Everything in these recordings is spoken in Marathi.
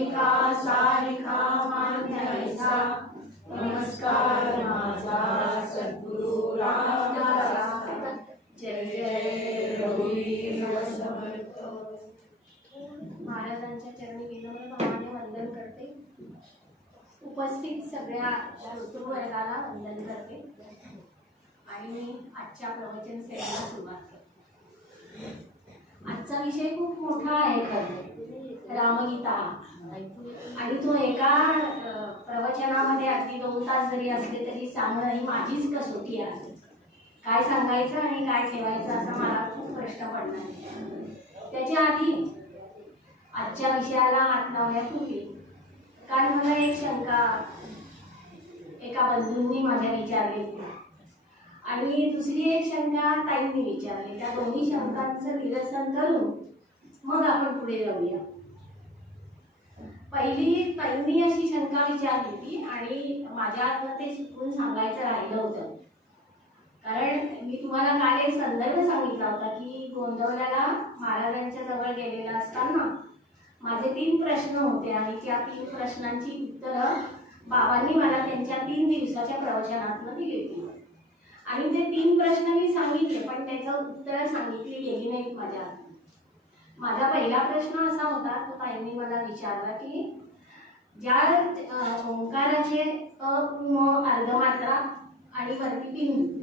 भूमिका सारिका मान्यायचा नमस्कार माझा सद्गुरु रामदासा जय जय रघुवीर समर्थ। महाराजांच्या चरणी विनम्रपणे वंदन करते। उपस्थित सगळ्या ऋतुवर्गाला वंदन करते आणि मी आजच्या प्रवचन सेवेला सुरुवात करते। आजचा विषय खूप मोठा आहे, रामगीता, आणि तो एका प्रवचनामध्ये अगदी 2 तास जरी असले तरी सांगणं ही माझीच कसोटी आहे। काय सांगायचं आणि काय ठेवायचं असा मला खूप प्रश्न पडणार। त्याच्या आधी आजच्या विषयाला हात लावण्यापूर्वी कारण मला एक शंका एका बंधूंनी माझ्या विचारली आणि दुसरी एक शंका ताईंनी विचारली। त्या दोन्ही शंकांचं निरसन करून मग आपण पुढे जाऊया। पहिली ताईंनी अशी शंका विचारली होती आणि माझ्यातनं ते सुटून सांगायचं राहिलं होतं, कारण मी तुम्हाला काल एक संदर्भ सांगितला होता की गोंदवल्याला महाराजांच्या जवळ गेलेला असताना माझे 3 प्रश्न होते आणि त्या 3 प्रश्नांची उत्तरं बाबांनी मला त्यांच्या 3 दिवसाच्या प्रवचनातून दिली होती आणि ते 3 प्रश्न मी सांगितले, पण त्याचं उत्तर सांगितली गेली नाहीत माझ्या। माझा पहिला प्रश्न असा होता, तो ताईंनी मला विचारला की ज्या ओंकाराचे अ म अर्धमात्रा आणि वरती बिंदू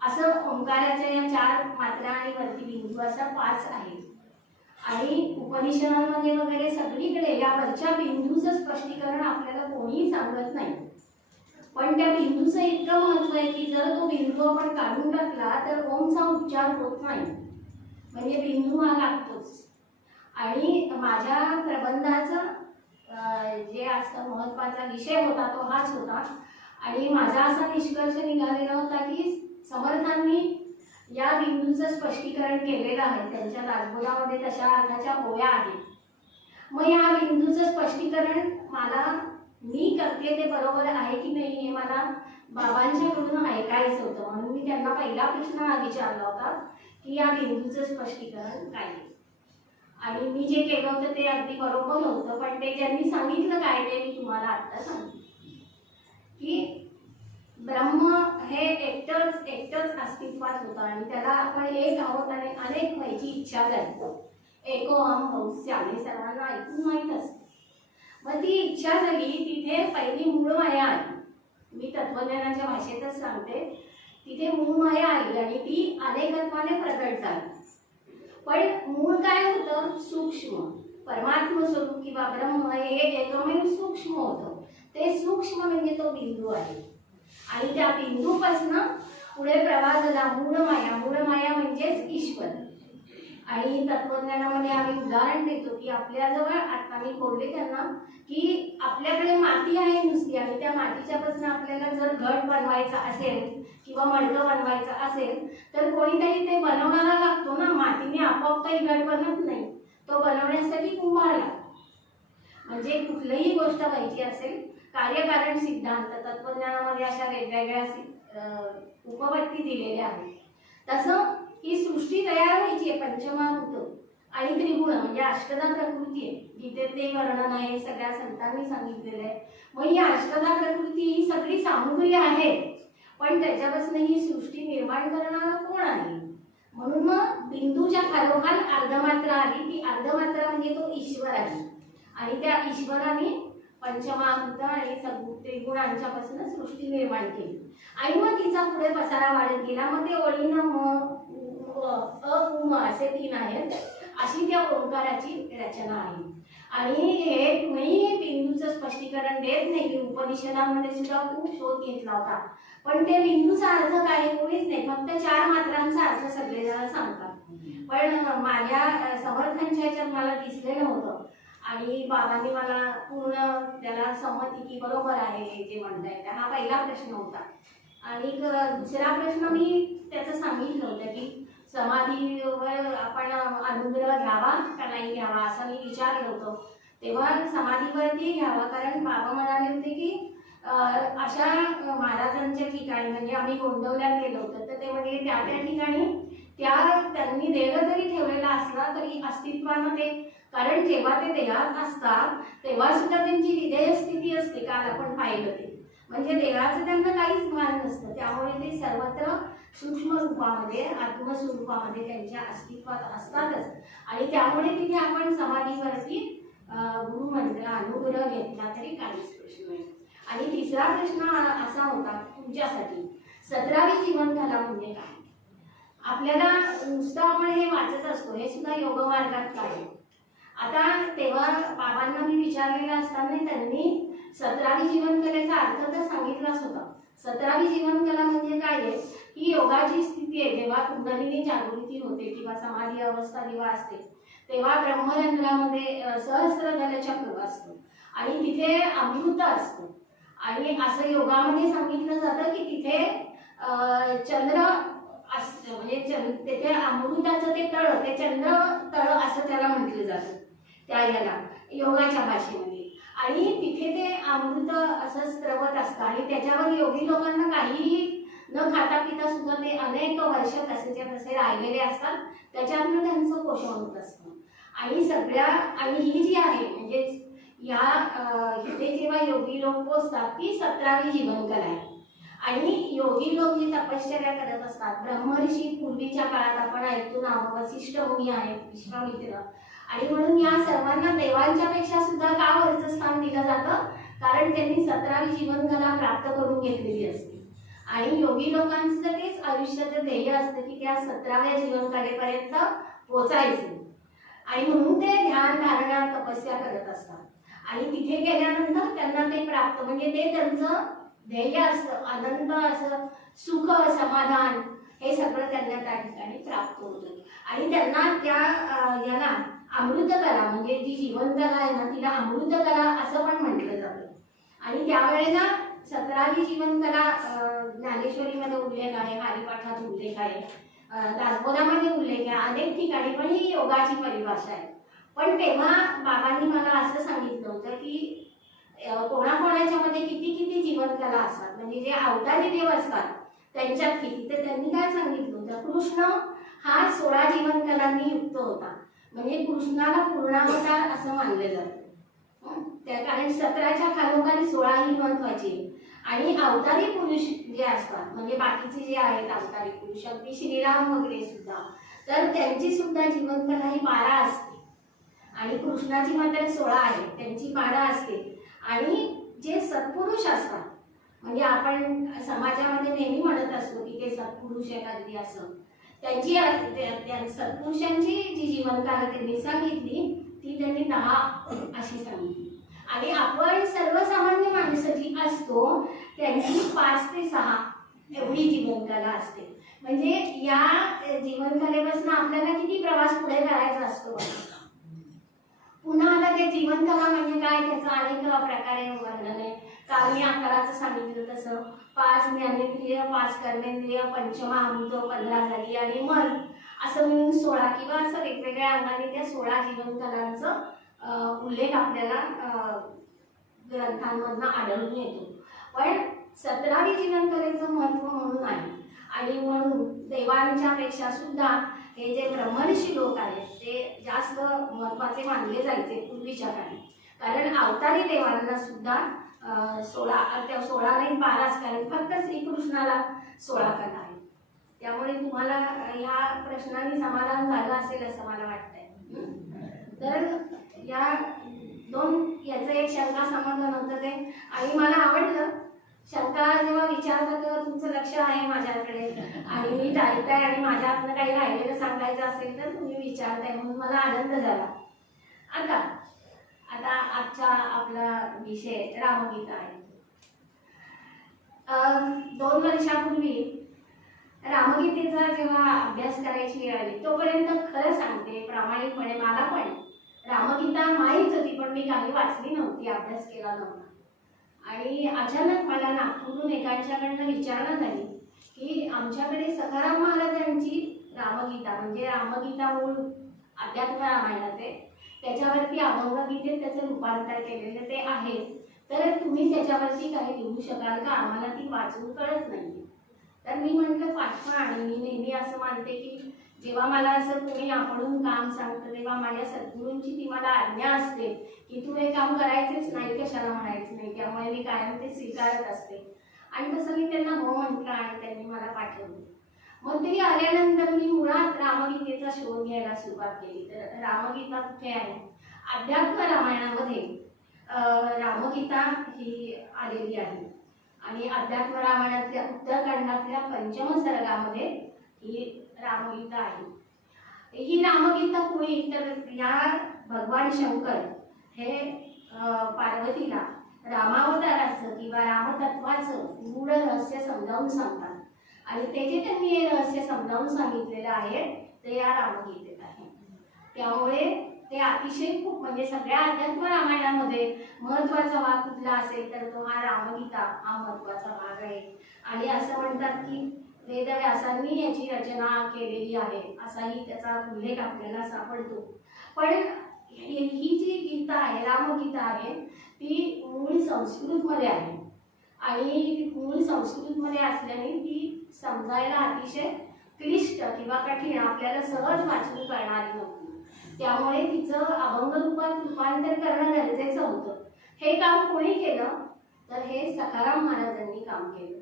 असं ओंकाराच्या या 4 मात्रा आणि वरती बिंदू असं 5 आहे आणि उपनिषदांमध्ये वगैरे सगळीकडे या वरच्या बिंदूचं स्पष्टीकरण आपल्याला कोणीही सांगत नाही, पण त्या बिंदूचं इतकं महत्त्व आहे की जर तो बिंदू आपण काढून टाकला तर ओमचा उच्चार होत नाही, म्हणजे बिंदू हा लागतोच। आणि माझ्या प्रबंधाचं जे असं महत्त्वाचा विषय होता तो हाच होता आणि माझा असा निष्कर्ष निघालेला होता की समर्थांनी या बिंदूचं स्पष्टीकरण केलेलं आहे। त्यांच्या राजबोधामध्ये तशा अर्थाच्या ओव्या आहेत। मग या बिंदूचं स्पष्टीकरण मी करते ते बरोबर आहे की नाही हे मला बाबांच्याकडून ऐकायचं होतं, म्हणून मी त्यांना पहिला प्रश्न हा विचारला होता की या बिंदूचं स्पष्टीकरण काय आहे। आणि मी जे केलं होतं ते अगदी बरोबर होतं, पण ते ज्यांनी सांगितलं काय ते मी तुम्हाला आत्ता सांगते की ब्रह्म हे एकटंच अस्तित्वात होतं आणि त्याला आपण एक आहोत आणि अनेक व्हायची इच्छा झाली। एको अहम बहुस्याम सर्वांना ऐकून माहीत असते। मग ती इच्छा झाली, तिथे पहिली मूळ माया आली। मी तत्वज्ञानाच्या भाषेतच सांगते, तिथे मूळ माया आली आणि ती अनेकत्वाने प्रकट झाली। पण मूळ काय होतं? सूक्ष्म परमात्म स्वरूप किंवा ब्रह्म हे एकमेव सूक्ष्म होतं। ते सूक्ष्म म्हणजे तो बिंदू आहे आणि त्या बिंदूपासून पुढे प्रवाह झाला मूळ माया म्हणजेच ईश्वर। आणि तत्वज्ञानामध्ये आम्ही उदाहरण देतो की आपल्याजवळ आता मी बोलले त्यांना की आपल्याकडे माती आहे नुसती आणि त्या मातीच्यापासून आपल्याला जर घट बनवायचा असेल किंवा मडकं बनवायचं असेल तर कोणीतरी ते बनवणारा लागतो ना। मातीने आपोआप काही घट बनत नाही, तो बनवण्यासाठी कुंभार लागतो। म्हणजे कुठलीही गोष्ट व्हायची असेल कार्यकारण सिद्धांत तत्वज्ञानामध्ये अशा वेगवेगळ्या उपपत्ती दिलेल्या आहेत। तसं ही सृष्टी तयार व्हायची आहे पंचमहाभूत आणि त्रिगुण म्हणजे अष्टधा प्रकृती आहे। गीतेत ते वर्णन आहे, सगळ्या संतांनी सांगितलेलं आहे। मग ही अष्टधा प्रकृती ही सगळी सामुग्री आहे, पण त्याच्यापासून ही सृष्टी निर्माण करणारा कोण आहे? म्हणून मग बिंदूच्या खालोखाल अर्धमात्रा आली। ती अर्धमात्रा म्हणजे तो ईश्वर आहे आणि त्या ईश्वराने पंचमहाभूत आणि त्रिगुणांच्यापासून सृष्टी निर्माण केली आणि मग तिचा पुढे पसारा वाढत गेला। मग ते ओळीनं म अ असे 3 आहेत, अशी त्या ओंकाराची रचना आहे। आणि हे तुम्ही बिंदूचं स्पष्टीकरण देत नाही की उपनिषदांमध्ये सुद्धा खूप शोध घेतला होता, पण ते बिंदूचा अर्थ काय कोणीच नाही, फक्त 4 मात्रांचा अर्थ सगळेजण सांगतात। पण माझ्या समर्थांच्या ह्याच्यात मला दिसलेलं होतं आणि बाबांनी मला पूर्ण त्याला संमती की बरोबर आहे हे जे म्हणताय। हा पहिला प्रश्न होता आणि दुसरा प्रश्न मी त्याचं सांगितलं होतं की समाधीवर आपण अनुग्रह घ्यावा का नाही घ्यावा असं मी विचारलं होतं। तेव्हा समाधीवरती घ्यावा, कारण बाबा म्हणाले होते की अशा महाराजांच्या ठिकाणी म्हणजे आम्ही गोंदवल्यात गेलो होतो तर ते म्हणजे त्या ठिकाणी त्यांनी देह जरी ठेवलेला असला तरी अस्तित्वानं ते कारण जेव्हा ते देहात असतात तेव्हा सुद्धा त्यांची विधेय स्थिती असते, काल आपण पाहिलं ते. म्हणजे देहाचं त्यांना काहीच भान नसतं, त्यामुळे ते सर्वत्र सूक्ष्म रूपामध्ये आत्मस्वरूपामध्ये त्यांच्या अस्तित्वात असतातच. आणि त्यामुळे तिथे आपण समाधीवरती गुरुमंत्र अनुग्रह घेतला तरी काहीच प्रश्न नाही. आणि तिसरा प्रश्न असा होता तुमच्यासाठी, 17वी जीवनकला म्हणजे काय? आपल्याला नुसतं आपण हे वाचत असतो, हे सुद्धा योग मार्गात काय. आता तेव्हा बाबांना मी विचारलेलं असताना त्यांनी 17वी जीवनकलेचा अर्थ तर सांगितलाच होता. 17वी जीवनकला म्हणजे काय आहे? ही योगाची स्थिती आहे, जेव्हा कुंडलिनी जागृती होते किंवा समाधी अवस्था जेव्हा असते तेव्हा ब्रह्मरंध्रामध्ये सहस्रदल चक्र असतं आणि तिथे अमृत असतं. आणि असं योगामध्ये सांगितलं जातं की तिथे चंद्र असतं, म्हणजे तिथे अमृताचं ते तळ, ते चंद्र तळ असं त्याला म्हटलं जातं त्या याला योगाच्या भाषेमध्ये. आणि तिथे ते अमृत असं स्त्रवत असतं आणि त्याच्यावर योगी लोकांना काहीही न खाता पिता सुद्धा ते अनेक वर्ष कसेच्या तसे राहिलेले असतात, त्याच्यातून त्यांचं पोषण होत असतं. आणि आणि ही जी आहे म्हणजे इथे जेव्हा योगी लोक पोचतात ती 17वी जीवनकला आहे. आणि योगी लोक जी तपश्चर्या करत असतात, ब्रह्मर्षी पूर्वीच्या काळात आपण ऐकतो नाव वसिष्ठ मुनी आहेत, विश्वामित्र, आणि म्हणून या सर्वांना देवांच्या पेक्षा सुद्धा का वरचं स्थान दिलं जातं? कारण त्यांनी 17वी जीवनकला प्राप्त करून घेतलेली असते. आणि योगी लोकांचं तर तेच आयुष्याचं ध्येय असतं की त्या 17व्या जीवनकलेपर्यंत पोचायचं. आणि म्हणून ते ध्यान धारणा तपस्या करत असतात. आणि तिथे गेल्यानंतर त्यांना ते प्राप्त, म्हणजे ते त्यांचं ध्येय असतं, आनंद असं सुख समाधान हे सगळं त्यांना त्या ठिकाणी प्राप्त होतं. आणि त्यांना त्या याला अमृतकला म्हणजे जी जीवनकला आहे ना तिला अमृतकला असं पण म्हटलं जातं. आणि त्यावेळेला 17वी जीवनकला ज्ञानेश्वरीमध्ये उल्लेख आहे, हरिपाठात उल्लेख आहे, दासबोधामध्ये उल्लेख आहे, अनेक ठिकाणी पण ही योगाची परिभाषा आहे. पण तेव्हा बाबांनी मला असं सांगितलं होतं की कोणाकोणाच्या मध्ये किती किती जीवनकला असतात, म्हणजे जे अवतारी देव असतात त्यांच्यात किती. तर त्यांनी काय सांगितलं होतं, कृष्ण हा 16 जीवनकलांनी युक्त होता, म्हणजे कृष्णाला पूर्णावतार असं मानलं जातं. त्या कारण 17च्या खालोखाली 16 ही महत्वाची. आणि अवतारी पुरुष जे असतात म्हणजे बाकीचे जे आहेत अवतारी पुरुष, अगदी श्रीराम वगैरे सुद्धा, तर त्यांची सुद्धा जीवनकला ही 12 असते. आणि कृष्णाची मात्र 16 आहे, त्यांची 12 असते. आणि जे सत्पुरुष असतात म्हणजे आपण समाजामध्ये नेहमी म्हणत असतो की ते सत्पुरुष आहेत अगदी असं, त्यांची सत्पुरुषांची जी जीवनकला त्यांनी सांगितली ती त्यांनी 10 अशी सांगितली. आणि आपण सर्वसामान्य माणसं जी असतो त्यांची 5 ते 6 एवढी जीवनकला असते. म्हणजे या जीवनकलेपासून आपल्याला किती प्रवास पुढे करायचा असतो. पुन्हा आता ते जीवनकला म्हणजे काय, त्याचं अनेक प्रकारे वर्णन आहे. काल मी आकाराचं सांगितलं तसं 5 ज्ञानेंद्रिय, 5 कर्मेंद्रिय, पंचमहाभूत 15 झाली आणि मन असं मिळून 16 किंवा असं वेगवेगळ्या अंगाने त्या 16 जीवनकलांचं उल्लेख आपल्याला ग्रंथांमधनं आढळून येतो. पण 17वी जीवनकलेचं महत्त्व म्हणून आहे. आणि म्हणून देवांच्या पेक्षा सुद्धा हे जे ब्रह्मर्षी लोक आहेत ते जास्त महत्त्वाचे मानले जायचे पूर्वीच्या काळी. कारण अवतारी देवांना सुद्धा 16 नाही 12च, कारण फक्त श्रीकृष्णाला 16 कला आहे. त्यामुळे तुम्हाला ह्या प्रश्नांनी समाधान झालं असेल असं मला वाटतंय. तर याचं एक शंका समाधान होतं ते. आणि मला आवडलं शंका जेव्हा विचारता तेव्हा तुमचं लक्ष आहे माझ्याकडे आणि मी टाळताय आणि माझ्या हातनं काही राहिलेलं सांगायचं असेल तर तुम्ही विचारताय, म्हणून मला आनंद झाला. आता आजचा आपला विषय रामगीता आहे. 2 वर्षापूर्वी रामगीतेचा जेव्हा अभ्यास करायची वेळ आली तोपर्यंत खरं सांगते प्रामाणिकपणे मला पण रामगीता माहीत होती, पण मी काही वाचली नव्हती, अभ्यास केला नव्हता. आणि अचानक मला नागपूरहून एकांच्याकडनं विचारण्यात आली की आमच्याकडे सखाराम महाराजांची रामगीता म्हणजे रामगीता मूळ अध्यात्म रामायणाचे त्याच्यावरती अभंगगीतेत त्याचं रूपांतर केलेलं ते आहे, तर तुम्ही त्याच्यावरती काही लिहू शकाल का, आम्हाला ती वाचून कळत नाही. तर मी म्हटलं पाठवा. आणि मी नेहमी असं मानते की जेव्हा मला असं कोणी आपणून काम सांगतं तेव्हा माझ्या सद्गुरूंची ती मला आज्ञा असते की तू हे काम करायचेच नाही, कशाला म्हणायचं नाही. त्यामुळे मी कायम ते स्वीकारत असते. आणि तसं मी त्यांना हो म्हटलं आणि त्यांनी मला पाठवलं. मग ते आल्यानंतर मी मुळात रामगीतेचा शोध घ्यायला सुरुवात केली. तर रामगीता कुठे आहे? अध्यात्म रामायणामध्ये रामगीता ही आलेली आहे. आणि अध्यात्म रामायणातल्या उत्तरकांडातल्या 5व सर्गामध्ये ही रामगीता आहे. ही रामगीता कोणी? तर या भगवान शंकर हे पार्वतीला रामावताराचं किंवा रामतत्वाचं गूढ रहस्य समजावून सांगतात. आणि ते जे त्यांनी हे रहस्य समजावून सांगितलेलं आहे ते या रामगीतेत आहे. त्यामुळे ते अतिशय खूप म्हणजे सगळ्या अध्यात्म रामायणामध्ये महत्त्वाचा भाग कुठला असेल तर तो हा रामगीता हा महत्त्वाचा भाग आहे. आणि असं म्हणतात की वेदव्यासांनी याची रचना केलेली आहे असाही त्याचा उल्लेख आपल्याला सापडतो. पण ही जी गीता आहे, रामगीता आहे, ती मूळ संस्कृतमध्ये आहे. आणि मूळ संस्कृतमध्ये असल्याने ती समजायला अतिशय क्लिष्ट किंवा कठीण, आपल्याला सहज वाचून कळणारी नव्हती. त्यामुळे तिचं अभंग रूपात रूपांतर करणं गरजेचं होतं. हे काम कोणी केलं? तर हे सखाराम महाराजांनी काम केलं.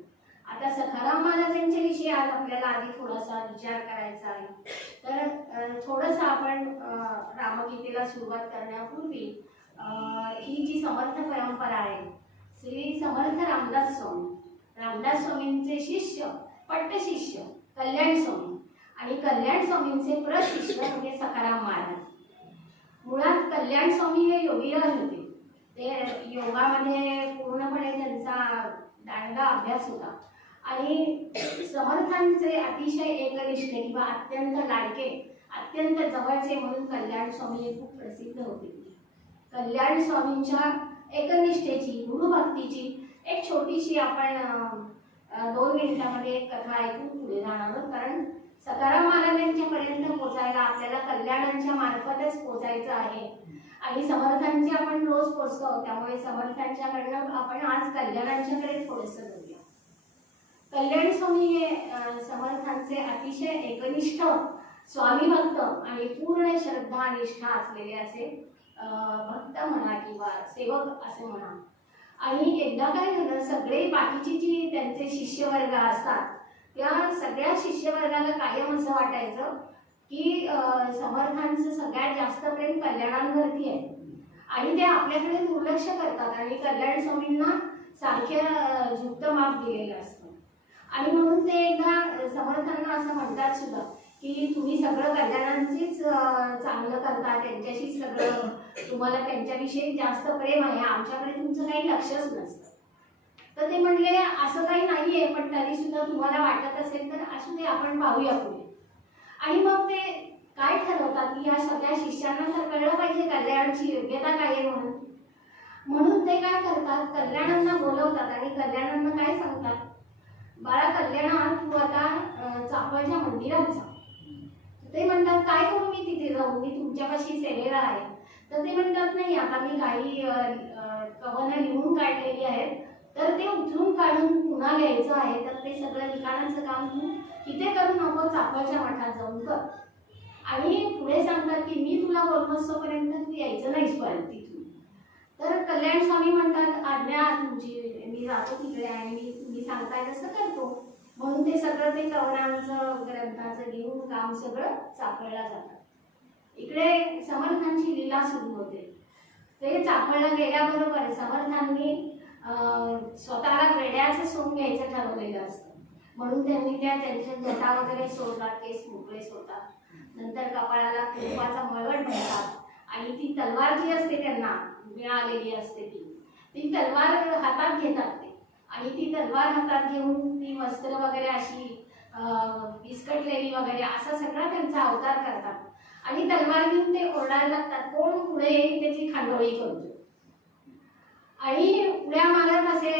आता सखाराम महाराजांच्या विषयी आज आपल्याला आधी थोडासा विचार करायचा आहे. तर थोडंसं आपण रामगीतेला सुरुवात करण्यापूर्वी ही जी समर्थ परंपरा आहे, श्री समर्थ रामदास स्वामी, रामदास स्वामींचे शिष्य पट्टशिष्य कल्याण स्वामी आणि कल्याण स्वामींचे प्रशिष्य म्हणजे सखाराम महाराज. मुळात कल्याण स्वामी हे योगीराज होते. ते योगामध्ये पूर्णपणे त्यांचा दांडगा अभ्यास होता. आणि समर्थांचे अतिशय एकनिष्ठ किंवा अत्यंत लाडके, अत्यंत जवळचे म्हणून कल्याण स्वामी हे खूप प्रसिद्ध होते. कल्याण स्वामींच्या एकनिष्ठेची, गुरुभक्तीची एक छोटीशी आपण 2 मिनिटांमध्ये एक कथा ऐकून पुढे जाणार आहोत. कारण सखाराम महाराजांच्या पर्यंत पोहोचायला आपल्याला कल्याणांच्या मार्फतच पोहोचायचं आहे. आणि समर्थांचे आपण रोज पोहोचतो, त्यामुळे समर्थांच्याकडनं आपण आज कल्याणांच्याकडे थोडंसं जाऊया. कल्याण स्वामी हे समर्थांचे अतिशय एकनिष्ठ स्वामी भक्त आणि पूर्ण श्रद्धा निष्ठा असलेले असे भक्त म्हणा किंवा सेवक असे म्हणा. आणि एकदा काय झालं, सगळे बाकीची जी त्यांचे शिष्यवर्ग असतात त्या सगळ्या शिष्यवर्गाला कायम असं वाटायचं की समर्थांचं सगळ्यात जास्त प्रेम कल्याणांवरती आहे आणि ते आपल्याकडे दुर्लक्ष करतात आणि कल्याण स्वामींना सारख्या झुकतं माप दिलेलं असतं. आणि म्हणून ते एकदा समर्थांना असं म्हणतात सुद्धा की तुम्ही सगळं कल्याणांचीच चांगलं करता, त्यांच्याशी सगळं तुम्हाला त्यांच्याविषयी जास्त प्रेम आहे, आमच्याकडे तुमचं काही लक्षच नसतं. तर ते म्हणले असं काही नाहीये, पण तरी सुद्धा तुम्हाला वाटत असेल तर असू दे, आपण पाहूया पुढे. आणि मग ते काय ठरवतात की या सगळ्या शिष्यांना तर कळलं पाहिजे कल्याणाची योग्यता काय आहे म्हणून ते काय करतात, कल्याणांना बोलवतात आणि कल्याणांना काय सांगतात, बाळा कल्याणा तू आता चाफळच्या मंदिरात जा. ते म्हणतात काय करू मी तिथे जाऊन, मी तुमच्यापाशी सेवेला आहे. तर ते म्हणतात नाही, आता मी काही कवनं लिहून काढलेली आहेत तर ते उचलून काढून पुन्हा लिहायचं आहे, तर ते सगळं लिखाणाचं काम तू इथे करू नको, चाफळच्या मठात जाऊन कर. आणि पुढे सांगतात की मी तुला बोलवस्तोपर्यंत तू यायचं नाहीस परत तिथून. तर कल्याण स्वामी म्हणतात आज्ञा तुमची, मी जातो तिकडे आणि मी तुम्ही सांगताय तसं करतो. म्हणून ते सगळं ते कवनांचं ग्रंथाचं लिहून काम सगळं चाफळला जातात. इकडे समर्थांची लीला सुरू होते. ते चाफळला गेल्याबरोबर समर्थांनी स्वतःला वेड्याचं सोंग घ्यायचं ठरवलेलं असतं. म्हणून त्यांनी त्यांच्या जटा वगैरे सोडतात, केस मोकळे सोडतात, नंतर कपाळाला कुंकवाचा मळवट घालतात आणि ती तलवार जी असते त्यांना मिळालेली असते ती तलवार हातात घेतात ते. आणि ती तलवार हातात घेऊन ती वस्त्र वगैरे अशी विस्कटलेली वगैरे असा सगळा त्यांचा अवतार करतात. आणि तलवार घेऊन ते ओरडायला लागतात, कोण पुढे येईल त्याची खांडोळी करतो. आणि उड्या मारत असे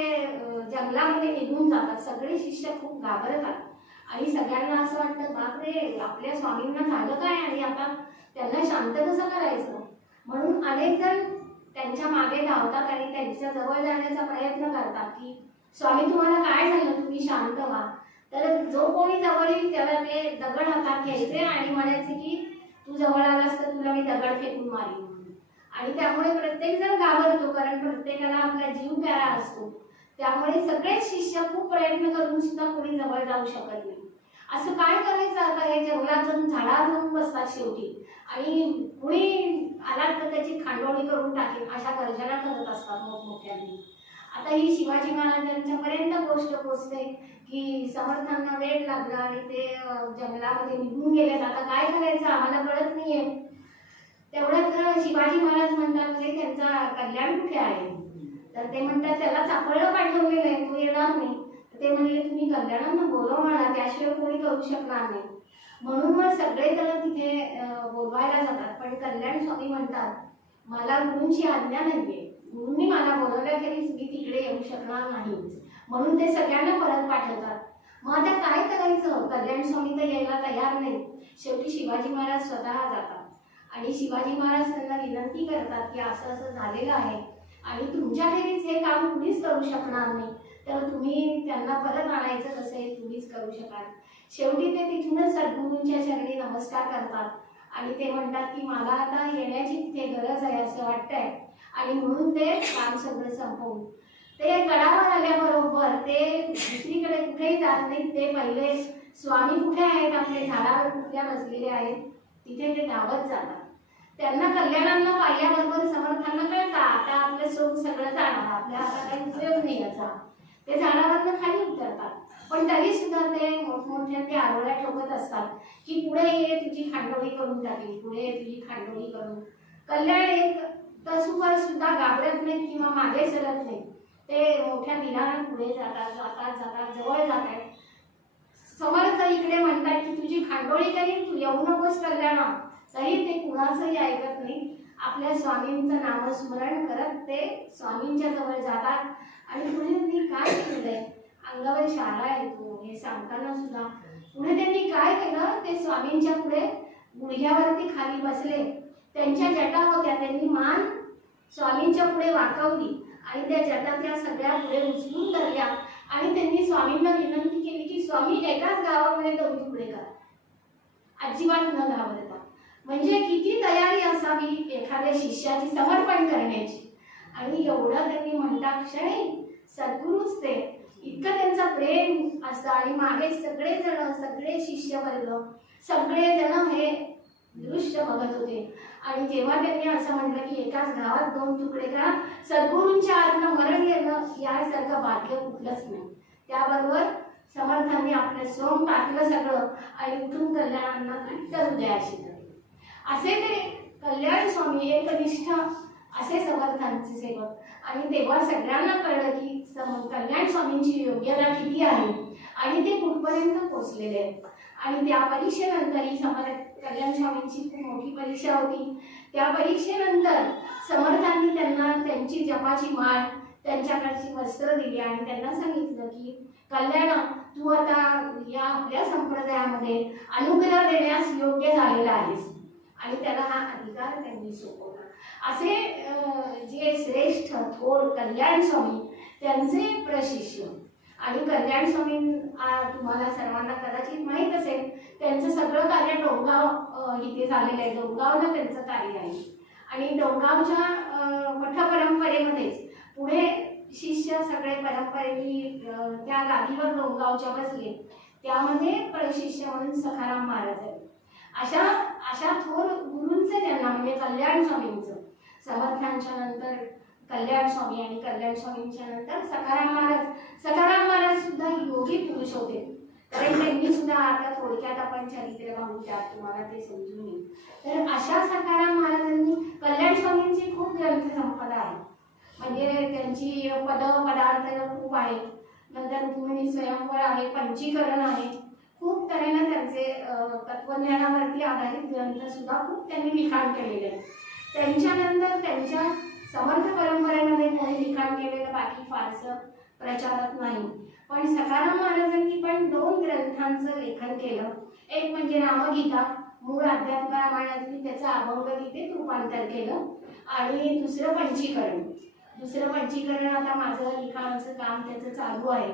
जंगलामध्ये निघून जातात. सगळे शिष्य खूप घाबरतात आणि सगळ्यांना असं वाटतं बापरे आपल्या स्वामींना झालं काय आणि आता त्यांना शांत कसं करायचं. म्हणून अनेक जण त्यांच्या मागे धावतात आणि त्यांच्या जवळ जाण्याचा प्रयत्न करतात की स्वामी तुम्हाला काय झालं, तुम्ही शांत व्हा. तर जो कोणी जवळ येईल त्याला ते दगड हातात घ्यायचे आणि म्हणायचे की तू जवळ आलास तर तुला मी दगड फेकून मारीन. आणि त्यामुळे प्रत्येक जण घाबरतो, कारण प्रत्येकाला आपला जीव प्यारा असतो. त्यामुळे सगळेच शिष्य खूप प्रयत्न करून सुद्धा कोणी जवळ जाऊ शकत नाही. असं काय करायचं आता, हे जंगलात जाऊन झाडावर जाऊन बसतात शेवटी, आणि कुणी आला तर त्याची खांडोळी करून टाकेल अशा गर्जना करत असतात मोठमोठ्यांनी. आता ही शिवाजी महाराजांच्या पर्यंत गोष्ट पोचते की समर्थांना वेळ लागला आणि ते जंगलामध्ये निघून गेलेत. आता काय करायचं आम्हाला कळत नाहीये. तेवढ्यात शिवाजी महाराज म्हणतात म्हणजे त्यांचा कल्याण कुठे आहे, तर ते म्हणतात त्याला चाफळला पाठवलेलं आहे, तो येणार नाही. ते म्हणले तुम्ही कल्याणांना बोलव म्हणा, त्याशिवाय कोणी करू शकणार नाही. म्हणून मग सगळेजण तिथे बोलवायला जातात. पण कल्याण स्वामी म्हणतात मला गुरूंची आज्ञा नाहीये, गुरूंनी मला बोलवल्याखेरीज मी तिकडे येऊ शकणार नाही. म्हणून ते सगळ्यांना परत पाठवतात. मग आता काय करायचं, कल्याण स्वामी तर यायला तयार नाही. शेवटी शिवाजी महाराज स्वतः जातात आणि शिवाजी महाराज त्यांना विनंती करतात की असं असं झालेलं आहे आणि तुमच्याखेरीज हे काम कुणीच करू शकणार नाही, तर तुम्ही त्यांना परत आणायचं कसं हे तुम्हीच करू शकाल. शेवटी ते तिथूनच सद्गुरूंच्या चरणी नमस्कार करतात आणि ते म्हणतात की मला आता येण्याची तिथे गरज आहे असं वाटतंय, आणि म्हणून ते काम सगळं संपवून ते गडावर आल्याबरोबर ते दुसरीकडे कुठेही जात नाहीत. ते पहिले स्वामी कुठे आहेत, आपले झाडावर कुठल्या बसलेले आहेत तिथे ते धावत जातात. त्यांना कल्याणांना पाहिल्याबरोबर समर्थांना कळतं आता आपलं सोंग सगळं जाणार, आपल्या आता काही उपयोग नाही याचा. ते झाडावरनं खाली उतरतात, पण तरी सुद्धा ते मोठमोठ्या ते आरोळ्या ठोकत असतात की पुढे ये तुझी खांडोळी करून टाकली, पुढे ये तुझी खांडोळी करून. कल्याण एक तसूवर सुद्धा घाबरत नाहीत किंवा मागे सरत नाही. ते मोठ्या दिलानं पुढे जातात जातात जातात जवळ जातात. समर्थ इकडे म्हणतात की तुझी खांडोळी करीन, तू येऊ नकोस कल्याणा. तरी ते कुणाचंही ऐकत नाही. आपल्या स्वामींचं नामस्मरण करत ते स्वामींच्या जवळ जातात आणि पुढे त्यांनी काय केलंय, अंगावर शाळा येतो हे सांगताना सुद्धा पुढे त्यांनी काय केलं, ते स्वामींच्या पुढे गुडघ्यावरती खाली बसले. त्यांच्या जटा होत्या, त्यांनी मान स्वामींच्या पुढे वाकवली आणि त्या जटा त्या सगळ्या पुढे उचलून धरल्या आणि त्यांनी स्वामींना विनंती केली की स्वामी एकाच गावामध्ये दोन तुकडे करा, अजिबात न घाबरता. म्हणजे किती तयारी असावी एखाद्या शिष्याची समर्पण करण्याची. आणि एवढं त्यांनी म्हणता क्षणी सद्गुरूच ते इतकं त्यांचा प्रेम असतं आणि मागे सगळेजण सगळे शिष्यवर्ग सगळेजण हे दृश्य बघत होते. आणि जेव्हा त्यांनी असं म्हटलं की एकाच गावात दोन तुकडे करा, सद्गुरूंच्या आतनं मरण येणं यासारखं भाग्य कुठलंच नाही. त्याबरोबर समर्थांनी आपलं सोंग टाकलं सगळं आणि उठून कल्याणांना घट्ट हृदयाशी धरले. असे ते कल्याण स्वामी एकनिष्ठ असे समर्थांचे सेवक. आणि तेव्हा सगळ्यांना कळलं की कल्याण स्वामींची योग्यता किती आहे आणि ते कुठपर्यंत पोहोचलेले आहेत. आणि त्या परीक्षेनंतर ही कल्याण स्वामींची खूप मोठी परीक्षा होती. त्या परीक्षेनंतर समर्थांनी त्यांना त्यांची जपाची माळ, त्यांच्याकडची वस्त्र दिली आणि त्यांना सांगितलं की कल्याण तू आता या आपल्या संप्रदायामध्ये अनुग्रह देण्यास योग्य झालेला आहेस. आणि त्याला हा अधिकार त्यांनी सोपवला. असे जे श्रेष्ठ थोर कल्याण स्वामी त्यांचे प्रशिष्य. आणि कल्याण स्वामी तुम्हाला सर्वांना कदाचित माहीत असेल, त्यांचं सगळं कार्य डोंगाव इथे झालेलं आहे. डोंगावला त्यांचं कार्य आहे. आणि डोंगावच्या मठ परंपरेमध्येच पुढे शिष्य सगळे परंपरेने त्या गादीवर डोंगावच्या बसले, त्यामध्ये प्रशिष्य म्हणून सखाराम महाराज आहेत. अशा थोर गुरूंचे त्यांना म्हणजे कल्याण स्वामींचं, समर्थांच्या नंतर कल्याण स्वामी आणि कल्याण स्वामींच्या नंतर सखाराम महाराज. सखाराम महाराज सुद्धा योगी पुरुष होते, कारण त्यांनी सुद्धा आता थोडक्यात आपण चरित्र पाहू, त्यात तुम्हाला ते समजून येईल. तर अशा सखाराम महाराजांनी कल्याण स्वामींची खूप ग्रंथ संपदा आहे. म्हणजे त्यांची पदार्थ खूप आहेत. नंतर रुक्मिणी स्वयंवर आहे, पंचीकरण आहे. खूप तऱ्हेनं त्यांचे तत्वज्ञानावरती आधारित ग्रंथ सुद्धा खूप त्यांनी लिखाण केलेले आहे. त्यांच्यानंतर त्यांच्या समर्थ परंपरेमध्ये कोणी लिखाण केलेलं बाकी फारसं प्रचारात नाही. पण सखाराम महाराजांनी पण 2 ग्रंथांचं लेखन केलं. एक म्हणजे रामगीता, मूळ अध्यात्म रामायणातली त्याचं अभंगगीतेत रूपांतर केलं. आणि दुसरं पंचीकरण आता माझं लिखाणाचं काम त्याचं चालू आहे.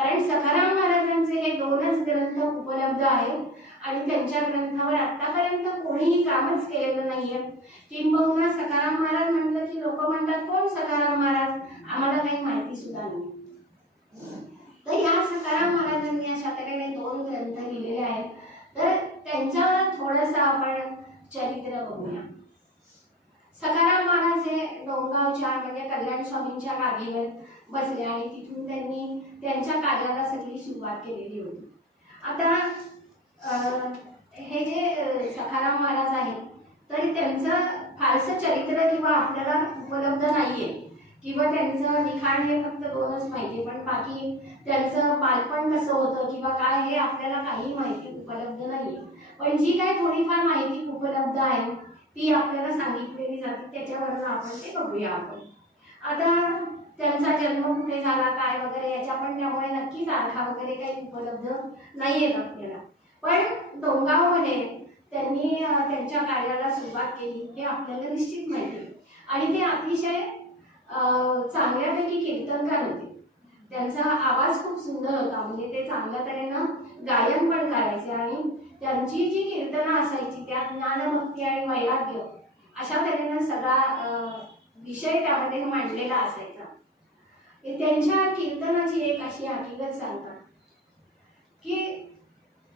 कारण सखाराम महाराजांचे हे 2च ग्रंथ उपलब्ध आहेत आणि त्यांच्या ग्रंथावर आतापर्यंत कोणीही कामच केलेलं नाहीये. किंबहुना सखाराम महाराज म्हटलं की लोक म्हणतात कोण सखाराम महाराज, आम्हाला काही माहिती सुद्धा नाही. तर या सखाराम महाराजांनी अशा तऱ्हेने 2 ग्रंथ लिहिलेले आहेत. तर त्यांच्यावर थोडंसं आपण चरित्र बघूया. सखाराम महाराज हे डोंगावच्या म्हणजे कल्याण स्वामींच्या गादीवर बसले आणि तिथून त्यांनी त्यांच्या कार्याला सगळी सुरुवात केलेली होती. आता हे जे सखाराम महाराज आहेत तरी त्यांचं फारसं चरित्र किंवा आपल्याला उपलब्ध नाहीये किंवा त्यांचं लिखाण हे फक्त 2च माहिती, पण बाकी त्यांचं बालपण कसं होतं किंवा काय हे आपल्याला काही माहिती उपलब्ध नाहीये. पण जी काय थोडीफार माहिती उपलब्ध आहे ती आपल्याला सांगितलेली जाते, त्याच्यावरून आपण ते बघूया. आता त्यांचा जन्म कुठे झाला काय वगैरे याच्या पण त्यामुळे नक्की तारखा वगैरे काही उपलब्ध नाहीयेत आपल्याला. पण डोंगावमध्ये त्यांनी त्यांच्या कार्याला सुरुवात केली हे आपल्याला निश्चित माहिती. आणि ते अतिशय चांगल्यापैकी कीर्तनकार होते. त्यांचा आवाज खूप सुंदर होता, म्हणजे ते चांगल्या तऱ्हेनं गायन पण करायचे आणि त्यांची जी कीर्तनं असायची त्यात ज्ञानभक्ती आणि वैराग्य अशा तऱ्हेनं सगळा विषय त्यामध्ये मांडलेला असायचा. त्यांच्या कीर्तनाची एक अशी हकीकत सांगतात की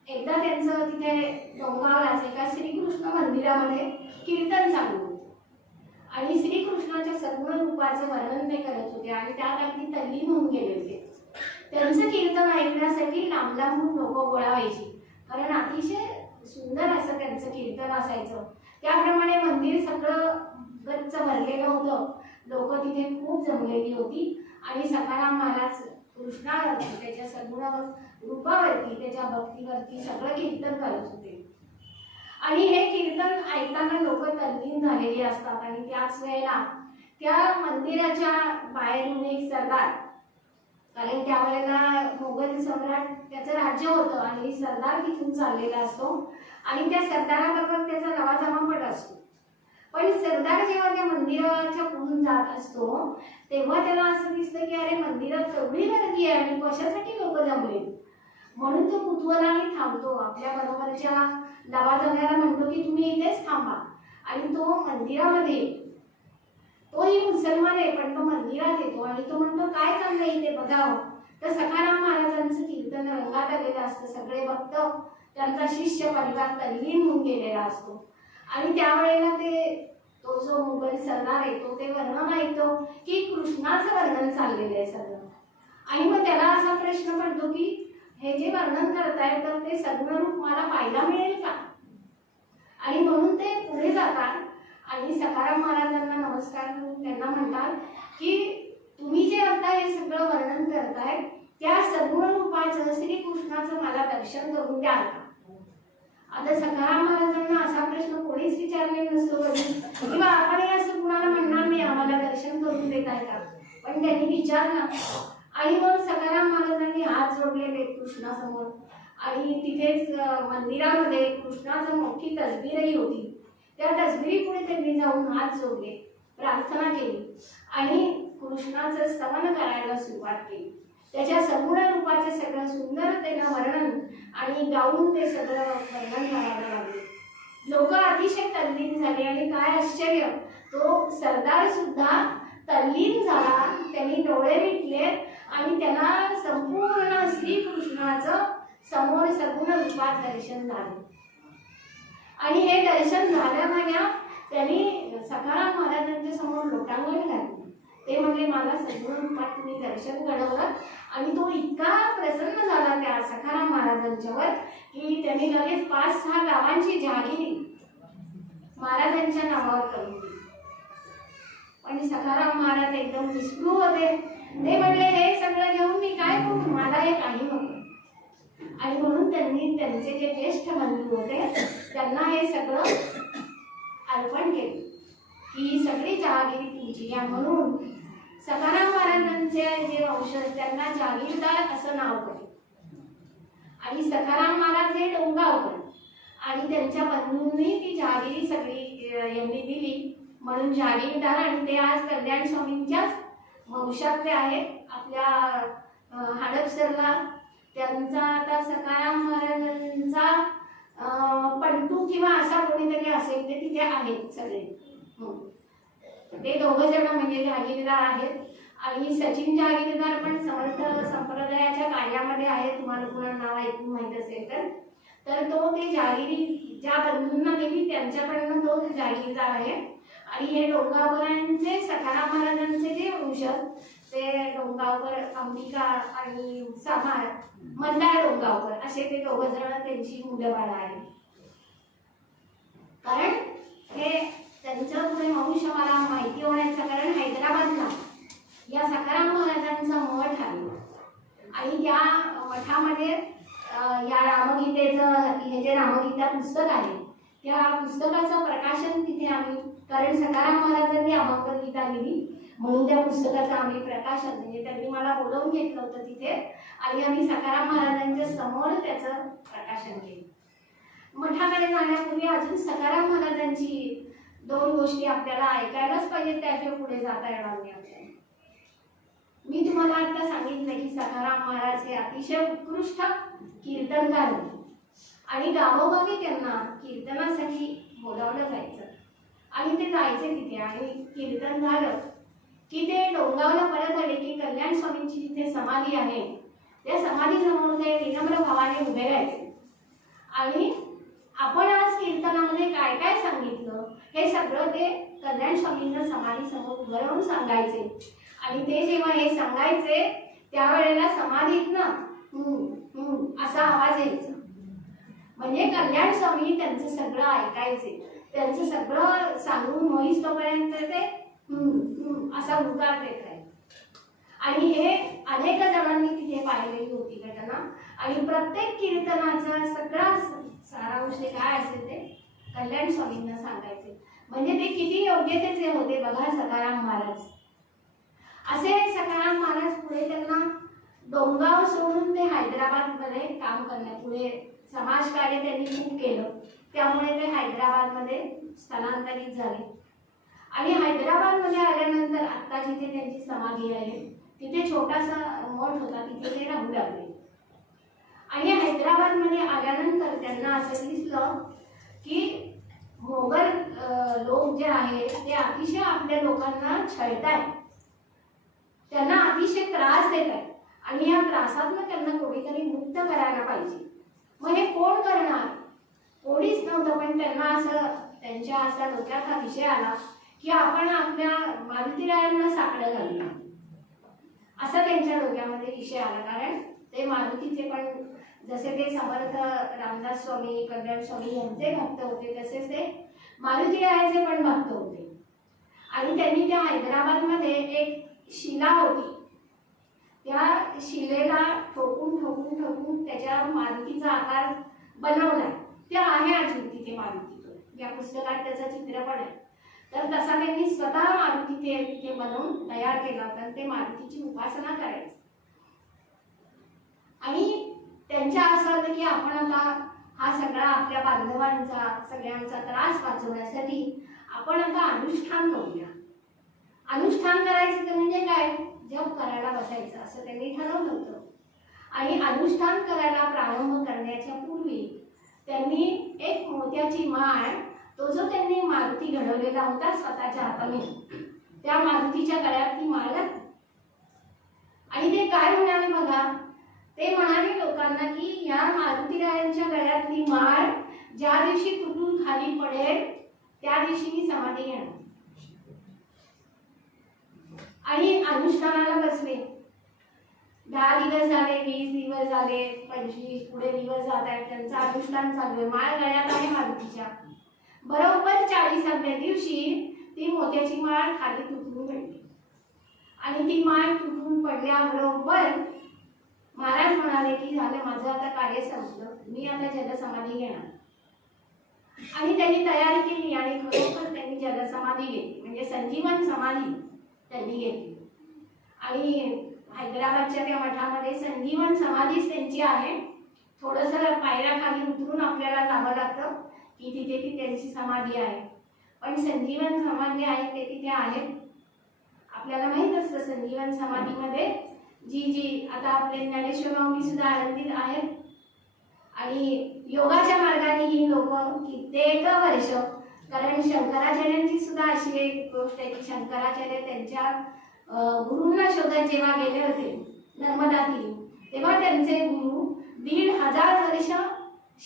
एकदा त्यांचं तिथे डोंगावलाच एका श्रीकृष्ण मंदिरामध्ये कीर्तन चालू होतं आणि श्रीकृष्णाच्या सगुण रूपाचं वर्णन ते करत होते आणि त्यात अगदी तल्लीन होऊन गेले होते. त्यांचं कीर्तन ऐकण्यासाठी लांब लांबून लोक गोळा व्हायची, कारण अतिशय सुंदर असं त्यांचं कीर्तन असायचं. त्याप्रमाणे मंदिर सगळं गच्च भरलेलं होतं, लोक तिथे खूप जमलेली होती आणि सखाराम महाराज कृष्णावरती त्याच्या सगुण रूपावरती त्याच्या भक्तीवरती सगळं कीर्तन करत होते. आणि हे कीर्तन ऐकताना लोक तल्लीन झालेली असतात आणि त्याच वेळेला त्या मंदिराच्या बाहेरून एक सरदार, कारण त्यावेळेला मोगल सम्राट त्याचं राज्य होतं आणि सरदार तिथून चाललेला असतो आणि त्या सरदाराबरोबर त्याचा लवाजमा पण असतो. पण सरदार जेव्हा त्या मंदिराच्या पुढून जात असतो तेव्हा त्याला असं दिसतं की अरे मंदिरात एवढी गर्दी आहे आणि कशासाठी लोक जमले, म्हणून तो कुतूहलाने थांबतो. आपल्या बरोबरच्या लवाजम्याला म्हणतो की तुम्ही इथेच थांबा आणि तो मंदिरामध्ये, तोही मुसलमान आहे पण तो मंदिरात येतो आणि तो म्हणतो काय चाललंय इथे बघावं. तर सखाराम महाराजांचं कीर्तन रंगात आलेलं असतं, सगळे भक्त त्यांचा शिष्य परिवार तल्लीन होऊन गेलेला असतो आणि त्यावेळेला तो जो मुघल सरदार येतो ते वर्णन ऐकतो की कृष्णाचं वर्णन चाललेलं आहे सगळं. आणि मग त्याला असा प्रश्न पडतो की हे जे वर्णन करताय तर ते सगळं रूप मला पाहायला मिळेल का. आणि म्हणून ते पुढे जातात आणि सखाराम महाराजांना नमस्कार करून त्यांना म्हणतात की तुम्ही जे आता हे सगळं वर्णन करताय त्या सगुण रूपाचं श्रीकृष्णाचं मला दर्शन करून द्याल का. आता सखाराम महाराजांना असा प्रश्न कोणीच विचारले नसतो किंवा आपण असं कुणाला म्हणणार नाही आम्हाला दर्शन करून देताय का, पण त्यांनी विचारलं. आणि मग सखाराम महाराजांनी हात जोडलेले कृष्णासमोर आणि तिथेच मंदिरामध्ये कृष्णाचं मोठी तसबीरही होती. त्या तसबिरीपुढे त्यांनी जाऊन हात जोडले, प्रार्थना केली आणि कृष्णाचं स्तवन करायला सुरुवात केली. त्याच्या सगुण रूपाचे सगळं सुंदरतेनं वर्णन आणि गाऊन ते सगळं वर्णन करायला लागले. लोक अतिशय तल्लीन झाले आणि काय आश्चर्य, तो सरदार सुद्धा तल्लीन झाला. त्यांनी डोळे मिटले आणि त्यांना संपूर्ण श्रीकृष्णाचं समोर सगुण रूपात दर्शन झालं. आणि हे दर्शन झाल्यामान्या त्यांनी सखाराम महाराजांच्या समोर लोटांगण घातली. ते म्हणजे मला सगुण रूपात तुम्ही दर्शन घडवलं. आणि तो इतका प्रसन्न झाला त्या सखाराम महाराजांच्यावर की त्यांनी लगेच 5-6 गावांची जहागिरी महाराजांच्या नावावर करून दिली. पण सखाराम महाराज एकदम निस्पृह होते. ते म्हणले हे सगळं घेऊन मी काय करू, मला हे काही नको. आणि म्हणून त्यांनी त्यांचे जे ज्येष्ठ बंधू होते त्यांना हे सगळं अर्पण केलं की ही सगळी जहागिरी तुमची घ्या. म्हणून सखाराम महाराजांचे जे वंशज त्यांना जहागीरदार असं नाव पडलं. आणि सखाराम महाराज हे डोंगावकर आणि त्यांच्या बंधूंनी ती जहागिरी सगळी यांनी दिली म्हणून जहागीरदार. आणि ते आज कल्याण स्वामींच्याच वंशातले आहेत. आपल्या हडपसरला त्यांचा आता सखाराम महाराजांचा पंटू किंवा असा कोणीतरी असेल ते तिथे आहेत सगळे. ते दोघं जण म्हणजे जहागीरदार आहेत. आणि सचिन जहागीरदार पण समर्थ संप्रदायाच्या कार्यामध्ये आहे. तुम्हाला कोणाला नाव ऐकून माहित असेल तर तो ते जहागिरी ज्या बंधूंना दिली त्यांच्याकडनं तो जहागीरदार आहे. आणि हे डोंगावकरांचे सखाराम महाराजांचे जे वंशज ते डोंगावकर अंबिका आणि समार मल्हार डोंगावकर असे ते दोघं जण त्यांची मुलं बाळ आहेत. कारण हे त्यांचं पुढे वंश मला माहिती होण्याचं कारण हैदराबादला या सखाराम महाराजांचा मठ आहे. आणि त्या मठामध्ये या रामगीतेचं हे जे रामगीता पुस्तक आहे त्या पुस्तकाचं प्रकाशन तिथे आम्ही, कारण सखाराम महाराजांनी अभंग गीता लिहिली म्हणून त्या पुस्तकाचं आम्ही प्रकाशन म्हणजे त्यांनी मला बोलवून घेतलं होतं तिथे आणि आम्ही सखाराम महाराजांच्या समोर त्याचं प्रकाशन केलं. मठाकडे जाण्यापूर्वी अजून सखाराम महाराजांची 2 गोष्टी आपल्याला ऐकायलाच पाहिजे, त्याशिवाय पुढे जाता येणार नाही आपल्याला. मी तुम्हाला आता सांगितलं की सखाराम महाराज हे अतिशय उत्कृष्ट कीर्तनकार होते आणि गावोगावी त्यांना कीर्तनासाठी बोलावलं जायचं आणि ते जायचे तिथे. आणि कीर्तन झालं की ते डोंगावला परत आले की कल्याण स्वामींची जिथे समाधी आहे त्या समाधीसमोर ते विनम्र भावाने उभे राहायचे. आणि आपण आज कीर्तनामध्ये काय काय सांगितलं हे सगळं ते कल्याण स्वामींना समाधीसमोर उभं राहून सांगायचे. आणि ते जेव्हा हे सांगायचे त्यावेळेला समाधीत ना असा आवाज यायचा. म्हणजे कल्याण स्वामी त्यांचं सगळं ऐकायचे, त्यांचं सगळं सांगून होईस तोपर्यंत ते असा उद्गार देत राहायचे. आणि हे अनेक जणांनी तिथे पाहिलेली होती घटना. आणि प्रत्येक कीर्तनाचा सगळा सारांश काय असेल ते कल्याण स्वामींना सांगायचे. म्हणजे ते किती योग्यतेचे होते बघा सखाराम महाराज. असे सखाराम महाराज पुढे त्यांना डोंगाव सोडून ते हैदराबादमध्ये काम करण्या पुढे समाजकार्य त्यांनी खूप केलं, त्यामुळे ते हैदराबादमध्ये स्थलांतरित झाले. आणि हैदराबादमध्ये आल्यानंतर आता जिथे त्यांची समाधी आहे तिथे छोटासा मठ होता, तिथे ते राहू लागले. आणि हैदराबादमध्ये आल्यानंतर त्यांना असं दिसलं की मोगल लोक जे आहेत ते अतिशय आपल्या लोकांना छळतायत, त्यांना अतिशय त्रास देत आहेत आणि या त्रासातून त्यांना कोणीतरी मुक्त करायला पाहिजे. मग हे कोण करणार? कोणीच नव्हतं. पण त्यांना असं त्यांच्या असा डोक्यात हा विषय आला की आपण आपल्या मारुतीरायांना साकडं घालूया, असा त्यांच्या डोक्यामध्ये विषय आला. कारण ते मारुतीचे पण जसे ते समर्थ रामदास स्वामी कल्याण स्वामी यांचे भक्त होते तसेच ते मारुतीरायाचे पण भक्त होते. आणि त्यांनी त्या हैदराबादमध्ये एक शिला होती, त्या शिलेला ठोकून ठोकून ठोकून त्याच्या मारुतीचा आकार बनवलाय. त्या आहे अजून तिथे मारुती, या पुस्तकात त्याचं चित्र पण आहे. तर तसा त्यांनी स्वतः मारुती तिथे बनवून तयार केला होता, ते मारुतीची उपासना करायची. आणि त्यांच्या असं होतं की आपण आता हा सगळा आपल्या बांधवांचा सगळ्यांचा त्रास वाचवण्यासाठी आपण आता अनुष्ठान करूया. अनुष्ठान करायचं तर म्हणजे काय, जप करायला बसायचं असं त्यांनी ठरवलं होतं. आणि अनुष्ठान करायला प्रारंभ करण्याच्या पूर्वी त्यांनी एक मोत्याची माळ, तो जो त्यांनी मारुती घडवलेला होता स्वतःच्या हाताने, त्या मारुतीच्या गळ्यात ती माळ घातली. आणि ते काय म्हणाले बघा, ते म्हणाले लोकांना की या मारुतीरायांच्या गळ्यातली माळ ज्या दिवशी तुटून खाली पडेल त्या दिवशी मी समाधी घेणार. आणि अनुष्ठानाला बसले. 10 दिवस झाले, 20 दिवस झाले, 25 पुढे दिवस जात आहेत, त्यांचं अनुष्ठान चालू आहे. माळ गळ्यात आहे मारुतीच्या. बरोबर 40व्या दिवशी ती मोत्याची माळ खाली तुटून पडली. आणि ती माळ तुटून पडल्याबरोबर महाराज म्हणाले की झालं, माझं आता कार्य संपलं, मी आता जलसमाधी घेणार. आणि त्यांनी तयारी केली आणि खरोखर त्यांनी जलसमाधी घेतली, म्हणजे संजीवन समाधी त्यांनी घेतली. आणि हैदराबादच्या त्या मठामध्ये संजीवन समाधीच त्यांची आहे. थोडंसं पायऱ्याखाली उतरून आपल्याला जावं लागतं की तिथे ती त्यांची समाधी आहे, पण संजीवन समाधी आहे ते तिथे आहेत. आपल्याला माहित असतं संजीवन समाधीमध्ये जी जी आता आपले ज्ञानेश्वर माऊली सुद्धा आनंदीत आहेत आणि योगाच्या मार्गाने ही लोक कित्येक वर्ष, कारण शंकराचार्यांची सुद्धा अशी एक गोष्ट आहे की शंकराचार्य त्यांच्या गुरूंना शोधत जेव्हा गेले होते नर्मदा तीरी, तेव्हा त्यांचे गुरु 1500 वर्ष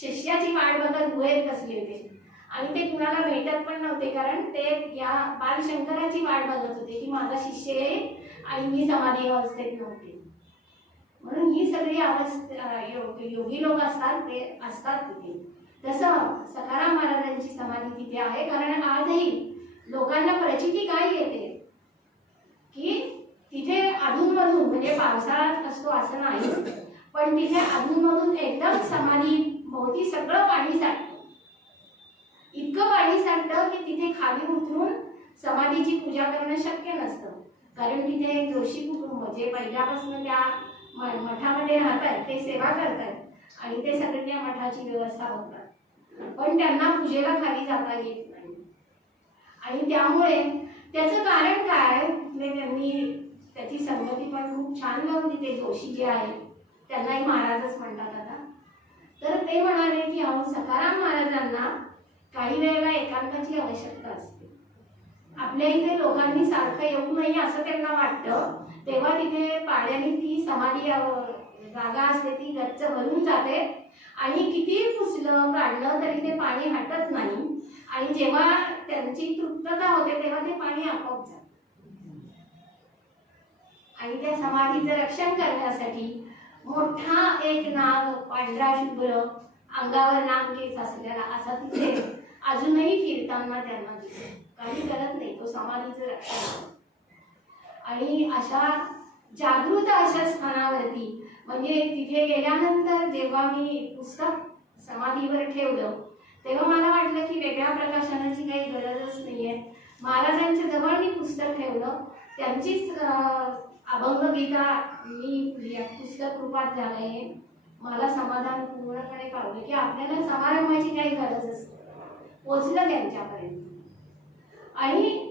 शिष्याची वाट बघत गुहेत बसले होते आणि ते कुणाला भेटत पण नव्हते, कारण ते या बालशंकराची वाट बघत होते की माझा शिष्य येईल आणि मी समाधी अवस्थेत नव्हते. म्हणून ही सगळी अवस्था योगी लोक असतात, ते असतात तिथे. तसं सखाराम महाराजांची समाधी तिथे आहे, कारण आजही लोकांना प्रचिती काय येते की तिथे अधूनमधून, म्हणजे पावसाळ्यात असतो असं नाही, पण तिथे अधूनमधून एकदम समाधी भोवती सगळं पाणी साठतं. इतकं पाणी साठतं की तिथे खाली उतरून समाधीची पूजा करणं शक्य नसतं, कारण तिथे जोशी कुटुंब जे पहिल्यापासून त्या मठामध्ये राहतात ते सेवा करतात आणि ते सगळे त्या मठाची व्यवस्था बघतात, पण त्यांना पूजेला खाली जाता येत नाही. आणि त्यामुळे त्याचं कारण काय, त्यांनी त्याची संगती पण खूप छान लावून तिथे जोशी जे आहेत त्यांनाही महाराजच म्हणतात आता. तर ते म्हणाले की सखाराम महाराजांना काही वेळेला एकांताची आवश्यकता असते. आपल्या इथे लोकांनी सारखं येऊ नये असं त्यांना वाटतं, तेव्हा तिथे पाण्याने ती समाधी जागा असते ती गच्च भरून जाते आणि किती पुसलं काढलं तरी ते पाणी हटत नाही आणि जेव्हा त्यांची तृप्तता होते तेव्हा ते पाणी आपोआप जातं. आणि त्या समाधीचं रक्षण करण्यासाठी मोठा एक नाग, पांढरा शुभ्र, अंगावर नाग केस असलेला असा तिथे अजूनही फिरताना त्यांना दिसतो. काही करत नाही, तो समाधीचं रक्षण. आणि अशा जागृत अशा स्थानावरती, म्हणजे तिथे गेल्यानंतर जेव्हा मी पुस्तक समाधीवर ठेवलं तेव्हा मला वाटलं की वेगळ्या प्रकाशनाची काही गरजच नाहीये. महाराजांच्या जवळ मी पुस्तक ठेवलं, त्यांचीच अभंगगीता मी पुस्तक रूपात झालंय. मला समाधान पूर्णपणे पावलं की आपल्याला समारंभाची काही गरजच नाही. पोचलं त्यांच्यापर्यंत. आणि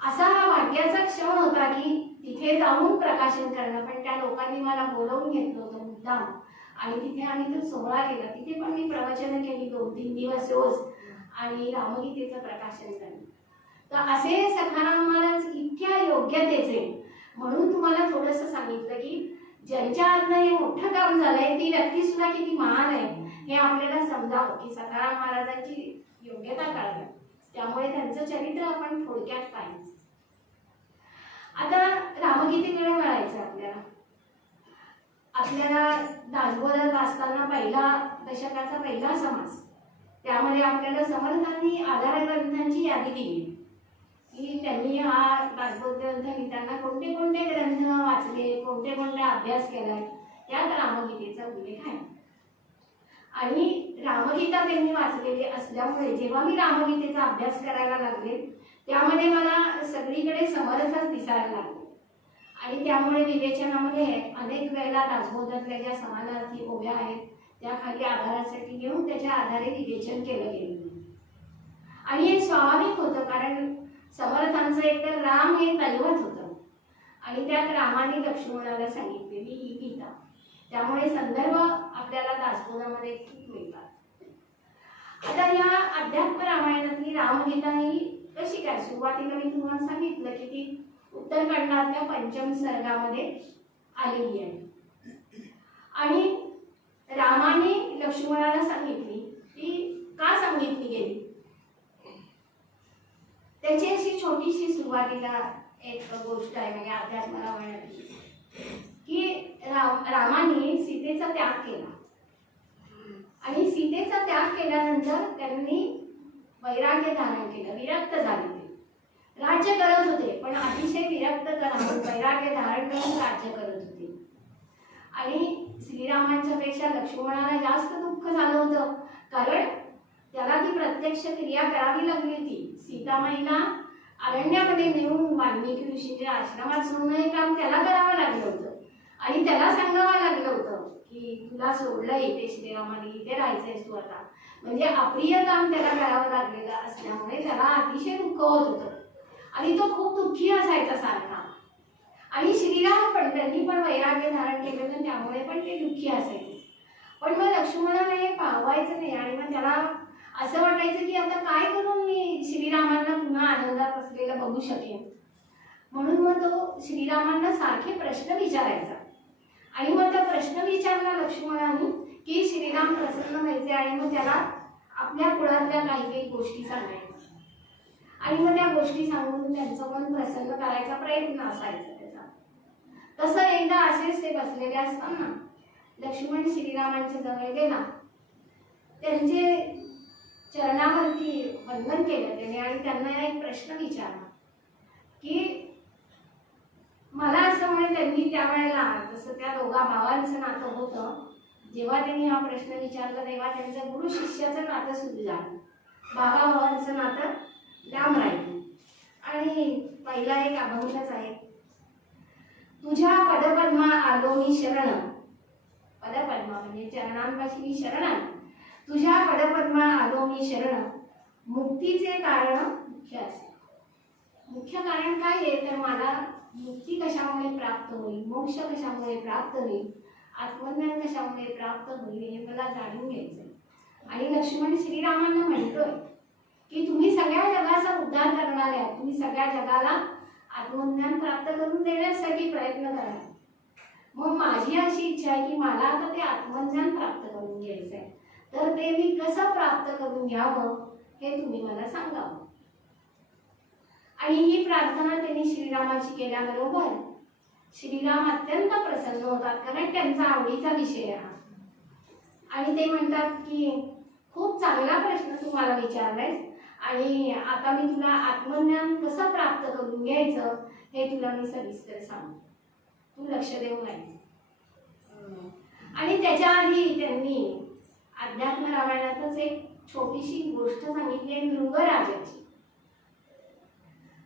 असा हा भाग्याचा क्षण होता की तिथे जाऊन प्रकाशन करणं, पण त्या लोकांनी मला बोलवून घेतलं होतं मुद्दाम आणि तिथे आम्ही तो सोहळा केला. तिथे पण मी प्रवचनं केली 2-3 दिवस रोज आणि रामगीतेचं प्रकाशन केलं. तर असे सखाराम महाराज इतक्या योग्यतेचे, म्हणून तुम्हाला थोडंसं सांगितलं की ज्यांच्या हातनं हे मोठं काम झालंय ती व्यक्ती सुद्धा किती महान आहे हे आपल्याला समजावं की सखाराम महाराजांची योग्यता कळावी. त्यामुळे त्यांचं चरित्र आपण थोडक्यात पाहिजे. आता रामगीतेकडे वळायचं आपल्याला. आपल्याला दासबोधात वाचताना पहिला दशकाचा पहिला समास, त्यामध्ये आपल्याला समर्थांनी आधार ग्रंथांची यादी दिली की त्यांनी हा दासबोध ग्रंथ लिहिताना कोणते कोणते ग्रंथ वाचले, कोणते कोणते अभ्यास केलाय, त्यात रामगीतेचा उल्लेख आहे. आणि रामगीता त्यांनी वाचलेली असल्यामुळे जेव्हा मी रामगीतेचा अभ्यास करायला लागले त्यामध्ये मला सगळीकडे समर्थच दिसायला लागले. आणि त्यामुळे विवेचनामध्ये अनेक वेळेला दासबोधातल्या ज्या समानार्थी ओव्या आहेत त्या खाली आधारासाठी घेऊन त्याच्या आधारे विवेचन केलं गेलं. आणि हे स्वाभाविक होतं, कारण समर्थांचं एकतर राम हे दैवत होतं आणि त्यात रामाने लक्ष्मणाला सांगितलेली ही गीता, त्यामुळे संदर्भ आपल्याला दासबोधामध्ये खूप मिळतात. आता या अध्यात्म रामायणातली रामगीता ही कशी काय, सुरुवातीला मी तुम्हाला सांगितलं की ती उत्तरखंडातल्या 5म सर्गामध्ये आलेली आहे. आणि रामाने लक्ष्मणाला सांगितली ती का सांगितली गेली, त्याची अशी छोटीशी सुरुवातीला एक गोष्ट आहे. म्हणजे अध्यात्म रामायणातली की रामाने सीतेचा त्याग केला आणि सीतेचा त्याग केल्यानंतर त्यांनी वैराग्य धारण केलं, विरक्त झाले. ते राज्य करत होते पण अतिशय विरक्त राहून वैराग्य धारण करून राज्य करत होते. आणि श्रीरामांच्या पेक्षा लक्ष्मणाला जास्त दुःख झालं होतं, कारण त्याला ती प्रत्यक्ष क्रिया करावी लागली होती. सीतामाईला अरण्यामध्ये नेऊन वाल्मिकी ऋषीच्या आश्रमात सोडणं हे काम त्याला करावं लागलं होतं आणि त्याला सांगावं लागलं होतं की तुला सोडलं इथे श्रीरामाने, इथे राहायचंय तू आता. म्हणजे अप्रिय काम त्याला करावं लागलेलं असल्यामुळे त्याला अतिशय दुःख होत होतं आणि तो खूप दुःखी असायचा सारखा. आणि श्रीराम पण त्यांनी पण वैराग्य धारण केलं होतं, त्यामुळे पण ते दुःखी असायचे. पण मग लक्ष्मणाला हे पाहवायचं नाही आणि मग त्याला असं वाटायचं की आता काय करून मी श्रीरामांना पुन्हा आनंदात असलेलं बघू शकेन. म्हणून मग तो श्रीरामांना सारखे प्रश्न विचारायचा. आणि मग त्या प्रश्न विचारला लक्ष्मणाने की श्रीराम प्रसन्न व्हायचे आणि मग त्याला आपल्या कुळातल्या काही काही गोष्टी सांगायच्या आणि मग त्या गोष्टी सांगून त्यांचं मन प्रसन्न करायचा प्रयत्न असायचा त्याचा. तसं एकदा असेच ते बसलेले असताना लक्ष्मण श्रीरामांच्या जवळ गेला, त्यांचे चरणावरती वंदन केलं त्याने आणि त्यांना एक प्रश्न विचारला की मला असं म्हणे त्यांनी त्यावेळेला जसं त्या दोघा भावांचं नातं होतं, जेव्हा त्यांनी हा प्रश्न विचारला तेव्हा त्यांचं गुरु शिष्याचं नातं सुरू झालं, भावाभावांचं नातं लांब राहिलं. आणि पहिला एक अभंगच आहे, तुझ्या पदपद्मा आलो मी शरण, पदपद्मा म्हणजे चरणांपाशी मी शरण आलो, तुझ्या पदपद्मा आलो मी शरण, मुक्तीचे कारण मुख्य असे. मुख्य कारण काय आहे तर मला मुक्ती कशामुळे प्राप्त होईल, मोक्ष कशामुळे प्राप्त होईल, आत्मज्ञान कशामुळे प्राप्त होईल हे मला जाणून घ्यायचंय. आणि लक्ष्मण श्रीरामांना म्हणतोय की तुम्ही सगळ्या जगाचा उद्धार करणारे आहात, तुम्ही सगळ्या जगाला आत्मज्ञान प्राप्त करून देण्यासाठी प्रयत्न करा. मग माझी अशी इच्छा आहे की मला आता ते आत्मज्ञान प्राप्त करून घ्यायचं आहे, तर ते मी कसं प्राप्त करून घ्यावं हे तुम्ही मला सांगावं. आणि ही प्रार्थना त्यांनी श्रीरामाची केल्याबरोबर श्रीराम अत्यंत प्रसन्न होतात, कारण त्यांचा आवडीचा विषय हा. आणि ते म्हणतात की खूप चांगला प्रश्न तू मला विचारलायस आणि आता मी तुला आत्मज्ञान कसं प्राप्त करून घ्यायचं हे तुला मी सविस्तर सांगतो, तू लक्ष देऊन ऐक. आणि त्याच्या आधी त्यांनी अध्यात्म रामायणातच एक छोटीशी गोष्ट सांगितली आहे नृगराजाची.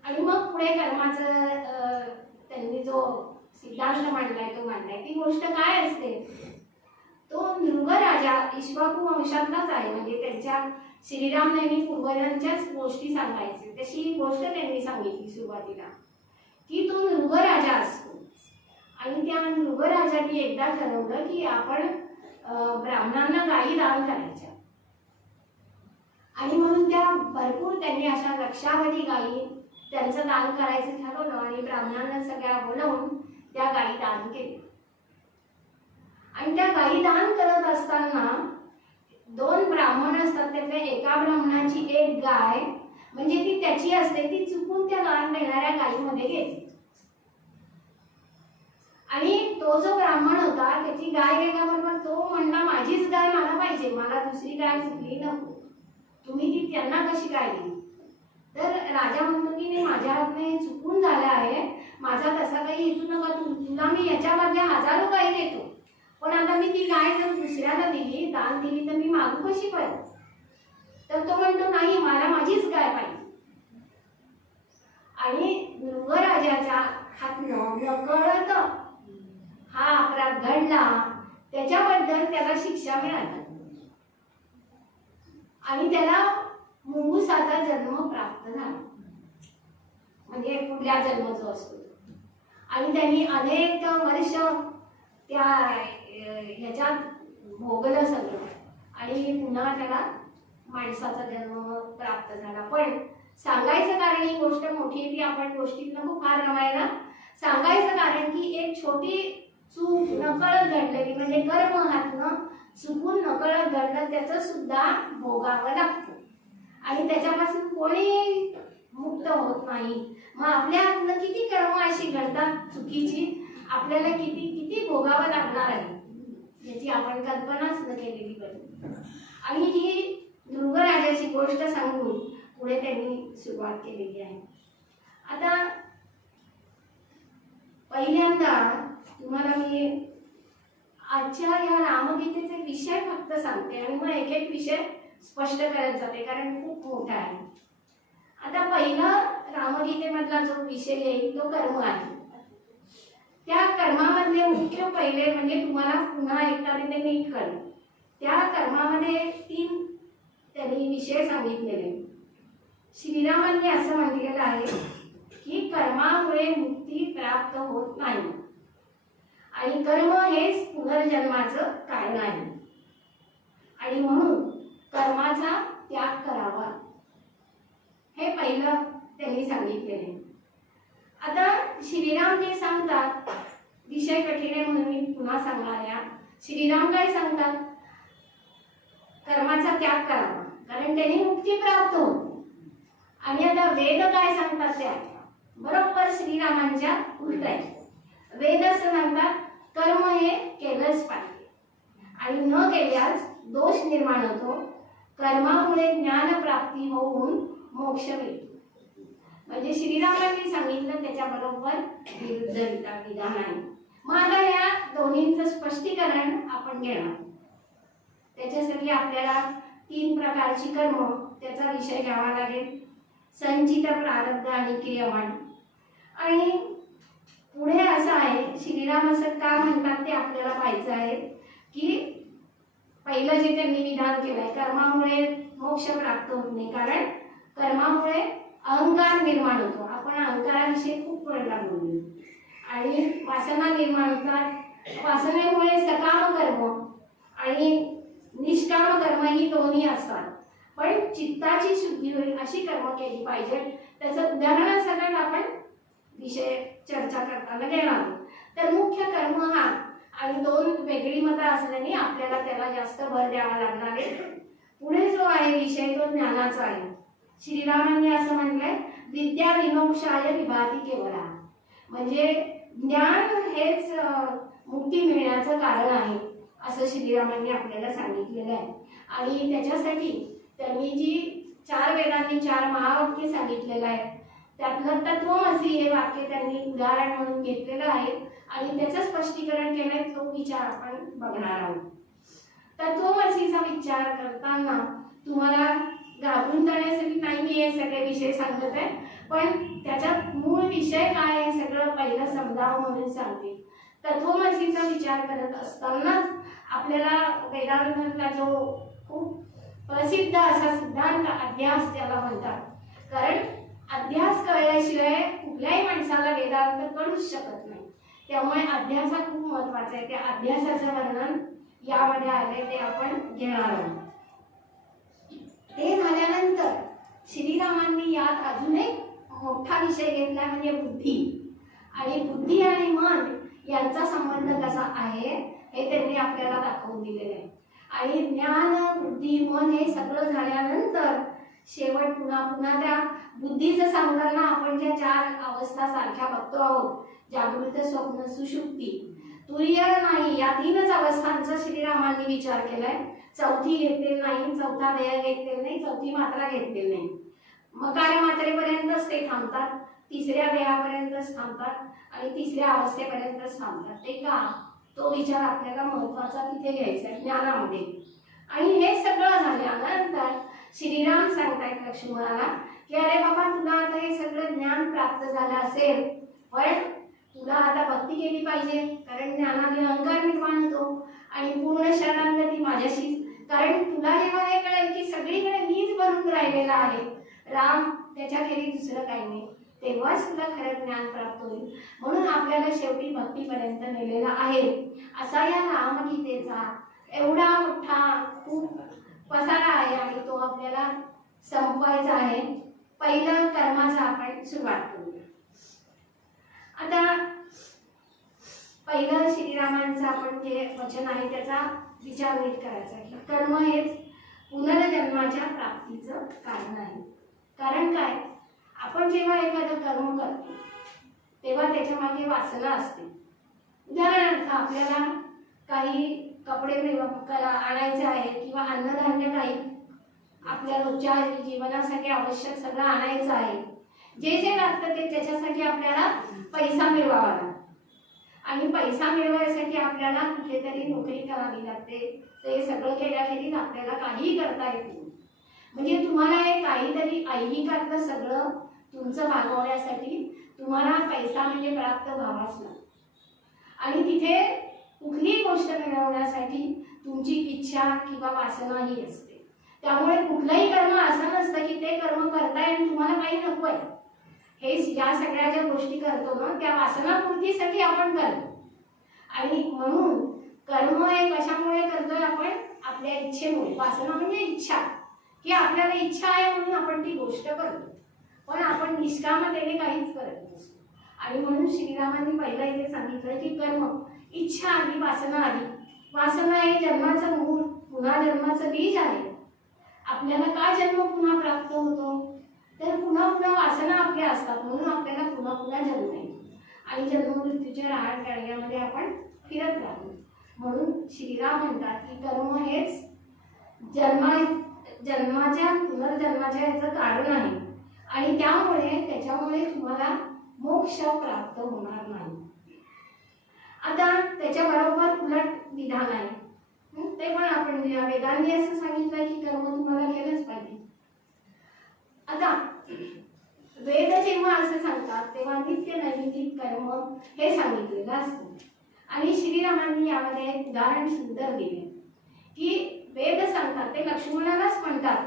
आणि मग पुढे कर्माचं त्यांनी जो सिद्धांत मांडलाय तो मांडलाय. ती गोष्ट काय असते, तो नृगराजा इक्ष्वाकू वंशातलाच आहे, म्हणजे त्यांच्या श्रीराम नेहमी पूर्वजांच्याच गोष्टी सांगायचे, तशी गोष्ट त्यांनी सांगितली सुरुवातीला की तो नृगराजा असतो. आणि त्या नृगराजाने एकदा ठरवलं की आपण ब्राह्मणांना गायी दान करायच्या. आणि म्हणून त्या भरपूर त्यांनी अशा लक्षावधी गायी त्यांचं दान करायचं ठरवलं आणि ब्राह्मणांना सगळ्या बोलावून त्या गायी दान केल्या. आणि त्या गायी दान करत असताना दोन ब्राह्मण असतात, त्यातल्या एका ब्राह्मणाची एक गाय म्हणजे ती त्याची असते, ती चुकून त्या दान देणाऱ्या गायीमध्ये गेली. आणि तो जो ब्राह्मण होता त्याची गाय गेल्याबरोबर तो म्हणला माझीच गाय मला पाहिजे, मला दुसरी गाय कुठली नको, तुम्ही ती त्यांना कशी काय दिली. तर राजा म्हणतो की नाही माझ्या हातने चुकून झालं आहे, माझा तसा काही हेतू नका, तुला मी याच्या बदल्या 1000 गायी देतो, पण आता मी ती गाय जर दुसऱ्याला दिली दान दिली तर मी मागू कशी परत. तर तो म्हणतो नाही मला माझीच गाय पाहिजे. आणि नृगराजाच्या हातनं नकळत हा अपराध घडला, त्याच्याबद्दल त्याला शिक्षा मिळाली आणि त्याला मुंगुसाचा जन्म प्राप्त झाला, म्हणजे पुढल्या जन्म जो असतो. आणि त्यांनी अनेक वर्ष त्या ह्याच्यात भोगलं सगळं आणि पुन्हा त्याला माणसाचा जन्म प्राप्त झाला. पण सांगायचं कारण ही गोष्ट मोठी आहे, ती आपण गोष्टीत नको फार रमायला. सांगायचं कारण की एक छोटी चूक नकळत घडलेली म्हणजे कर्म हातनं चुकून नकळत घडलं त्याचं सुद्धा भोगावं लागतं आणि त्याच्यापासून कोणी मुक्त होत नाही. मग आपल्या हातनं किती कर्म अशी घडतात चुकीची, आपल्याला किती किती भोगावं लागणार आहे याची आपण कल्पनाच न केलेली बरी. आणि ही नृगराजाची गोष्ट सांगून पुढे त्यांनी सुरुवात केलेली आहे. आता पहिल्यांदा तुम्हाला मी आजच्या या रामगीतेचे विषय फक्त सांगते आणि मग एक एक विषय स्पष्ट करत जाते कारण खूप मोठा आहे. आता पहिला रामगीतेमधला जो विषय येईल तो कर्म आहे. त्या कर्मामधले मुख्य पहिले म्हणजे तुम्हाला पुन्हा एकदा ते नीट कळेल. त्या कर्मामध्ये 3 त्यांनी विषय सांगितलेले. श्रीरामांनी असं म्हटलेलं आहे की कर्मामुळे मुक्ती प्राप्त होत नाही आणि कर्म हेच पुनर्जन्माचं कारण आहे आणि म्हणून कर्माचा त्याग करावा, हे पहिलं त्यांनी सांगितलेले. आता श्रीराम जे सांगतात, विषय कठीण आहे म्हणून मी पुन्हा सांगणार आहे. श्रीराम काय सांगतात? कर्माचा त्याग करावा, कारण त्यांनी मुक्ती प्राप्त होते. आणि आता वेद काय सांगतात त्या बरोबर श्रीरामांच्या उलट आहे. वेद असं सांगतात कर्म हे केलंच पाहिजे आणि न केल्यास दोष निर्माण होतो. कर्मामुळे ज्ञान प्राप्ती होऊन मोक्ष मिळतो. म्हणजे श्रीरामांनी सांगितलं त्याच्या बरोबर विरुद्ध विधान आहे. मग आता या दोन्हींचं स्पष्टीकरण आपण घेणार. त्याच्यासाठी आपल्याला 3 प्रकारची कर्म, त्याचा विषय घ्यावा लागेल. संचित, प्रारब्ध आणि क्रियमाण. आणि पुढे असं आहे, श्रीराम असं का म्हणतात ते आपल्याला पाहायचं आहे की पहिलं जे त्यांनी विधान केलंय, कर्मामुळे मोक्ष प्राप्त होत नाही, कारण कर्मामुळे अहंकार निर्माण होतो. आपण अहंकाराविषयी खूप वेळेला बोललो. आणि वासना निर्माण होतात. वासनेमुळे सकाम कर्म आणि निष्काम कर्म ही दोन्ही असतात. पण चित्ताची शुद्धी होईल अशी कर्म केली पाहिजे. त्याचं उदाहरणासकट आपण विषय चर्चा करताना घेणार. तर मुख्य कर्म हा आणि 2 वेगळी मतं असल्याने आपल्याला त्याला जास्त भर द्यावा लागणार आहे. पुढे जो आहे विषय तो ज्ञानाचा आहे. श्रीरामांनी असं म्हटलंय, विद्या विमोक्षाय विभाती केवला. म्हणजे ज्ञान हेच मुक्ती मिळण्याचं कारण आहे असं श्रीरामांनी आपल्याला सांगितलेलं आहे. आणि त्याच्यासाठी त्यांनी जी 4 वेदांनी 4 महावाक्य सांगितलेलं आहे, त्यातलं तत्वमसी हे वाक्य त्यांनी उदाहरण म्हणून घेतलेलं आहे आणि त्याचं स्पष्टीकरण केलंय. तो विचार आपण बघणार आहोत. तत्वमसीचा विचार करताना तुम्हाला घाबरून जाण्यासाठी नाही मी हे सगळे विषय सांगत आहे, पण त्याच्यात मूळ विषय काय आहे सगळं पहिलं समजावं म्हणून सांगते. तत्वमसीचा विचार करत असतानाच आपल्याला वेदांतला जो खूप प्रसिद्ध असा सिद्धांत अध्यास त्याला म्हणतात. कारण अध्यास कळल्याशिवाय कुठल्याही माणसाला वेदांत कळूच शकत नाही. त्यामुळे अध्यास हा खूप महत्वाचा आहे. त्या अध्यासाचं वर्णन यामध्ये आले ते आपण घेणार आहोत. ते झाल्यानंतर श्रीरामांनी यात अजून एक मोठा विषय घेतला म्हणजे बुद्धी. आणि बुद्धी आणि मन यांचा संबंध कसा आहे हे त्यांनी आपल्याला दाखवून दिलेले आहे. आणि ज्ञान, बुद्धी, मन हे सगळं झाल्यानंतर शेवट पुन्हा त्या बुद्धीचं सांगताना आपण ज्या 4 अवस्था सारख्या बघतो आहोत, जागृत, स्वप्न, सुषुप्ती, तुर्य नाही, या 3च अवस्थांचा श्रीरामांनी विचार केलाय. चौथी घेतलेली नाही, चौथा व्यय घेतलेला नाही, चौथी मात्रा घेतलेली नाही. मकार मात्रेपर्यंतच ते थांबतात, 3ऱ्या व्ययापर्यंतच थांबतात आणि 3ऱ्या अवस्थेपर्यंतच थांबतात. ते का? तो विचार आपल्याला महत्वाचा तिथे घ्यायचा आहे ज्ञानामध्ये. आणि हे सगळं झाल्यानंतर श्रीराम सांगतायत लक्ष्मणाला की अरे बाबा, तुला आता हे सगळं ज्ञान प्राप्त झालं असेल, पण तुला आता भक्ती केली पाहिजे. कारण ज्ञानाने अहंकार निर्माण होतो आणि पूर्ण शरणागती माझ्याशी. कारण तुला जेव्हा हे कळेल की सगळीकडे मीच भरून राहिलेला आहे, राम त्याच्या खेरी दुसरं काही नाही, तेव्हाच तुला खरं ज्ञान प्राप्त होईल. म्हणून आपल्याला शेवटी भक्तीपर्यंत नेलेला आहे. असा या रामगीतेचा एवढा मोठा खूप पसारा आहे आणि तो आपल्याला संपवायचा आहे. पहिलं कर्माचा आपण सुरुवात करूया. आता पहिलं श्रीरामांचं आपण जे वचन आहे त्याचा विचार नीट करायचा की कर्म हेच पुनर्जन्माच्या प्राप्तीचं कारण आहे. कारण काय? आपण जेव्हा एखादं कर्म करतो तेव्हा त्याच्या मागे वासना असते. उदाहरणार्थ आपल्याला काही कपडे आणायचे आहे किंवा अन्नधान्य काही आपल्या रोजच्या जीवनासाठी आवश्यक सगळं आणायचं आहे. जे जे लागतं ते त्याच्यासाठी आपल्याला पैसा मिळवावा लागतो आणि पैसा मिळवण्यासाठी आपल्याला कुठेतरी नोकरी करावी लागते. ते सगळं केल्याखेरीज आपल्याला काहीही करता येत नाही. म्हणजे तुम्हाला हे काहीतरी ऐहिकातलं सगळं तुमचं भागवण्यासाठी तुम्हाला पैसा म्हणजे प्राप्त व्हावाच लागतो. आणि तिथे कुठलीही गोष्ट मिळवण्यासाठी तुमची इच्छा किंवा वासना ही असते. त्यामुळे कुठलंही कर्म असं नसतं की ते कर्म करताय आणि तुम्हाला काही नको आहे. हे या सगळ्या ज्या गोष्टी करतो ना त्या वासनापूर्तीसाठी आपण करतो. आणि म्हणून कर्म हे कशामुळे करतोय आपण? आपल्या इच्छेमुळे. वासना म्हणजे इच्छा, की आपल्याला इच्छा आहे म्हणून आपण ती गोष्ट करतो, पण आपण निष्कामतेने काहीच करत नसतो. आणि म्हणून श्रीरामांनी पहिला इथे सांगितलं की कर्म, इच्छा आली, वासना आली. वासना हे जन्माचं मूळ, पुन्हा जन्माचं बीज आहे. आपल्याला का जन्म पुन्हा प्राप्त होतो? तर पुन्हा पुन्हा वासना आपल्या असतात, म्हणून आपल्याला पुन्हा पुन्हा जन्म येतो आणि जन्ममृत्यूच्या रहाट गाडग्यामध्ये आपण फिरत राहतो. म्हणून श्रीराम म्हणतात की कर्म हेच जन्माच्या पुनर्जन्माच्या याचं कारण आहे आणि त्याच्यामुळे तुम्हाला मोक्ष प्राप्त होणार नाही. आता त्याच्या बरोबर उलट विधान आहे, ते पण आपण वेदांनी असं सांगितलं की कर्म तुम्हाला केलंच पाहिजे. आता वेद जेव्हा असं सांगतात तेव्हा नित्य नैमित्तिक कर्म हे सांगितलेलं असतं. आणि श्रीरामांनी यामध्ये एक उदाहरण सुंदर दिले की वेद सांगतात, ते लक्ष्मणालाच म्हणतात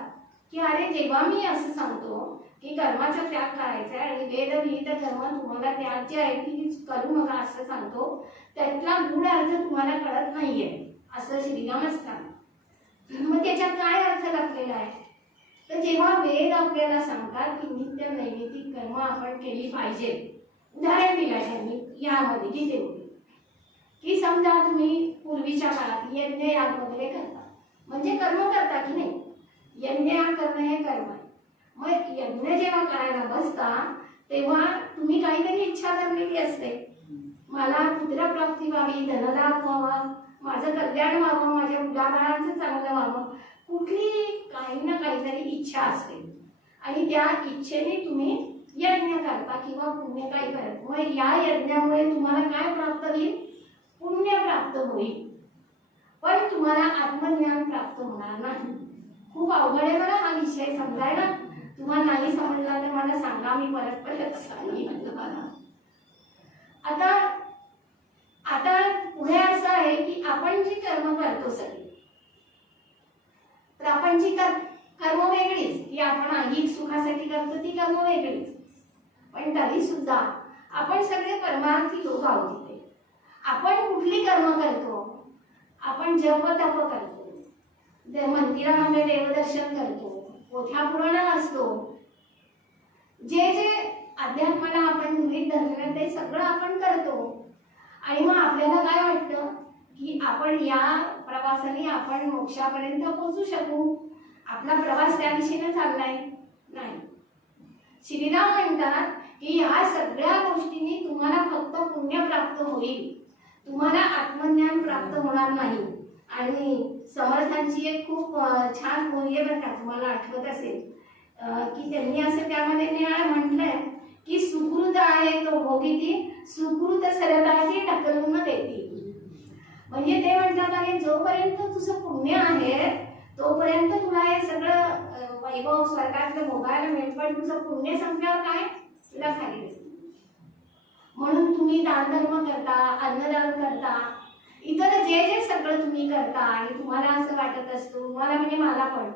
की अरे जेव्हा मी असं सांगतो की कर्माचा त्याग करायचा आहे आणि वेद विहित कर्म तुम्हाला त्याज्य आहे की करू नका असं सांगतो, त्यातला गूढ अर्थ तुम्हाला कळत नाहीये असं श्रीरामच सांगतात. मग त्याच्यात काय अर्थ लपलेला आहे? तर जेव्हा वेद आपल्याला सांगतात की नित्य नैमित्तिक कर्म आपण केली पाहिजे, उदाहरण दिलं त्यांनी यामध्ये की तेवढी की समजा तुम्ही पूर्वीच्या काळात यज्ञ याग वगैरे करता, म्हणजे कर्म करता की नाही? यज्ञ याग करणं हे कर्म आहे. मग यज्ञ जेव्हा करायला बसता तेव्हा तुम्ही काहीतरी इच्छा करलेली असते, मला पुत्रप्राप्ती व्हावी, धनलाभ व्हावा, माझं कल्याण व्हावं, माझ्या मुलाबाळांचं चांगलं व्हावं, कुठली काही ना काहीतरी इच्छा असते आणि त्या इच्छेने तुम्ही यज्ञ करता किंवा पुण्य काही करत. मग या यज्ञामुळे तुम्हाला काय प्राप्त होईल? पुण्य प्राप्त होईल, पण तुम्हाला आत्मज्ञान प्राप्त होणार नाही. खूप अवघड आहे बरं हा विषय समजायला. तुम्हाला नाही समजला तर मला सांगा, मी परत परत सांगेन तुम्हाला. आता पुढे असं आहे की आपण जी कर्म करतो सगळी प्रापंचिक कर्म वेगळीच, की आपण ऐहिक सुखासाठी करतो ती कर्म वेगळीच, पण तरी सुद्धा आपण सगळे परमार्थी लोक आहोत. आपण कुठली कर्म करतो? आपण जप तप करतो, मंदिरामध्ये देवदर्शन करतो, पोथ्या पुराण असतो, जे जे अध्यात्माला आपण गृहीत धरलेलं ते सगळं आपण करतो. आणि मग आपल्याला काय वाटतं की आपण या प्रवासाने आपण मोक्षापर्यंत पोहोचू शकू, आपला प्रवास त्या दिशेने चाललाय. नाही, श्रीराम म्हणतात की ह्या सगळ्या गोष्टींनी तुम्हाला फक्त पुण्य प्राप्त होईल, तुम्हाला आत्मज्ञान प्राप्त होणार नाही. आणि समर्थांची एक खूप छान ओळी आहे बरं का, तुम्हाला आठवत असेल की त्यांनी असं त्यामध्ये म्हटलंय की सुकृत आहे तो भोगीती, सुकृत सरताची ढकलून देते. म्हणजे ते म्हणतात आहे जोपर्यंत तुझं पुण्य आहे तोपर्यंत तुला हे सगळं वैभव स्वर्गातलं भोगायला मिळेल, पण तुझं पुण्य संपल्यावर काय तुला खाली देते. म्हणून तुम्ही दानधर्म करता, अन्नदान करता, इतर जे जे सगळं तुम्ही करता आणि तुम्हाला असं वाटत असतो, तुम्हाला म्हणजे मला पण,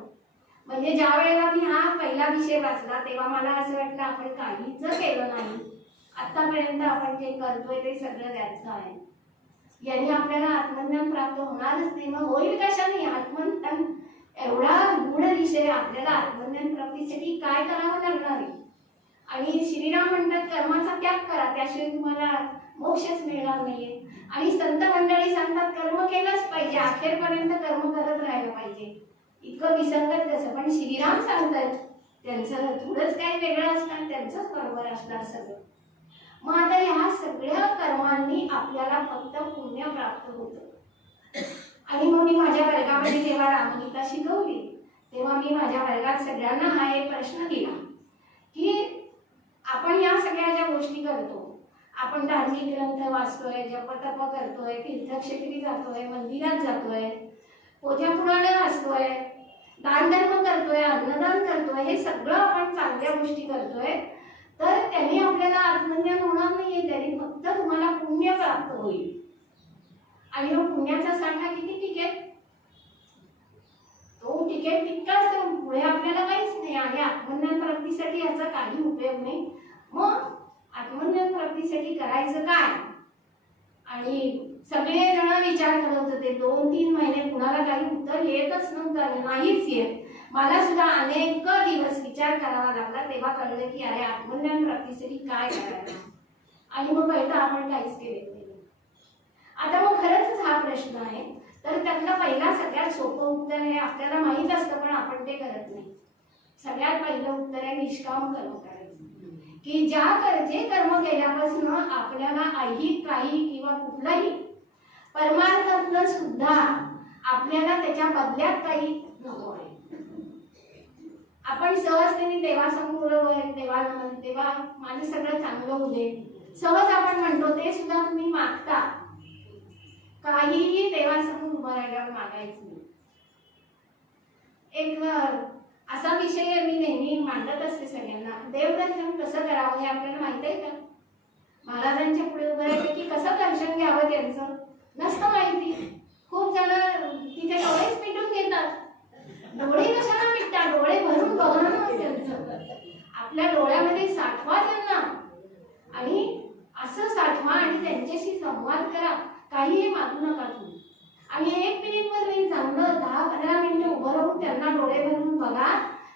म्हणजे ज्या वेळेला मी हा पहिला विषय वाचला तेव्हा मला असं वाटलं आपण काहीच केलं नाही, आतापर्यंत आपण जे करतोय ते सगळं व्यर्थ आहे, यांनी आपल्याला आत्मज्ञान प्राप्त होणारच नाही. मग होईल कशाने आत्मज्ञान? एवढा गूढ विषय, आपल्याला आत्मज्ञान प्राप्तीसाठी काय करावं लागणार आहे? आणि श्रीराम म्हणतात कर्माचा त्याग करा, त्याशिवाय तुम्हाला मोक्षच मिळणार नाहीये. आणि संत मंडळी सांगतात कर्म केलंच पाहिजे, अखेरपर्यंत कर्म करत राहायला पाहिजे. इतकं विसंगत कसं? पण श्रीराम सांगतात त्यांचं थोडंच काही वेगळं असणार, त्यांचंच बरोबर असणार सगळं. मग आता ह्या सगळ्या कर्मांनी आपल्याला फक्त पुण्य प्राप्त होतं. आणि मग मी माझ्या वर्गामध्ये जेव्हा रामगीता शिकवली तेव्हा मी माझ्या वर्गात सगळ्यांना हा एक प्रश्न दिला की आपण या सगळ्या ज्या गोष्टी करतो, आपण धार्मिक ग्रंथ वाचतोय, जपतप करतोय, तीर्थक्षेत्री जातोय, मंदिरात जातोय, पोथ्या पुराण वाचतोय, दानधर्म करतोय, अन्नदान करतोय, हे सगळं आपण चांगल्या गोष्टी करतोय, तर त्यांनी आपल्याला आत्मज्ञान होणार नाहीये, त्यांनी फक्त तुम्हाला पुण्य प्राप्त होईल. आणि मग पुण्याचा साठा किती टिकेल? तो टिकेल तितकाच, पुढे आपल्याला काहीच नाही. आणि आत्मज्ञान प्राप्तीसाठी याचा काही उपयोग नाही. मग आत्मज्ञान प्राप्तीसाठी करायचं काय? आणि सगळेजण विचार करत होते. 2-3 महिने कुणाला काही उत्तर येतच नव्हतं, नाहीच येत. मला सुद्धा अनेक दिवस विचार करावा लागला. तेव्हा कळलं की अरे आत्मज्ञान प्राप्तीसाठी काय करायचं. आणि मग कळतं आपण काहीच केलेलं नाही. आता मग खरंच हा प्रश्न आहे. तर त्यातला पहिला सगळ्यात सोपं उत्तर हे आपल्याला माहीत असतं पण आपण ते करत नाही. सगळ्यात पहिलं उत्तर आहे निष्काम कर्म करायचं. की जे कर्म केल्यापासून आपल्याला ऐहिक काही किंवा कुठलाही परमार्थातलं सुद्धा आपल्याला त्याच्या बदल्यात काही नको आहे. आपण सहजतेने देवासमोर देवा माझं सगळं चांगलं होऊ दे सहज आपण म्हणतो, ते सुद्धा तुम्ही मागता. काहीही देवासमोर उभं राहिल्यावर मागायचं नाही. एक असा विषय मी नेहमी मांडत असते सगळ्यांना. देवदर्शन कसं करावं हे आपल्याला माहित आहे का? महाराजांच्या पुढे उभं राहायचं की कसं दर्शन घ्यावं त्यांचं नसतं माहिती. खूप जण तिथे डोळेच मिटून घेतात. डोळे कशाला मिटतात? डोळे भरून बघणं त्यांचं. आपल्या डोळ्यामध्ये साठवा त्यांना आणि असं साठवा आणि त्यांच्याशी संवाद करा. काहीही मागू नका तुम्ही. आणि 1 मिनिटवर नाही, चांगलं 10-15 मिनिटं उभं राहून त्यांना डोळे भरून बघा,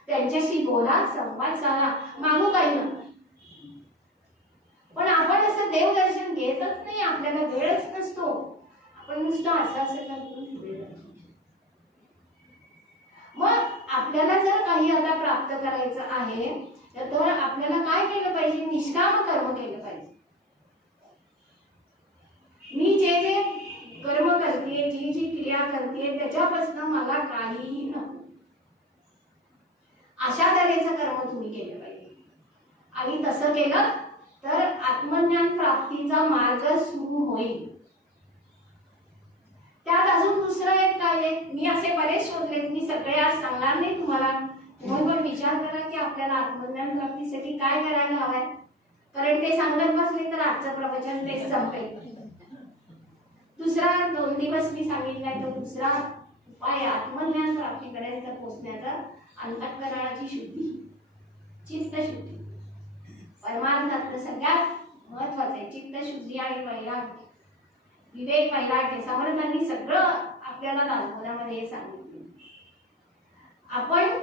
त्यांच्याशी बोला, संवाद साधा, मागू काही नका. पण आपण असं देवदर्शन घेतच नाही, आपल्याला वेळच नसतो. आपण नुसतं असं करतो. मग आपल्याला जर काही आता प्राप्त करायचं आहे तर आपल्याला काय केलं पाहिजे? निष्काम कर्म केलं पाहिजे. मी जे कर्म करते, जी क्रिया करते त्याच्यापासून मला काहीही नको, अशा तऱ्हेचं कर्म तुम्ही केलं पाहिजे. आणि तसं केलं तर आत्मज्ञान प्राप्तीचा मार्ग सुरू होईल. त्यात अजून दुसरं एक काय आहे, मी असे बरेच शोधले, मी सगळे आज सांगणार नाही तुम्हाला. तुम्ही पण विचार करा की आपल्याला आत्मज्ञान प्राप्तीसाठी काय करायला हवंय. कारण ते सांगत बसले तर आजचं प्रवचन तेच संपेल. दुसरा 2 दिवस मी सांगितलाय तो दुसरा उपाय आत्मज्ञान प्राप्तीपर्यंत पोहोचण्याचा अंतःकरणाची शुद्धी, चित्तशुद्धी. परमार्थातलं सगळ्यात महत्वाचं आहे चित्तशुद्धी आणि वैराग्य, विवेक, वैराग्य. समर्थांनी सगळं आपल्याला दाखवण्यामध्ये हे सांगितलं. आपण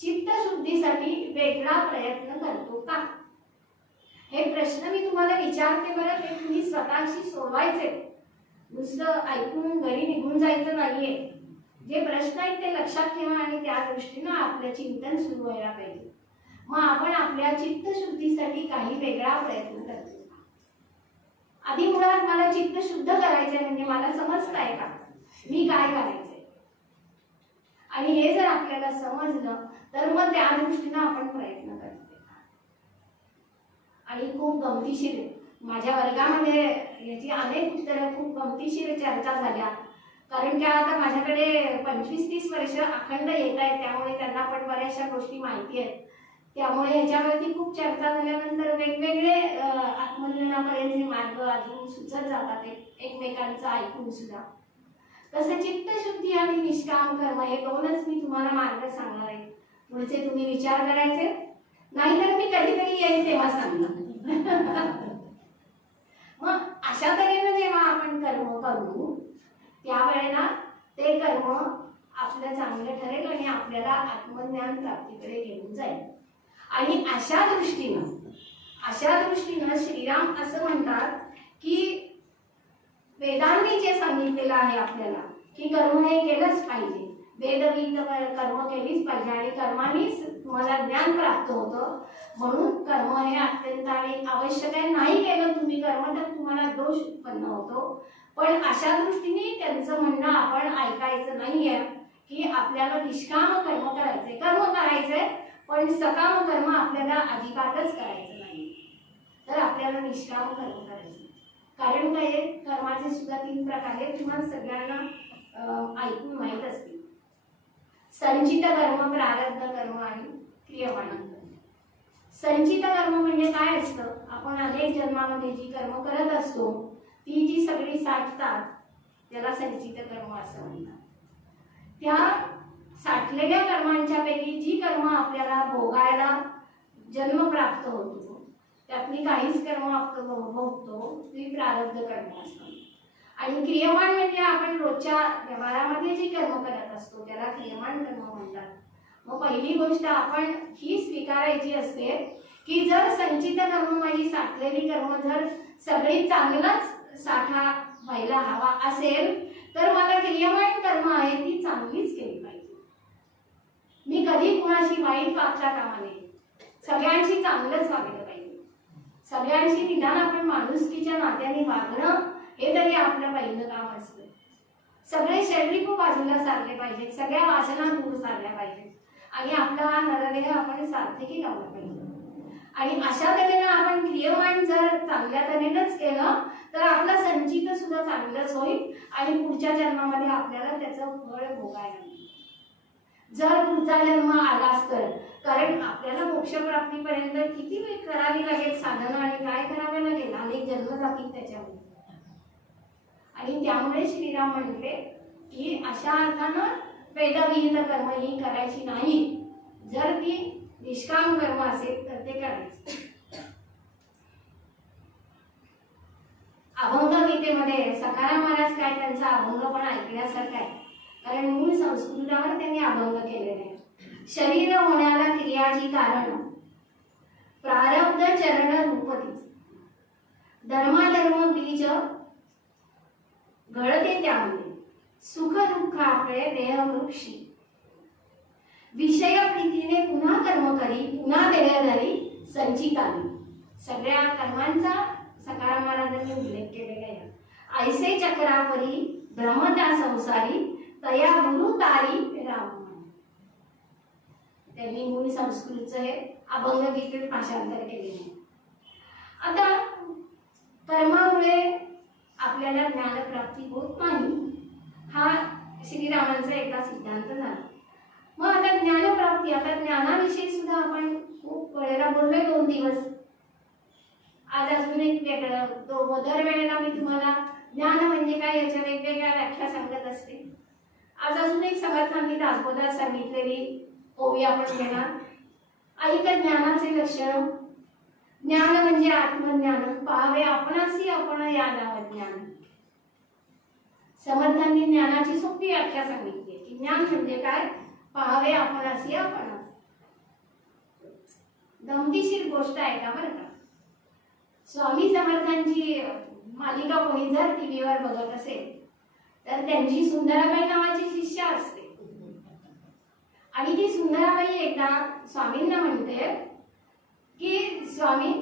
चित्तशुद्धीसाठी वेगळा प्रयत्न करतो का? हे प्रश्न मी तुम्हाला विचारते बरं. ते तुम्ही स्वतःशी सोडवायचे, नुसतं ऐकून घरी निघून जायचं नाहीये. जे प्रश्न आहेत ते लक्षात ठेवा आणि त्या दृष्टीनं आपलं चिंतन सुरू व्हायला पाहिजे. मग आपण आपल्या चित्तशुद्धीसाठी काही वेगळा प्रयत्न करतो. आधी मुळात मला चित्त शुद्ध करायचंय म्हणजे मला समजतंय का मी काय करायचंय. आणि हे जर आपल्याला समजलं तर मग त्या दृष्टीनं आपण प्रयत्न करतो. आणि खूप गमतीशीर माझ्या वर्गामध्ये याची अनेक उत्तरं खूप गमतीशीर चर्चा झाल्या. कारण त्या आता माझ्याकडे 25-30 वर्ष अखंड येत आहेत, त्यामुळे त्यांना पण बऱ्याचशा गोष्टी माहिती आहेत. त्यामुळे याच्यावरती खूप चर्चा झाल्यानंतर वेगवेगळे आत्मज्ञानापर्यंत मार्ग अजून सुचत जातात एकमेकांचं ऐकून सुद्धा. तसं चित्तशुद्धी आणि निष्काम कर्म हे 2च मी तुम्हाला मार्ग सांगणार आहे. पुढचे तुम्ही विचार करायचे, नाहीतर मी कधीतरी येईल तेव्हा सांगणार. मग अशा तऱ्हेनं जेव्हा आपण कर्म करू त्यावेळेला ते कर्म आपलं चांगलं ठरेल आणि आपल्याला आत्मज्ञान प्राप्तीकडे घेऊन जाईल. आणि अशा दृष्टीनं श्रीराम असं म्हणतात की वेदांनी जे सांगितलेलं आहे आपल्याला की कर्म हे केलंच पाहिजे, वेदविहित कर्म केलीच पाहिजे आणि कर्मानेच तुम्हाला ज्ञान प्राप्त होतं. म्हणून कर्म हे अत्यंत आणि आवश्यक आहे. नाही केलं तुम्ही कर्म तर तुम्हाला दोष उत्पन्न होतो. पण अशा दृष्टीने त्यांचं म्हणणं आपण ऐकायचं नाहीये की आपल्याला निष्काम कर्म करायचंय. कर्म करायचंय पण सकाम कर्म आपल्याला अजिबातच करायचं नाही. तर आपल्याला निष्काम कर्म करायचं. कारण काय, कर्माचे सुद्धा 3 प्रकार आहेत, तुम्हाला सगळ्यांना ऐकून माहीत असतील. संचित कर्म, प्रारब्ध कर्म आणि क्रियमाण कर्म. संचित कर्म म्हणजे काय असतं? आपण अनेक जन्मामध्ये जी कर्म करत असतो ती जी सगळी साठतात त्याला संचित कर्म असं म्हणतात. त्या साठलेल्या कर्मांच्या पैकी जी कर्म आपल्याला भोगायला जन्म प्राप्त होतो त्यातली काहीच कर्म आपण भोगतो ती प्रारब्ध कर्म असतात. आणि क्रियमाण म्हणजे आपण रोजच्या व्यवहारामध्ये जी कर्म करत असतो त्याला क्रियमाण कर्म म्हणतात. मग पहिली गोष्ट आपण ही स्वीकारायची असते की जर संचित कर्म, माझी साठलेली कर्म जर सगळी चांगलाच साठा व्हायला हवा असेल तर मला क्रियमाण कर्म आहे ती चांगलीच केली पाहिजे. मी कधी कुणाशी वाईट वागता कामा नये, सगळ्यांशी चांगलंच वागलं पाहिजे. सगळ्यांशी निदान आपण माणुसकीच्या नात्याने वागणं हे तरी आपलं पहिलं काम असतं. सगळे शरीर बाजूला सारले पाहिजेत, सगळ्या वासना दूर सारल्या पाहिजेत आणि आपला हा नरदेह आपण सार्थकी लावला पाहिजे. आणि अशा तऱ्हेनं आपण क्रियमाण जर चांगल्या तऱ्हेनंच केलं तर आपलं संचित सुद्धा चांगलंच होईल आणि पुढच्या जन्मामध्ये आपल्याला त्याचं फळ भोगायला मिळेल. जर पुढचा जन्म आलाच तर, कारण आपल्याला मोक्षप्राप्तीपर्यंत किती वेळ करावी लागेल साधना आणि काय करावे लागेल, अनेक जन्म जातील त्याच्यामध्ये. आणि त्यामुळे श्रीराम म्हणले की अशा अर्थानं वेदविहित कर्म ही करायची नाही. जर ती निष्काम कर्म असेल तर ते करायचं. अभंग गीतेमध्ये सखाराम महाराज काय त्यांचा अभंग पण ऐकण्यासारखा आहे, कारण मूळ संस्कृतावर त्यांनी अभंग केलेले आहे. शरीर होण्याला क्रियाची कारण प्रारब्ध चरण रूपतीच, धर्माधर्म बीज घडते त्यामुळे, सुख दुःख आपले देह वृक्षी, विषय प्रीतीने पुन्हा कर्म करी, पुन्हा देह धरी संचितानी. सगळ्या कर्मांचा सखाराम महाराजांनी उल्लेख केलेला आहे. ऐसे चक्रापरी भ्रमता संसारी, तया गुरु तारी राम. त्यांनी मूळ संस्कृतचं हे अभंग गीतेत भाषांतर केलेले आहे. आता कर्मामुळे आपल्याला ज्ञानप्राप्ती होत नाही हा श्रीरामांचा एका सिद्धांत झाला. मग आता ज्ञानप्राप्ती, आता ज्ञानाविषयी सुद्धा आपण खूप वेळेला बोललोय 2 दिवस. आज अजून एक वेगळं, दर वेळेला मी तुम्हाला ज्ञान म्हणजे काय याच्या वेगवेगळ्या व्याख्या सांगत असते. आज अजून एक समर्थांनी दासबोधात सांगितलेली ओवी आपण घेणार. ऐक ज्ञानाचे लक्षण. ज्ञान म्हणजे आत्मज्ञान, पाहावे आपणासी आपण या नाव ज्ञान. समर्थांनी ज्ञानाची सोपी व्याख्या सांगितली की ज्ञान म्हणजे काय, पाहावे आपणासी आपण. गमतीशीर गोष्ट आहे का बरं का. स्वामी समर्थांची मालिका कोणी जर टीव्हीवर बघत असेल तर त्यांची सुंदराबाई नावाची शिष्य असते आणि ती सुंदराबाई एकदा स्वामींना म्हणते की स्वामी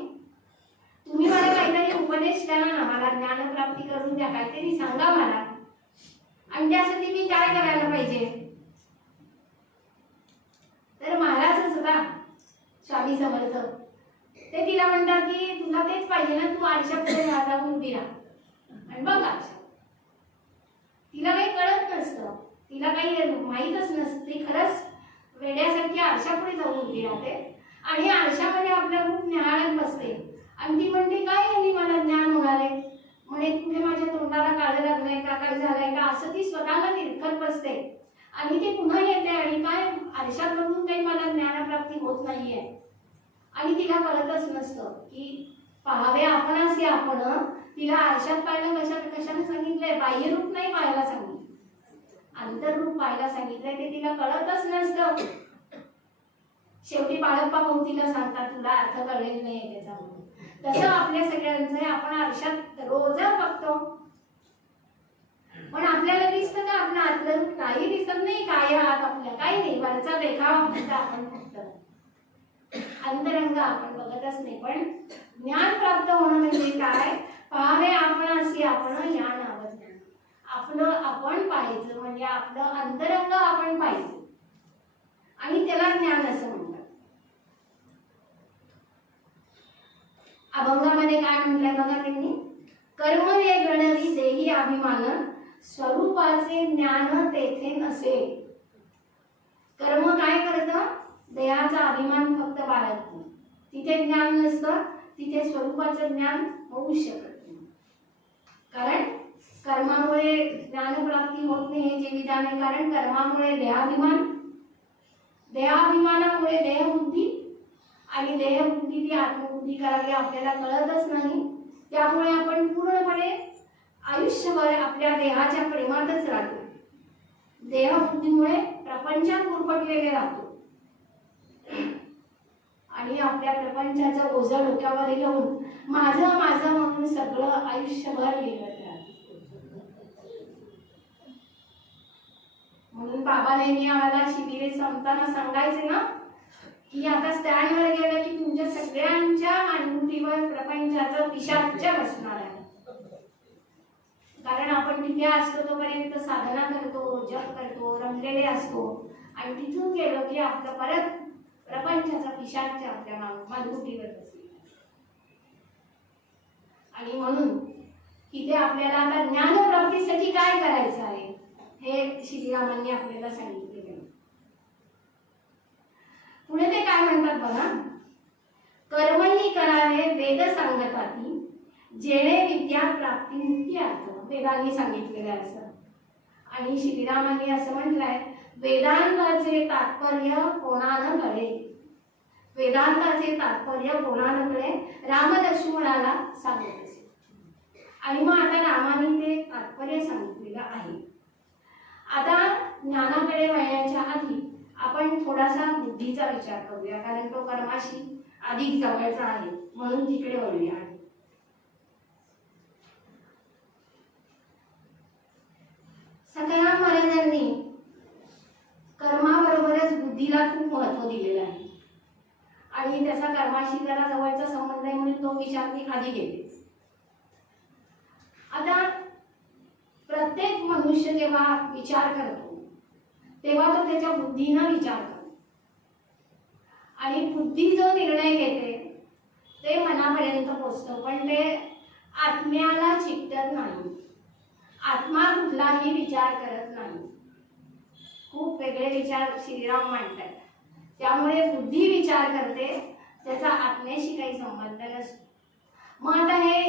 तुम्ही मला काहीतरी उपदेश करा ना, मला ज्ञानप्राप्ती करून द्या, काहीतरी सांगा मला, आणि त्यासाठी मी काय करायला पाहिजे. तर महाराजच का स्वामी समर्थ ते तिला म्हणतात की तुला तेच पाहिजे ना, तू आरशापुढे जाऊन उभी राहा आणि बघ आरशा. तिला काही कळत नसतं, तिला काही माहीतच नसतं, ती खरंच वेड्यासारखी आरशापुढे जाऊन उभी राहते आणि आरशामध्ये आपलं रूप निहाळत बसते आणि ती म्हणते काय यांनी मला ज्ञान होणार आहे, म्हणे कुठे माझ्या तोंडाला काळं लागलंय का, काय झालंय का, असं ती स्वतःला निरखत बसते आणि ती पुन्हा येते आणि काय आरशात बघून काही मला ज्ञानप्राप्ती होत नाहीये आणि तिला कळतच नसतं की पाहावे आपणासी आपण. तिला आरशात पाहायला कशाने सांगितलंय, बाह्य रूप नाही पाहायला सांगितलं, अंतर्रूप पाहायला सांगितलंय, ते तिला कळतच नसतं. शेवटी बाळप्पा भाऊ तिला सांगतात तुला अर्थ कळलेला नाहीये त्याचा. तसं आपल्या सगळ्यांचं आपण आरशात रोज बघतो पण आपल्याला दिसतं का आपलं आतलं रूप, काही दिसत नाही. काय आत आपल्या काही नाही, वरचा देखावा फक्त आपण फक्त अंतरंग आपण बघतच नाही. पण ज्ञान प्राप्त होणं म्हणजे काय, पाहावे आपणासी आपण या नाव ज्ञान. आपलं आपण पाहायचं म्हणजे आपलं अंतरंग आपण पाहायचं आणि त्याला ज्ञान असं म्हणतात. अभंगामध्ये काय म्हटलंय बघा त्यांनी, कर्म रे गणरी देही अभिमान, स्वरूपाचे ज्ञान तेथे नसे. कर्म काय करतं, देहाचा अभिमान फक्त बाळगतं, तिथे ज्ञान नसतं, तिथे स्वरूपाचं ज्ञान होऊ शकत नाही. कारण कर्मामुळे ज्ञानप्राप्ती होत नाही हे जे विधान आहे. कारण कर्मामुळे देहाभिमान, देहाभिमानामुळे देहबुद्धी आणि देहबुद्धी ती आत्मबुद्धी करावी आपल्याला कळतच नाही. त्यामुळे आपण पूर्णपणे आयुष्यभर आपल्या देहाच्या प्रेमातच राहतो. देहबुद्धीमुळे प्रपंचात गुरफटलेले राहतो आणि आपल्या प्रपंचाचं ओझं डोक्यावर घेऊन माझं माझं म्हणून सगळं आयुष्यभर लिहित राहतो. म्हणून बाबा नेहमी आम्हाला शिबिरे संपताना सांगायचे ना की आता स्टँडवर गेलं की तुमच्या सगळ्यांच्या मानगुटीवर प्रपंचाचं पिशाच्च बसणार आहे. कारण आपण तिथे असतो तोपर्यंत साधना करतो, जप करतो, रमलेले असतो आणि तिथून गेलो की आपलं परत प्रपंचाचा पिशाच्च आपल्या मानगुटीवर बसलेला. आणि म्हणून तिथे आपल्याला आता ज्ञानप्राप्तीसाठी काय करायचं आहे हे श्रीरामांनी आपल्याला सांगितलेलं आहे. पुढे ते काय म्हणतात बघा, कर्मही करावे वेद सांगताती जेणे विद्या प्राप्ती मुक्ती अर्थ. वेदांनी सांगितलेलं आहे असं. आणि श्रीरामांनी असं म्हटलंय, वेदांताचे तात्पर्य कोणाला कळे, वेदांताचे तात्पर्य कोणाला कळे, राम लक्ष्मणाला सांगत असे. आणि मग आता रामाने ते तात्पर्य सांगितलेलं आहे. आता ज्ञानाकडे वळण्याच्या आधी आपण थोडासा बुद्धीचा विचार करूया, कारण तो कर्माशी अधिक जवळचा आहे, म्हणून तिकडे वळूया. सखाराम महाराजांनी कर्माबरोबरच बुद्धीला खूप महत्त्व दिलेलं आहे आणि त्याचा कर्माशी जरा जवळचा संबंध आहे म्हणून तो विचार मी आधी घेते. आता प्रत्येक मनुष्य जेव्हा विचार करतो तेव्हा तो त्याच्या बुद्धीनं विचार करतो आणि बुद्धी जो निर्णय घेते ते मनापर्यंत पोचतं, पण ते आत्म्याला चिकटत नाही. आत्मा कुठलाही विचार करत नाही. खूप वेगळे विचार श्रीराम मांडतात. त्यामुळे बुद्धी विचार करते, त्याचा आत्म्याशी काही संबंध नसतो. मग आता हे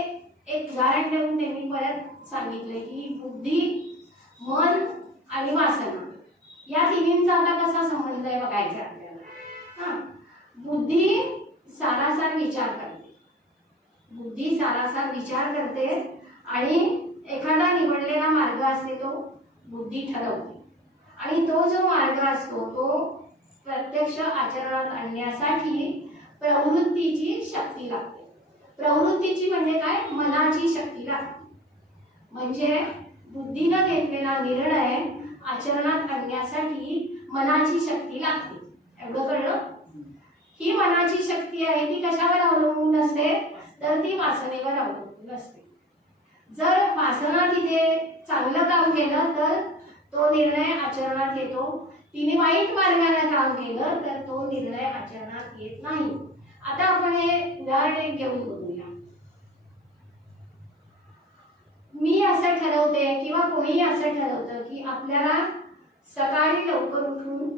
एक उदाहरण देऊन ते मी परत सांगितले की बुद्धी, मन आणि वासना या तिन्हींचा आता कसा संबंध आहे बघायचा आपल्याला. बुद्धी सारासार विचार करते, बुद्धी सारासार विचार करते आणि एखादा निवडलेला मार्ग असते तो बुद्धी ठरवते आणि तो जो मार्ग असतो तो प्रत्यक्ष आचरणात आणण्यासाठी प्रवृत्तीची शक्ती लागते. प्रवृत्तीची म्हणजे काय, मनाची शक्ती लागते. म्हणजे बुद्धीनं घेतलेला निर्णय आचरणात आणण्यासाठी मनाची शक्ती लागते. एवढं कळलं? ही मनाची शक्ती आहे ती कशावर अवलंबून असते, तर ती वासनेवर अवलंबून असते. जर वासना तिथे चांगलं काम केलं तर तो निर्णय आचरणात येतो, तिने वाईट मार्गाने काम केलं तर तो निर्णय आचरणात येत नाही. आता आपण हे उदाहरण घेऊन बघूया. मी असं ठरवते किंवा कोणीही असं ठरवतं की आपल्याला सकाळी लवकर उठून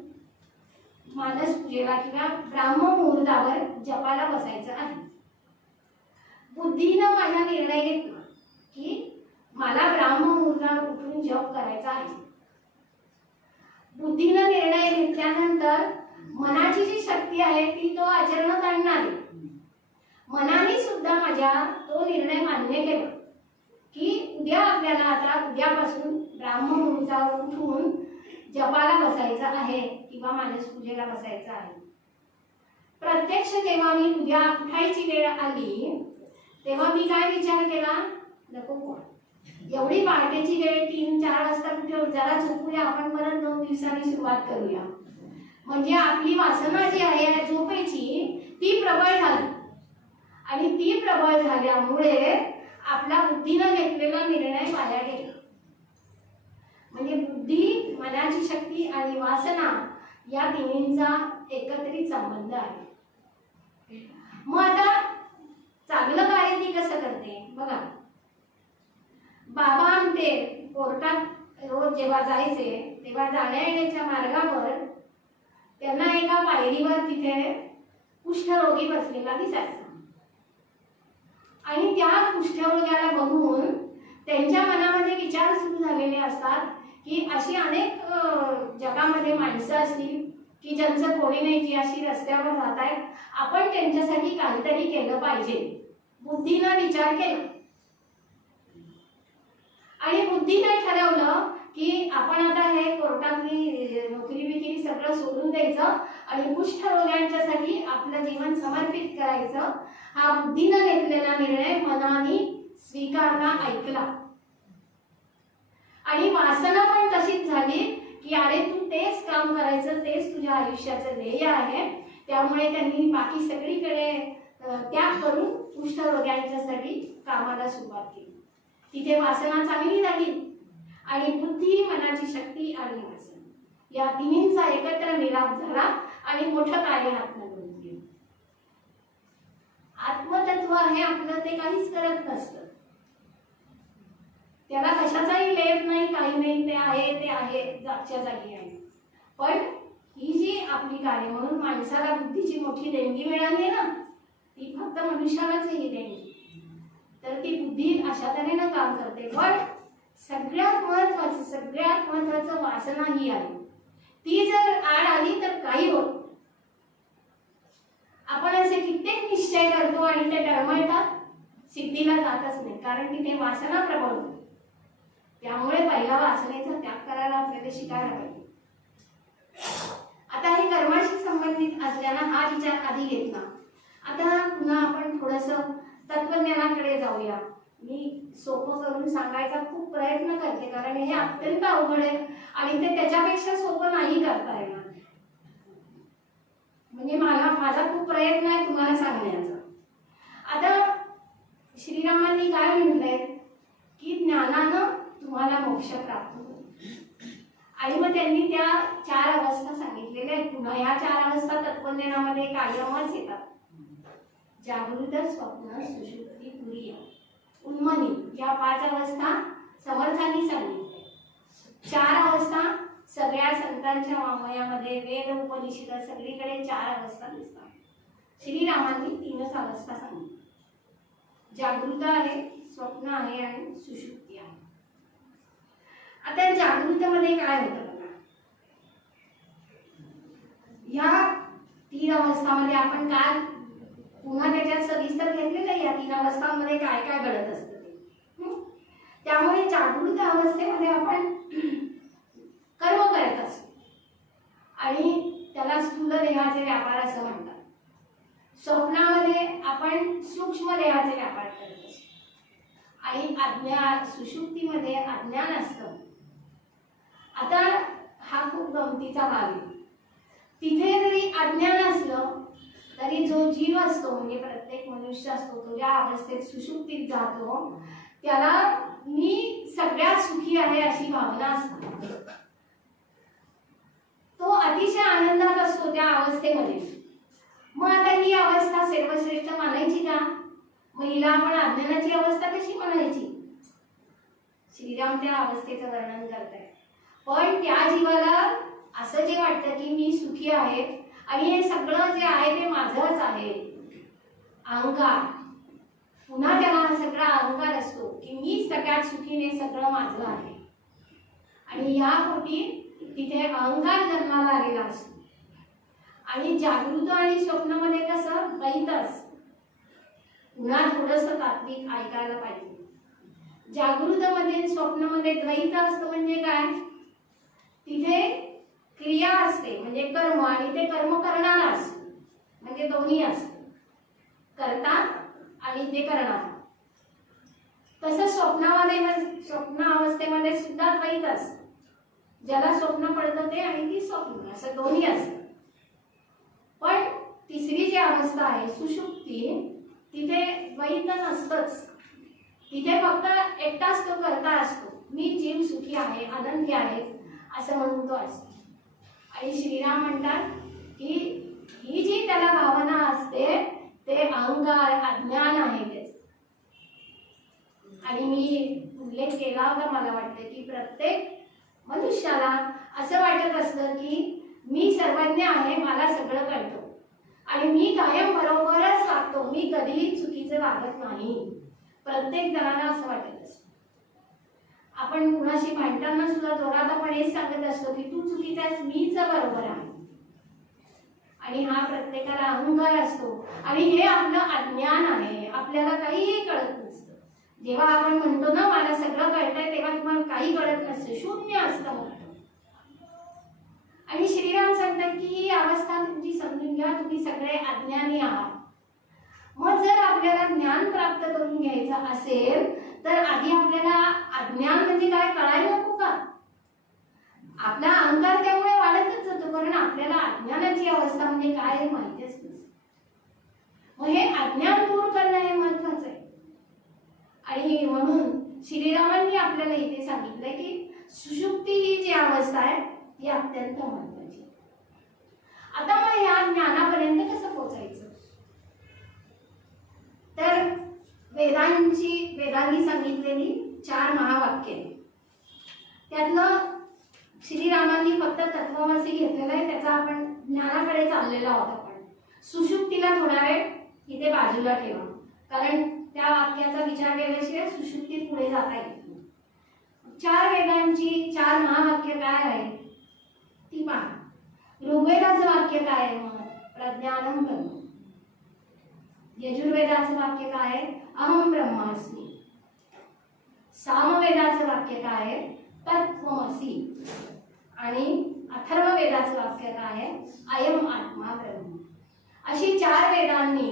मानसपूजेला किंवा ब्राह्ममुहूर्तावर जपाला बसायचं आहे. बुद्धीनं माझा निर्णय घेतला की मला ब्राह्ममुहूर्तावर उठून जप करायचा आहे. बुद्धीनं निर्णय घेतल्यानंतर मनाची जी शक्ती आहे ती तो आचरणात आणणार आहे. मनाने सुद्धा माझ्या तो निर्णय मान्य केला की उद्या आपल्याला आता उद्यापासून ब्राह्ममुहूर्तावर उठून जपाला बसायचं आहे किंवा मानसपूजेला बसायचं आहे. प्रत्यक्ष जेव्हा मी उद्या उठायची वेळ आली तेव्हा मी काय विचार केला, नको एवढी पहाटेची वेळ 3-4 वाजता कुठे, जरा झोपूया, आपण परत 2 दिवसांनी सुरुवात करूया. म्हणजे आपली वासना जी आहे झोपेची ती प्रबळ झाली आणि ती प्रबळ झाल्यामुळे आपला बुद्धीनं घेतलेला निर्णय वाया गेला. म्हणजे बुद्धी, मनाची शक्ती आणि वासना या तिन्हींचा एकत्रित संबंध आहे. मग आता चांगलं कार्य ती कसं करते बघा. बाबा आमटे कोर्टात रोज जेव्हा जायचे तेव्हा जाण्या येण्याच्या मार्गावर त्यांना एका पायरीवर तिथे कुष्ठरोगी बसलेला दिसायचा आणि त्या कुष्ठरोग्याला बघून त्यांच्या मनामध्ये विचार सुरू झालेले असतात की अशी अनेक जगामध्ये माणसं असतील की ज्यांचं कोणी नाही, जी अशी रस्त्यावर राहत आहेत, आपण त्यांच्यासाठी काहीतरी केलं पाहिजे, बुद्धीनं विचार केला आणि बुद्धीने ठरवलं की आपण आता हे कोर्टातली नोकरी बिकरी सगळं सोडून द्यायचं आणि कुष्ठरोग्यांच्यासाठी आपलं जीवन समर्पित करायचं. हा बुद्धीनं घेतलेला निर्णय मनाने स्वीकारला, ऐकला आणि वासना पण तशीच झाली की अरे तू तेच काम करायचं, तेच तुझ्या आयुष्याचं ध्येय आहे. त्यामुळे त्यांनी बाकी सगळीकडे त्याग करून कुष्ठरोग्यांच्यासाठी कामाला सुरुवात केली. तिथे वासना चांगली झाली आणि बुद्धी, मनाची शक्ती आणि वासना या तिन्हींचा एकत्र मिलाप झाला आणि मोठं कार्य हातनं घडून गेलं. आत्मतत्व आहे आपलं, ते काहीच करत नसतं, त्याला कशाचाही लेप नाही, काही नाही, ते आहे जागच्या जागी आहे. पण ही जी आपली कार्य म्हणून माणसाला बुद्धीची मोठी देणगी मिळाली ना, ती फक्त मनुष्यालाच ही देणगी, तर ती बुद्धी अशा तऱ्हेनं काम करते. पण सगळ्यात महत्वाचं वासना ही आहे. ती जर आड आली तर काही होत. आपण असे कित्येक निश्चय करतो आणि ते डळमळतात, सिद्धीला जातच नाही, कारण तिथे वासना प्रबळ होते. त्यामुळे पहिला वासनेचा त्याग करायला आपल्याला शिकायला पाहिजे. आता हे कर्माशी संबंधित असल्यानं हा विचार आधी घेतला. आता पुन्हा आपण थोडस तत्वज्ञानाकडे जाऊया. मी सोपं करून सांगायचा खूप प्रयत्न करते, कारण हे अत्यंत अवघड आहे आणि ते त्याच्यापेक्षा सोपं नाही करता येणार. म्हणजे माझा खूप प्रयत्न आहे तुम्हाला सांगण्याचा. आता श्रीरामांनी काय म्हटलंय की ज्ञानानं तुम्हाला मोक्ष प्राप्त होतो, आणि मग त्यांनी त्या 4 अवस्था सांगितलेल्या आहेत. पुन्हा ह्या 4 अवस्था तत्वज्ञानामध्ये कायमच येतात. जागृत, स्वप्न, सुषुप्ती, तुरीय, उन्मनी या 5 अवस्था समर्थांनी सांगितल्या. 4 अवस्था सगळ्या संतांच्या वाङ्मयामध्ये, वेद उपनिषद सगळीकडे 4 अवस्था दिसतात. श्रीरामांनी 3च अवस्था सांगितल्या. जागृत आहे, स्वप्न आहे आणि सुषुप्ती आहे. आता जागृतमध्ये काय होतं बघा, या 3 अवस्थामध्ये आपण काय पुन्हा त्याच्यात सविस्तर घेतलेलं आहे. या 3 अवस्थांमध्ये काय काय घडत असतं ते. त्यामुळे जागृत अवस्थेमध्ये आपण कर्म करत असतो आणि त्याला स्थूल देहाचे व्यापार असं म्हणतात. स्वप्नामध्ये आपण सूक्ष्म देहाचे व्यापार करत असतो आणि सुषुप्तीमध्ये अज्ञान असतं. आता हा खूप गमतीचा भाग आहे. तिथे जरी अज्ञान असलं तरी जो जीव असतो, म्हणजे प्रत्येक मनुष्य असतो, तो ज्या अवस्थेत सुषुप्तीत जातो त्याला मी सगळ्यात सुखी आहे अशी भावना असते. तो अतिशय आनंदात असतो त्या अवस्थेमध्ये. मग आता ही अवस्था सर्वश्रेष्ठ मानायची का? मग हिला आपण अज्ञानाची अवस्था कशी म्हणायची? श्रीराम त्या अवस्थेचं वर्णन करतायत. पण त्या जीवाला असं जे वाटतं की मी सुखी आहे आणि हे सगळं जे आहे ते माझंच आहे, अहंकार, पुन्हा त्याला हा सगळा अहंकार असतो की मी सगळ्यात सुखीने सगळं माझं आहे. आणि या पोटी तिथे अहंकार जन्माला आलेला असतो. आणि जागृत आणि स्वप्नामध्ये कसं द्वैत असतं. पुन्हा थोडंसं तात्विक ऐकायला पाहिजे. जागृतमध्ये स्वप्नामध्ये द्वैत असतं म्हणजे काय? तिथे क्रिया असते म्हणजे कर्म, आणि ते कर्म करणारा असतो, म्हणजे दोन्ही असतं, करता आणि ते करणारा. तसं स्वप्न अवस्थेमध्ये सुद्धा द्वैत असतं. ज्याला स्वप्न पडतं ते आणि ती स्वप्न, असं दोन्ही असतं. पण तिसरी जी अवस्था आहे सुषुप्ती, तिथे द्वैत नसतंच. तिथे फक्त एकटाच तो करता असतो. मी जीव सुखी आहे, आनंदी आहे असं म्हणून तो असतो. आणि श्रीराम म्हणतात की ही जी त्याला भावना असते ते अहंकार, अज्ञान आहे त्याचं. आणि मी उल्लेख केला होता, मला वाटतं की प्रत्येक मनुष्याला असं वाटत असतं की मी सर्वज्ञ आहे, मला सगळं कळतं आणि मी कायम बरोबरच वागतो, मी कधीही चुकीचं वागत नाही. प्रत्येक जणांना असं वाटत असतं. आपण कुणाशी भांडताना सुद्धा जोरात आपण हेच सांगत असतो की तू चुकीचा आहेस, मीच बरोबर आहे. आणि हा प्रत्येकाला अहंकार असतो आणि हे आपलं अज्ञान आहे. आपल्याला काहीही कळत नसतं. जेव्हा आपण म्हणतो ना मला सगळं कळतंय, तेव्हा तुम्हाला काही कळत नसतं, शून्य असतं म्हणतो. आणि श्रीराम सांगतात की ही अवस्था तुमची समजून घ्या, तुम्ही सगळे अज्ञानी आहात. मग जर आपल्याला ज्ञान प्राप्त करून घ्यायचं असेल तर आधी आपल्याला अज्ञान म्हणजे काय कळायला नको का? आपला अहंकार त्यामुळे वाढतच जातो, कारण आपल्याला अज्ञानाची अवस्था म्हणजे काय हे माहितीच नसतं. मग हे अज्ञान दूर करणं हे महत्वाचं आहे. आणि म्हणून श्रीरामांनी आपल्याला इथे सांगितलंय की सुषुप्ती ही जी अवस्था आहे ही अत्यंत महत्वाची. आता मग या ज्ञानापर्यंत कसं पोहोचायचं? तर वेदांनी सांगितलेली 4 महावाक्ये, त्यातलं श्रीरामांनी फक्त तत्वमसी घेतलेलं आहे, त्याचा आपण ज्ञानाकडे चाललेलो आहोत. आपण सुषुप्तीला थोडा वेळ इथे बाजूला ठेवा, कारण त्या वाक्याचा विचार केल्याशिवाय सुषुप्ती पुढे जाता येत नाही. 4 वेदांची 4 महावाक्य काय आहे ती पहा. ऋग्वेदाचं वाक्य काय आहे? मग प्रज्ञानम ब्रह्म. यजुर्वेदाचं वाक्य काय आहे? अहम ब्रह्मास्मि. सामवेदाचं वाक्य काय आहे? तत्त्वमसि. आणि अथर्ववेदाचं वाक्य काय आहे? अयम आत्मा ब्रह्म. अशी 4 वेदांनी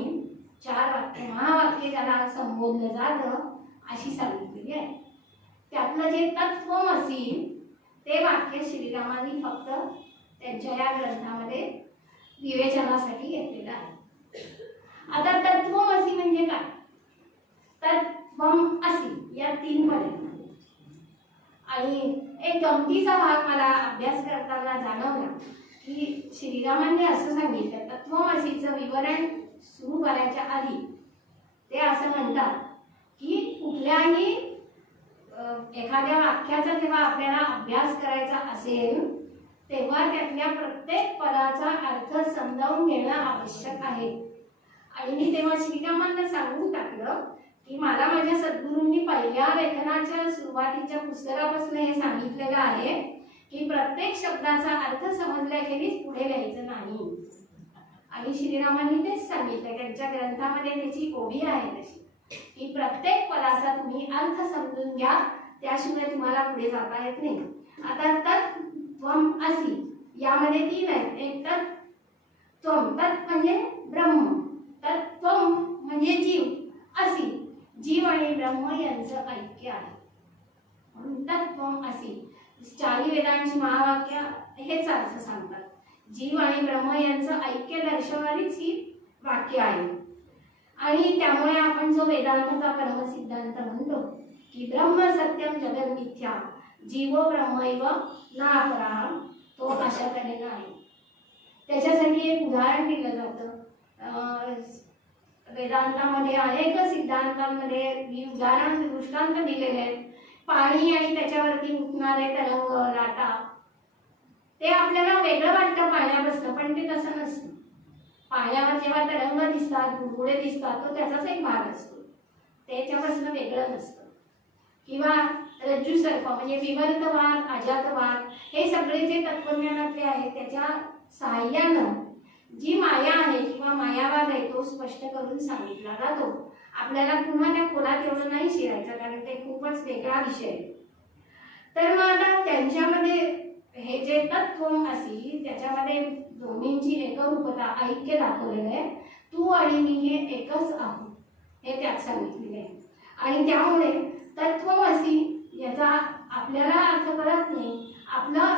4 वाक्य महावाक्य ज्याला संबोधलं जातं अशी सांगितलेली आहे. त्यातलं जे तत्त्वमसि ते वाक्य श्रीरामांनी फक्त त्यांच्या या ग्रंथामध्ये विवेचनासाठी घेतलेलं आहे. आता तत्त्वमसि म्हणजे काय? तत्त्वम असि या 3 पर्यंत. आणि एक गमतीचा भाग मला अभ्यास करताना जाणवला की श्रीरामांनी असं सांगितलं, तत्त्वमसीचं विवरण सुरू करायच्या आधी ते असं म्हणतात की कुठल्याही एखाद्या वाक्याचा जेव्हा आपल्याला अभ्यास करायचा असेल तेव्हा त्यातल्या प्रत्येक पदाचा अर्थ समजावून घेणं आवश्यक आहे. आणि मी तेव्हा श्रीरामांना सांगून टाकलं की मला माझ्या सद्गुरूंनी पहिल्या लेखनाच्या सुरुवातीच्या पुस्तकापासून हे सांगितलेलं आहे की प्रत्येक शब्दाचा अर्थ समजल्याखेरीज पुढे लिहायचं नाही. आणि श्रीरामांनी तेच सांगितलं, त्यांच्या ग्रंथामध्ये त्याची ओवी आहे तशी की प्रत्येक पदाचा तुम्ही अर्थ समजून घ्या, त्याशिवाय तुम्हाला पुढे जाता येत नाही. आता तत्त्वम असि यामध्ये 3 आहेत. एक तत्त्वम, तत् म्हणजे ब्रह्म, तत्त्वम म्हणजे जीव, असि जीव आणि ब्रह्म यांचं ऐक्य आहे, म्हणून तत्त्वम असि. 4 वेदांची महावाक्य हेच अर्थ सांगतात. जीव आणि ब्रह्म यांचं ऐक्य दर्शवणारीच ही वाक्य आहे. आणि त्यामुळे आपण जो वेदांताचा परमसिद्धांत म्हणतो की ब्रह्म सत्यम जगत मिथ्या जीवो ब्रह्मैव नापरा, तो अशा तऱ्हेनं आहे. त्याच्यासाठी एक उदाहरण दिलं जातं वेदांतामध्ये. अनेक सिद्धांतांमध्ये उदाहरण दृष्टांत दिलेले आहेत. पाणी आणि त्याच्यावरती उठणारे तरंग लाटा, ते आपल्याला वेगळं वाटतं पाण्यापासून, पण ते तसं नसतं. पाण्यावर जेव्हा तरंग दिसतात, बुडबुडे दिसतात, तो त्याचाच एक भाग असतो, त्याच्यापासून वेगळं नसतं. किंवा रज्जू सर्प म्हणजे विवर्तवाद, अजातवाद, हे सगळे जे तत्वज्ञानातले आहेत त्याच्या सहाय्यानं जी माया आहे किंवा मायावाद आहे तो स्पष्ट करून सांगितला जातो. आपल्याला पुन्हा त्या खोलात एवढं नाही शिरायचं, कारण ते खूपच वेगळा विषय आहे. तर मग आता त्यांच्यामध्ये हे जे तत्त्वमसि त्याच्यामध्ये दोन्हींची एकरूपता, ऐक्य दाखवलेलं आहे. तू आणि मी हे एकच आहोत हे त्यात सांगितलेले आहे. आणि त्यामुळे तत्त्वमसि याचा आपल्याला अर्थ कळत नाही. आपलं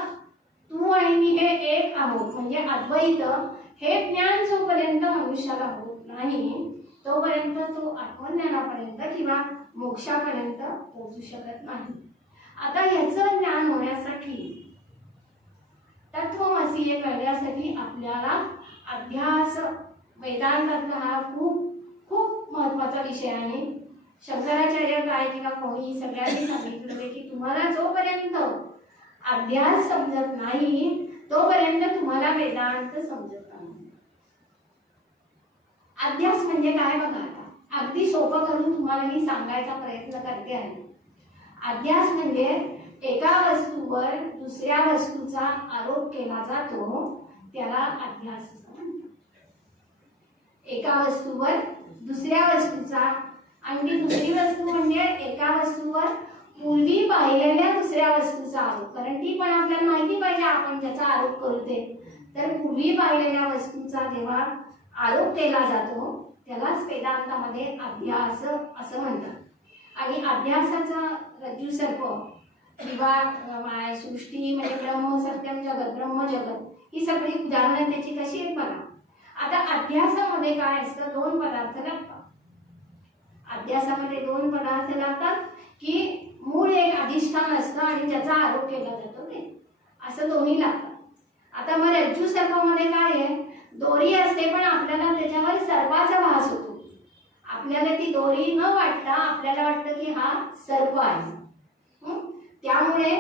तू आणि मी हे एक आहोत म्हणजे अद्वैत हे ज्ञान जोपर्यंत मनुष्याला होत नाही तोपर्यंत तो आत्मज्ञानापर्यंत किंवा मोक्षापर्यंत पोहोचू शकत नाही. आता याचं ज्ञान होण्यासाठी, तत्त्वमसि हे कळण्यासाठी आपल्याला अभ्यास, वेदांतातला हा खूप खूप महत्त्वाचा विषय आहे. शंकराचार्य काय किंवा कोणी सगळ्यांनी सांगितलं की तुम्हाला जोपर्यंत अभ्यास समजत नाही तोपर्यंत तुम्हाला वेदांत समजत नाही. अभ्यास म्हणजे काय बघा, आता अगदी सोपं करून तुम्हाला मी सांगायचा प्रयत्न करते आहे. अभ्यास म्हणजे एका वस्तूवर दुसऱ्या वस्तूचा आरोप केला जातो, त्याला अभ्यास म्हणतात. एका वस्तूवर दुसऱ्या वस्तूचा, आणि ती दुसरी वस्तू म्हणजे एका वस्तूवर पूर्वी पाहिलेल्या दुसऱ्या वस्तूचा आरोप. कारण ती पण आपल्याला माहिती पाहिजे आपण ज्याचा आरोप करू ते. तर पूर्वी पाहिलेल्या वस्तूचा जेव्हा आरोप केला जातो त्यालाच वेदांतामध्ये अध्यास असं म्हणतात. आणि अध्यासाचा रज्जू सर्प किंवा सृष्टी म्हणजे ब्रह्म सत्यम जगत ब्रह्म जगत ही सगळी उदाहरणं त्याची कशी आहेत बघा. आता अध्यासामध्ये काय असतं, दोन पदार्थ लागतात. अध्यासामध्ये दोन पदार्थ लागतात की मूळ एक अधिष्ठान असतं आणि ज्याचा आरोप केला जातो ते, असं दोन्ही लागतात. आता मग रज्जू सर्पामध्ये काय आहे, दोरी असते पण आपल्याला त्याच्यावर सर्पाचा भास होतो. आपल्याला ती दोरी न वाटता आपल्याला वाटतं की हा सर्प आहे. त्यामुळे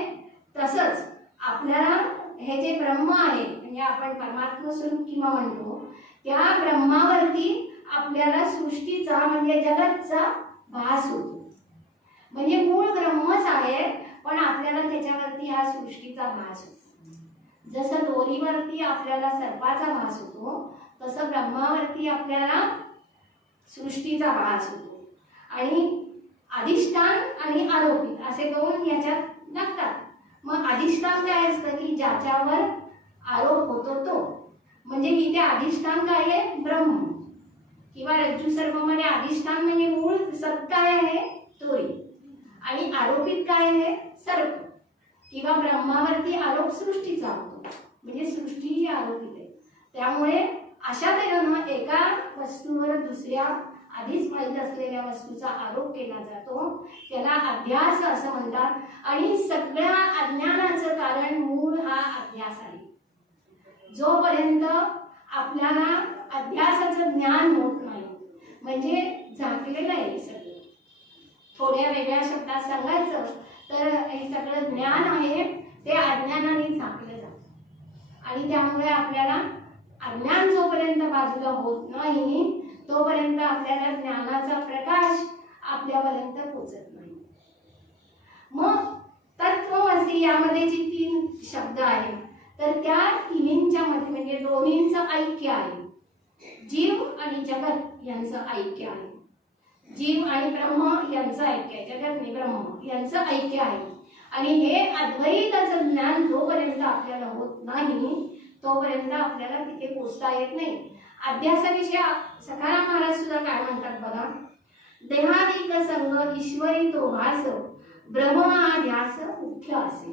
तसंच आपल्याला हे जे ब्रह्म आहे म्हणजे आपण परमात्मा स्वरूप किंवा म्हणतो त्या ब्रह्मावरती आपल्याला सृष्टीचा म्हणजे जगतचा भास होतो. म्हणजे मूळ ब्रह्मच आहे पण आपल्याला त्याच्यावरती हा सृष्टीचा भास होतो. जसं दोरीवरती आपल्याला सर्पाचा भास होतो तसं ब्रह्मावरती आपल्याला सृष्टीचा भास होतो. आणि अधिष्ठान आणि आरोपित असे दोन याच्यात लागतात. मग अधिष्ठान काय असतं की ज्याच्यावर आरोप होतो तो, म्हणजे इथे अधिष्ठान काय आहे, ब्रह्म. किंवा रज्जू सर्पामध्ये अधिष्ठान म्हणजे मूळ सत काय आहे, दोरी. आणि आरोपित काय आहे, सर्प. किंवा ब्रह्मावरती आरोप सृष्टीचा होतो म्हणजे सृष्टी ही आरोपित आहे. त्यामुळे अशा तऱ्हेनं एका वस्तूवर दुसऱ्या आधीच माहीत असलेल्या वस्तूचा आरोप केला जातो, त्याला अध्यास असं म्हणतात. आणि सगळ्या अज्ञानाचं कारण मूळ हा अध्यास आहे. जोपर्यंत आपल्याला अध्यासाचं ज्ञान होत नाही म्हणजे झाकलेलं आहे सगळं. थोड्या वेगळ्या शब्दात सांगायचं तर हे सगळं ज्ञान आहे ते अज्ञानाने झाकलं जातं. आणि त्यामुळे आपल्याला अज्ञान जोपर्यंत बाजूला होत नाही तोपर्यंत आपल्याला ज्ञानाचा प्रकाश आपल्यापर्यंत पोचत नाही. मग तत्त्वमसी यामध्ये जी 3 शब्द आहेत तर त्या तिन्हींच्या मध्ये म्हणजे दोन्हींचं ऐक्य आहे. जीव आणि जगत यांचं ऐक्य आहे. जीव आणि ब्रह्म यांचं ऐक्य आहे, जगत आणि ब्रह्म यांचं ऐक्य आहे. आणि हे अद्वैताचं ज्ञान जोपर्यंत आपल्याला होत नाही तोपर्यंत आपल्याला तिथे पोचता येत नाही. अध्यासाविषयी सखाराम महाराज सुद्धा काय म्हणतात बघा, देहादिक संग ईश्वरी तो भास ब्रह्माध्यास मुख्य असे.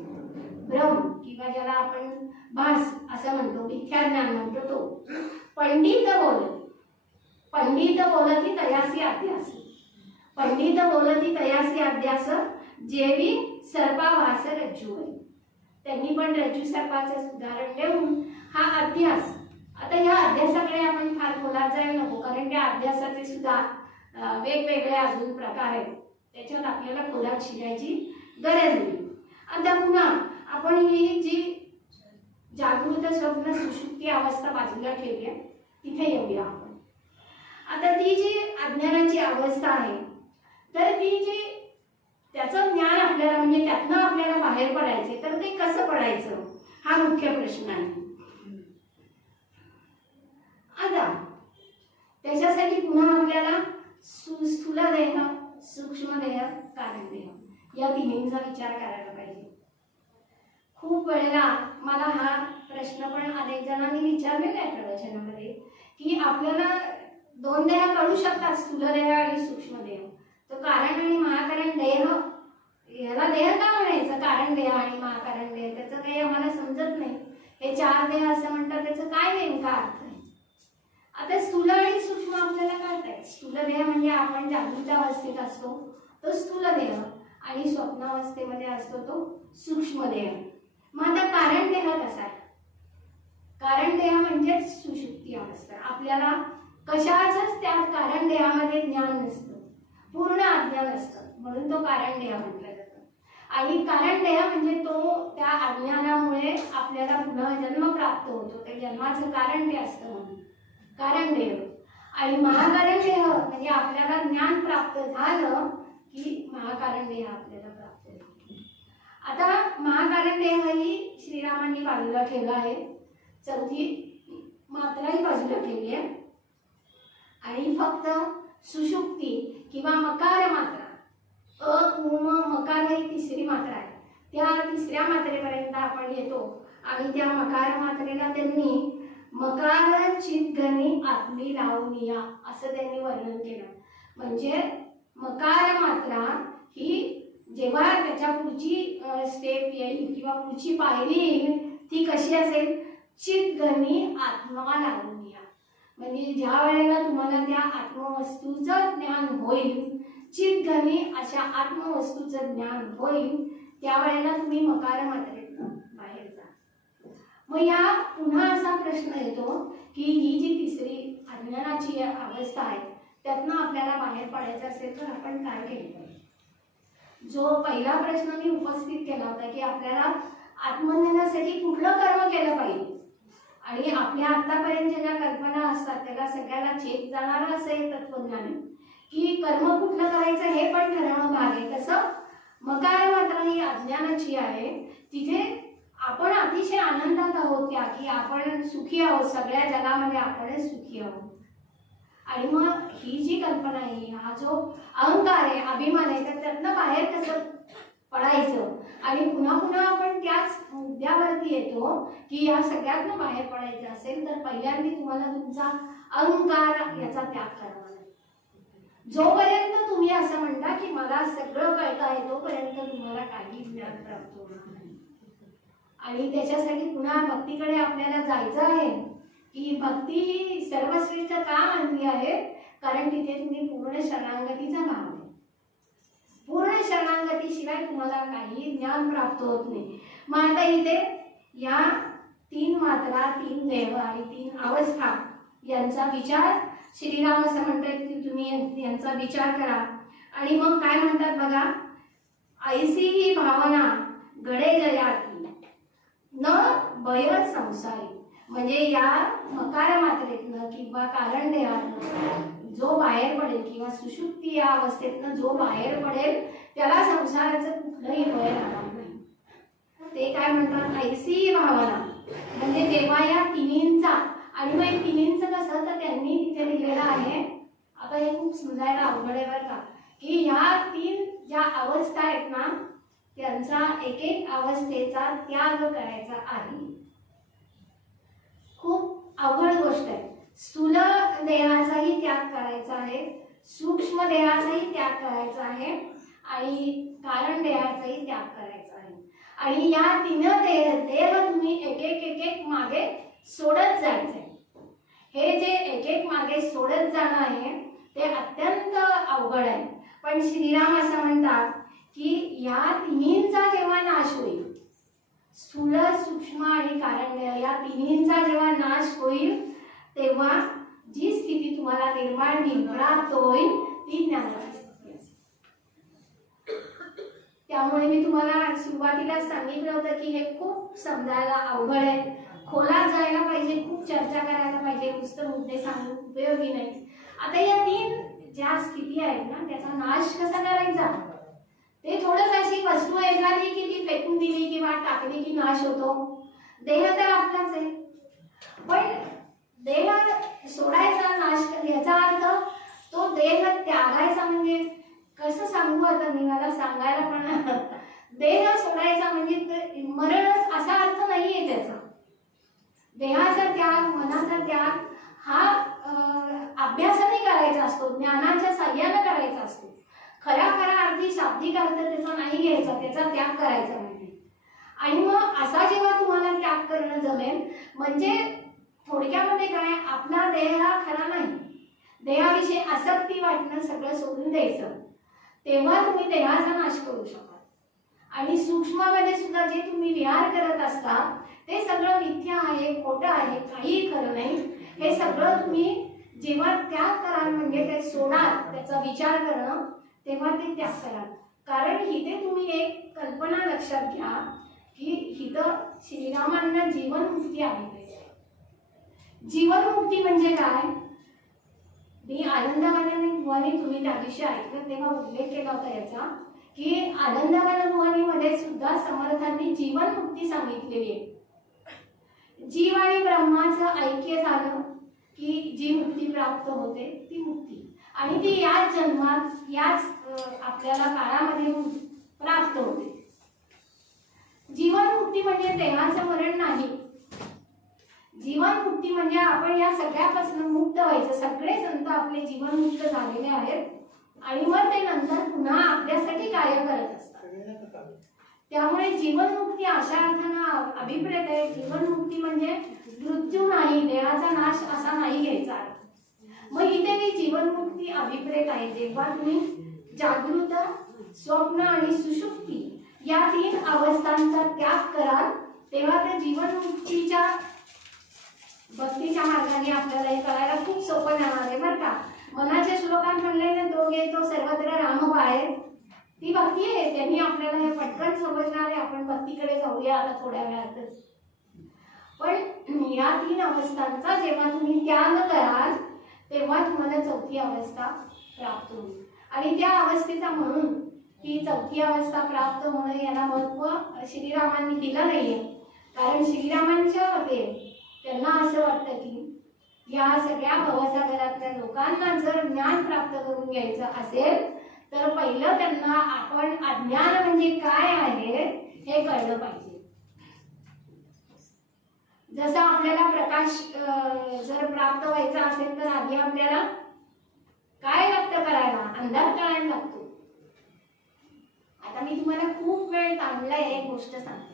ब्रह्म किंवा ज्याला आपण भास असं म्हणतो, मिथ्या ज्ञान म्हणतो तो. पंडित बोलती तयासी अध्यास. पंडित बोलती तयासी अध्यास जेवी सर्पाभास रज्जूवरी. त्यांनी पण रज्जू सर्पाचं उदाहरण देऊन हा अध्यास. आता या अध्यासाकडे आपण फार खोलात जायला नको कारण त्या अध्यासाचे सुद्धा वेगवेगळे अजून प्रकार आहेत. त्याच्यात आपल्याला खोलात शिकायची गरज नाही. आता पुन्हा आपण ही जी जागृत स्वप्न सुषुप्ती अवस्था बाजूला ठेवूया, तिथे येऊया आपण. आता ती जी अज्ञानाची अवस्था आहे तर ती जी त्याचं ज्ञान आपल्याला म्हणजे त्यातनं आपल्याला बाहेर पडायचे तर ते कसं पडायचं हा मुख्य प्रश्न आहे. आता त्याच्यासाठी पुन्हा आपल्याला स्थूल देह, सूक्ष्म देह, कारण देह या तिन्हींचा विचार करायला पाहिजे. खूप वेळेला मला हा प्रश्न पण अनेक जणांनी विचारलेला आहे प्रवचनामध्ये की आपल्याला 2 देह कळू शकतात, स्थूल देह आणि सूक्ष्म देह. तर कारण आणि महाकारण देह याला देह का म्हणायचं, कारण देह आणि महाकारण देह त्याचं काही आम्हाला समजत नाही. हे 4 देह असं म्हणतात त्याचं काय नेमका अर्थ आहे. आता स्थूल आणि सूक्ष्म आपल्याला कळतंय. स्थूल देह म्हणजे आपण जागृत अवस्थेत असतो तो स्थूल देह आणि स्वप्नावस्थेमध्ये असतो तो सूक्ष्म देह. मग आता कारण देह कसा आहे, कारण देह म्हणजे सुषुप्ती अवस्था. आपल्याला कशाचंच त्या कारण देहामध्ये ज्ञान नसतं, पूर्ण अज्ञान असतं म्हणून तो कारण देह म्हटलं जातं. आणि कारण देह म्हणजे तो त्या अज्ञानामुळे आपल्याला पुन्हा जन्म प्राप्त होतो, त्या जन्माचं कारण ते असतं म्हणून कारण देह. आणि महाकारण देह म्हणजे आपल्याला ज्ञान प्राप्त झालं की महाकारण देह आपल्याला प्राप्त होतो. आता महाकारण देह ही श्रीरामांनी बाजूला ठेवला आहे, 4थी मात्राही बाजूला ठेवली आहे. आणि फक्त सुषुप्ती किंवा मकार मात्रा मकार ही तिसरी मात्रा आहे, त्या तिसऱ्या मात्रेपर्यंत आपण येतो आणि त्या मकार मात्रेला त्यांनी मकार चितघनी आत्मी लावणीया असं त्यांनी वर्णन केलं. म्हणजे मकार मात्रा ही जेव्हा त्याच्या पुढची स्टेप येईल किंवा पुढची पायरी येईल ती कशी असेल, चितघनी आत्मा लावणीया. म्हणजे ज्या वेळेला तुम्हाला त्या आत्मवस्तूचं ज्ञान होईल, चितघनी अशा आत्मवस्तूचं ज्ञान होईल, त्यावेळेला तुम्ही मकार मात्रेत बाहेर जा. मग या पुन्हा असा प्रश्न येतो की ही जी तिसरी अज्ञानाची अवस्था आहे त्यातनं आपल्याला बाहेर पडायचं असेल तर आपण काय केलं पाहिजे. जो पहिला प्रश्न मी उपस्थित केला होता की आपल्याला आत्मज्ञानासाठी कुठलं कर्म केलं पाहिजे, आणि आपल्या आतापर्यंत ज्या कल्पना असतात त्याला सगळ्याला चेत जाणारं असं एक तत्वज्ञान आहे की कर्म कुठलं करायचं हे पण ठरवणं भाग आहे. कसं मकार मात्र ही अज्ञानाची आहे, तिथे आपण अतिशय आनंदात आहोत त्या की आपण सुखी आहोत, सगळ्या जगामध्ये आपणच सुखी आहोत. आणि मग ही जी कल्पना आहे, हा जो अहंकार आहे, अभिमान आहे, तर त्यातनं बाहेर कसं पडायचं. आणि पुन्हा पुन्हा आपण त्याच मुद्द्यावरती येतो की या सगळ्यातनं बाहेर पडायचं असेल तर पहिल्यांदा तुम्हाला तुमचा अहंकार याचा त्याग करावा लागेल. जोपर्यंत तुम्ही असं म्हणता की मला सगळं कळतं आहे तोपर्यंत तुम्हाला काही ज्ञान प्राप्त होणार नाही. आणि त्याच्यासाठी पुन्हा भक्तीकडे आपल्याला जायचं आहे की भक्ती ही सर्वश्रेष्ठ का मानली आहे, कारण तिथे तुम्ही पूर्ण शरणागतीचा भाव आहे. पूर्ण शरणागतीशिवाय तुम्हाला काही ज्ञान प्राप्त होत नाही. मग आता इथे या 3 मात्रा, 3 देव आणि 3 अवस्था यांचा विचार श्रीराम असं म्हणतात की तुम्ही यांचा विचार करा. आणि मग काय म्हणतात बघा, ऐसी ही भावना घडे जयाती न भय संसारी. म्हणजे या मकार मात्रेतनं किंवा कारण देहातनं जो बाहेर पडेल किंवा सुषुप्ती या अवस्थेतनं जो बाहेर पडेल त्याला संसाराचं कुठलंही भय राहणार नाही. ते काय म्हणतात, ऐसी भावना म्हणजे तेव्हा या तिन्हींचा. आणि मग तिन्हींचं कसं तर त्यांनी तिथे लिहिलेलं आहे, आता हे खूप समजायला अवघड आहे बरं का, की ह्या 3 ज्या अवस्था आहेत ना त्यांचा एक एक अवस्थेचा त्याग करायचा आहे. खूप अवघड गोष्ट आहे. स्थूल देहाचाही त्याग करायचा आहे, सूक्ष्म देहाचाही त्याग करायचा आहे आणि कारण देहाचाही त्याग करायचा आहे. आणि या 3 देह तुम्ही एक एक मागे सोडत जायचंय. हे जे एक एक मागे सोडत जाणं आहे ते अत्यंत अवघड आहे. पण श्रीराम असं म्हणतात की या तिन्हींचा जेव्हा नाश होईल, स्थूल सूक्ष्म आणि कारण या तिन्हींचा जेव्हा नाश होईल तेव्हा जी स्थिती तुम्हाला निर्माण होईल, प्राप्त होईल ती ज्ञानाची स्थिती असेल. त्यामुळे मी तुम्हाला सुरुवातीला सांगितलं होतं की हे खूप समजायला अवघड आहे, खोलात जायला पाहिजे, खूप चर्चा करायला पाहिजे, नुसतं मुद्दे सांगून उपयोगी नाही. आता या 3 ज्या स्थिती आहेत ना त्याचा नाश कसा करायचा, ते थोडंसं अशी वस्तू एखादी की ती फेकून दिली किंवा टाकली की नाश होतो. देह तर आपलाच आहे, पण देह सोडायचा, नाश याचा अर्थ तो देह त्यागायचा. म्हणजे कसं सांगू आता मी, मला सांगायला पण देह सोडायचा म्हणजे मरणच असा अर्थ नाहीये त्याचा. देहाचा त्याग, मनाचा त्याग हा अभ्यासाने करायचा असतो, ज्ञानाच्या साह्याने करायचा असतो. खऱ्या अर्थी शाब्दिक अर्थ त्याचा नाही घ्यायचा, त्याचा त्याग करायचा म्हणजे. आणि मग असा जेव्हा तुम्हाला त्याग करणं जमेल म्हणजे थोडक्यामध्ये काय, आपला देह हा खरा नाही, देहाविषयी आसक्ती वाटणं सगळं सोडून द्यायचं, तेव्हा तुम्ही देहाचा नाश करू शकाल. आणि सूक्ष्मामध्ये सुद्धा जे तुम्ही विहार करत असता ते सगळं मिथ्या आहे, खोटं आहे, काही खरं नाही. हे सगळं तुम्ही जेव्हा त्याग कराल म्हणजे ते सोडाल, त्याचा विचार करणं, तेव्हा ते त्याग कराल. कारण इथे तुम्ही एक कल्पना लक्षात घ्या की इथं श्रीरामांना जीवनमुक्ती आली पाहिजे. जीवनमुक्ती म्हणजे काय, मी आनंदवन तुम्ही त्या दिवशी ऐकलं तेव्हा उल्लेख केला होता याचा की आनंदवन मध्ये सुद्धा समर्थांनी जीवनमुक्ती सांगितलेली आहे. जीव आणि ब्रह्माचं ऐक्य झालं, की जी मुक्ती प्राप्त होते ती मुक्ती, आणि ती याच जन्मात याच आपल्याला काळामध्ये प्राप्त होते. जीवनमुक्ती म्हणजे देहाचं मरण नाही. जीवनमुक्ती म्हणजे आपण या सगळ्यापासून मुक्त व्हायचं. सगळे संत आपले जीवनमुक्त झालेले आहेत आणि मग ते नंतर पुन्हा आपल्यासाठी कार्य करत असतात. त्यामुळे जीवनमुक्ती अशा अर्थानं अभिप्रेत आहे. जीवनमुक्ती म्हणजे मृत्यू नाही, देहाचा नाश असा नाही घ्यायचा. मग इथे मी जीवनमुक्ती अभिप्रेत आहे. जेव्हा तुम्ही जागृत, स्वप्न आणि सुषुप्ती या 3 अवस्थांचा त्याग कराल तेव्हा त्या जीवनमुक्तीच्या भक्तीच्या मार्गाने आपल्याला हे करायला खूप सोपं जाणार आहे बरं का. मनाच्या श्लोकात म्हणले ना, दोघे तो सर्वत्र राम पाहे, ती भक्ती आहे. त्यांनी आपल्याला हे पटकन समजणार आहे. आपण भक्तीकडे जाऊया आता थोड्या वेळातच. पण या 3 अवस्थांचा जेव्हा तुम्ही त्याग कराल तेव्हा तुम्हाला 4थी अवस्था प्राप्त होईल. आणि त्या अवस्थेचा म्हणून ही 4थी अवस्था प्राप्त होणं याला महत्व श्रीरामांनी दिलं नाहीये. कारण श्रीरामांच्या मते त्यांना असं वाटतं की या सगळ्या भवसागरातल्या लोकांना जर ज्ञान प्राप्त करून घ्यायचं असेल तर पहिलं त्यांना आपण अज्ञान म्हणजे काय आहे हे कळलं पाहिजे. जसं आपल्याला प्रकाश जर प्राप्त व्हायचा असेल तर आधी आपल्याला काय लागतं करायला? अंधार करायला लागतो. आता मी तुम्हाला खूप वेळ ताणलाय, एक गोष्ट सांगते.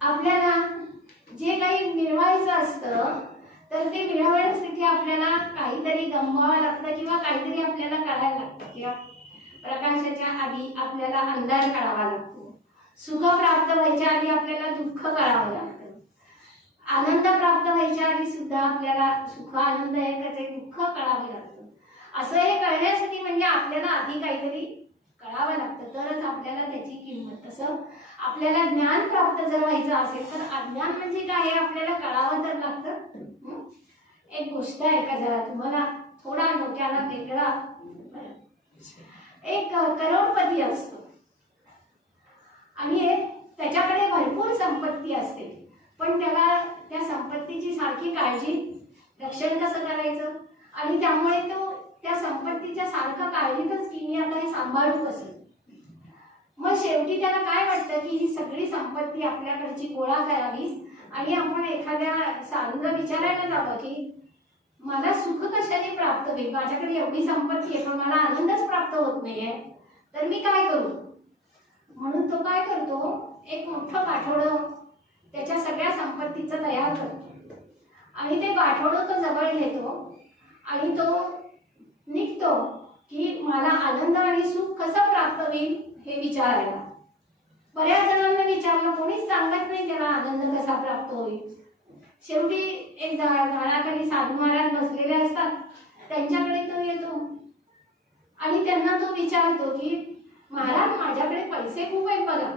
आपल्याला जे काही मिळवायचं असतं तर ते मिळवण्यासाठी आपल्याला काहीतरी गमवावं लागतं किंवा काहीतरी आपल्याला करायला लागतं. किंवा प्रकाशाच्या आधी आपल्याला अंधार काढावा लागतो. सुख प्राप्त व्हायच्या आधी आपल्याला दुःख काढावं लागतं. आनंद प्राप्त व्हायच्या आधी सुद्धा आपल्याला सुख आनंद आहे का ते दुःख कळावं लागतं. असं हे कळण्यासाठी म्हणजे आपल्याला आधी काहीतरी कळावं लागतं तरच आपल्याला त्याची किंमत. तसं आपल्याला ज्ञान प्राप्त जर व्हायचं असेल तर अज्ञान म्हणजे काय हे आपल्याला कळावं तर लागतं. एक गोष्ट आहे का जरा तुम्हाला थोडा डोक्याला वेगळा. एक करोडपती असतो आणि त्याच्याकडे भरपूर संपत्ती असते, पण त्याला त्या संपत्तीची सारखी काळजी रक्षण कसं करायचं आणि त्यामुळे तो त्या संपत्तीच्या सारखं काळजीतच की मी आता हे सांभाळू कसं. मग शेवटी त्याला काय वाटतं की ही सगळी संपत्ती आपल्याकडची गोळा करावी आणि आपण एखाद्या साधूला विचारायला जावं की मला सुख कशाने प्राप्त होईल, माझ्याकडे एवढी संपत्ती आहे पण मला आनंदच प्राप्त होत नाहीये, तर मी काय करू. म्हणून तो काय करतो, एक मोठं गाठोडं त्याच्या सगळ्या संपत्तीचं तयार करतो आणि ते गाठोडं तो जवळ घेतो आणि तो निघतो की मला आनंद आणि सुख कसं प्राप्त होईल हे विचारायला. बऱ्याच जणांना विचारलं, कोणीच सांगत नाही त्याला आनंद कसा प्राप्त होईल. शेवटी एक झाडाखाली साधू महाराज बसलेले असतात, त्यांच्याकडे तो येतो आणि त्यांना तो विचारतो की महाराज माझ्याकडे पैसे खूप आहेत बघा,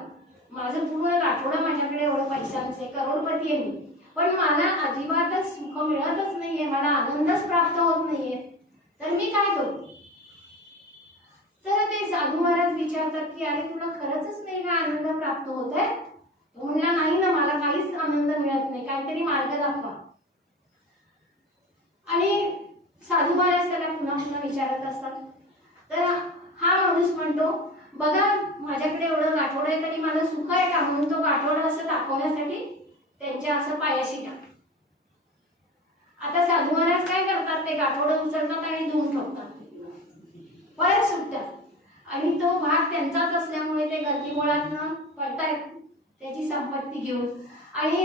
माझं पूर्ण गाठोडं माझ्याकडे एवढं पैशांचे करोडपती आहे मी, पण मला अजिबातच सुख मिळतच नाहीये, मला आनंदच प्राप्त होत नाहीये, तर मी काय करू. तर ते साधू महाराज विचारतात की अरे तुला खरंच नाही का आनंद प्राप्त होत आहे. तो म्हणला नाही ना, मला काहीच आनंद मिळत नाही, काहीतरी मार्ग दाखवा. आणि साधू महाराज त्याला पुन्हा पुन्हा विचारत असतात. तर हा माणूस म्हणतो बघा माझ्याकडे एवढं गाठोडं आहे तरी मला सुख आहे का, म्हणून तो गाठोडं असं दाखवण्यासाठी त्यांच्या असं पायाशी टाकतो. आता साधू महाराज काय करतात, ते गाठोडं उचलतात आणि धुवून ठेवतात, परत सुटतात आणि तो भाग त्यांचाच असल्यामुळे ते गर्दीमुळातनं पडतायत त्याची संपत्ती घेऊन. आणि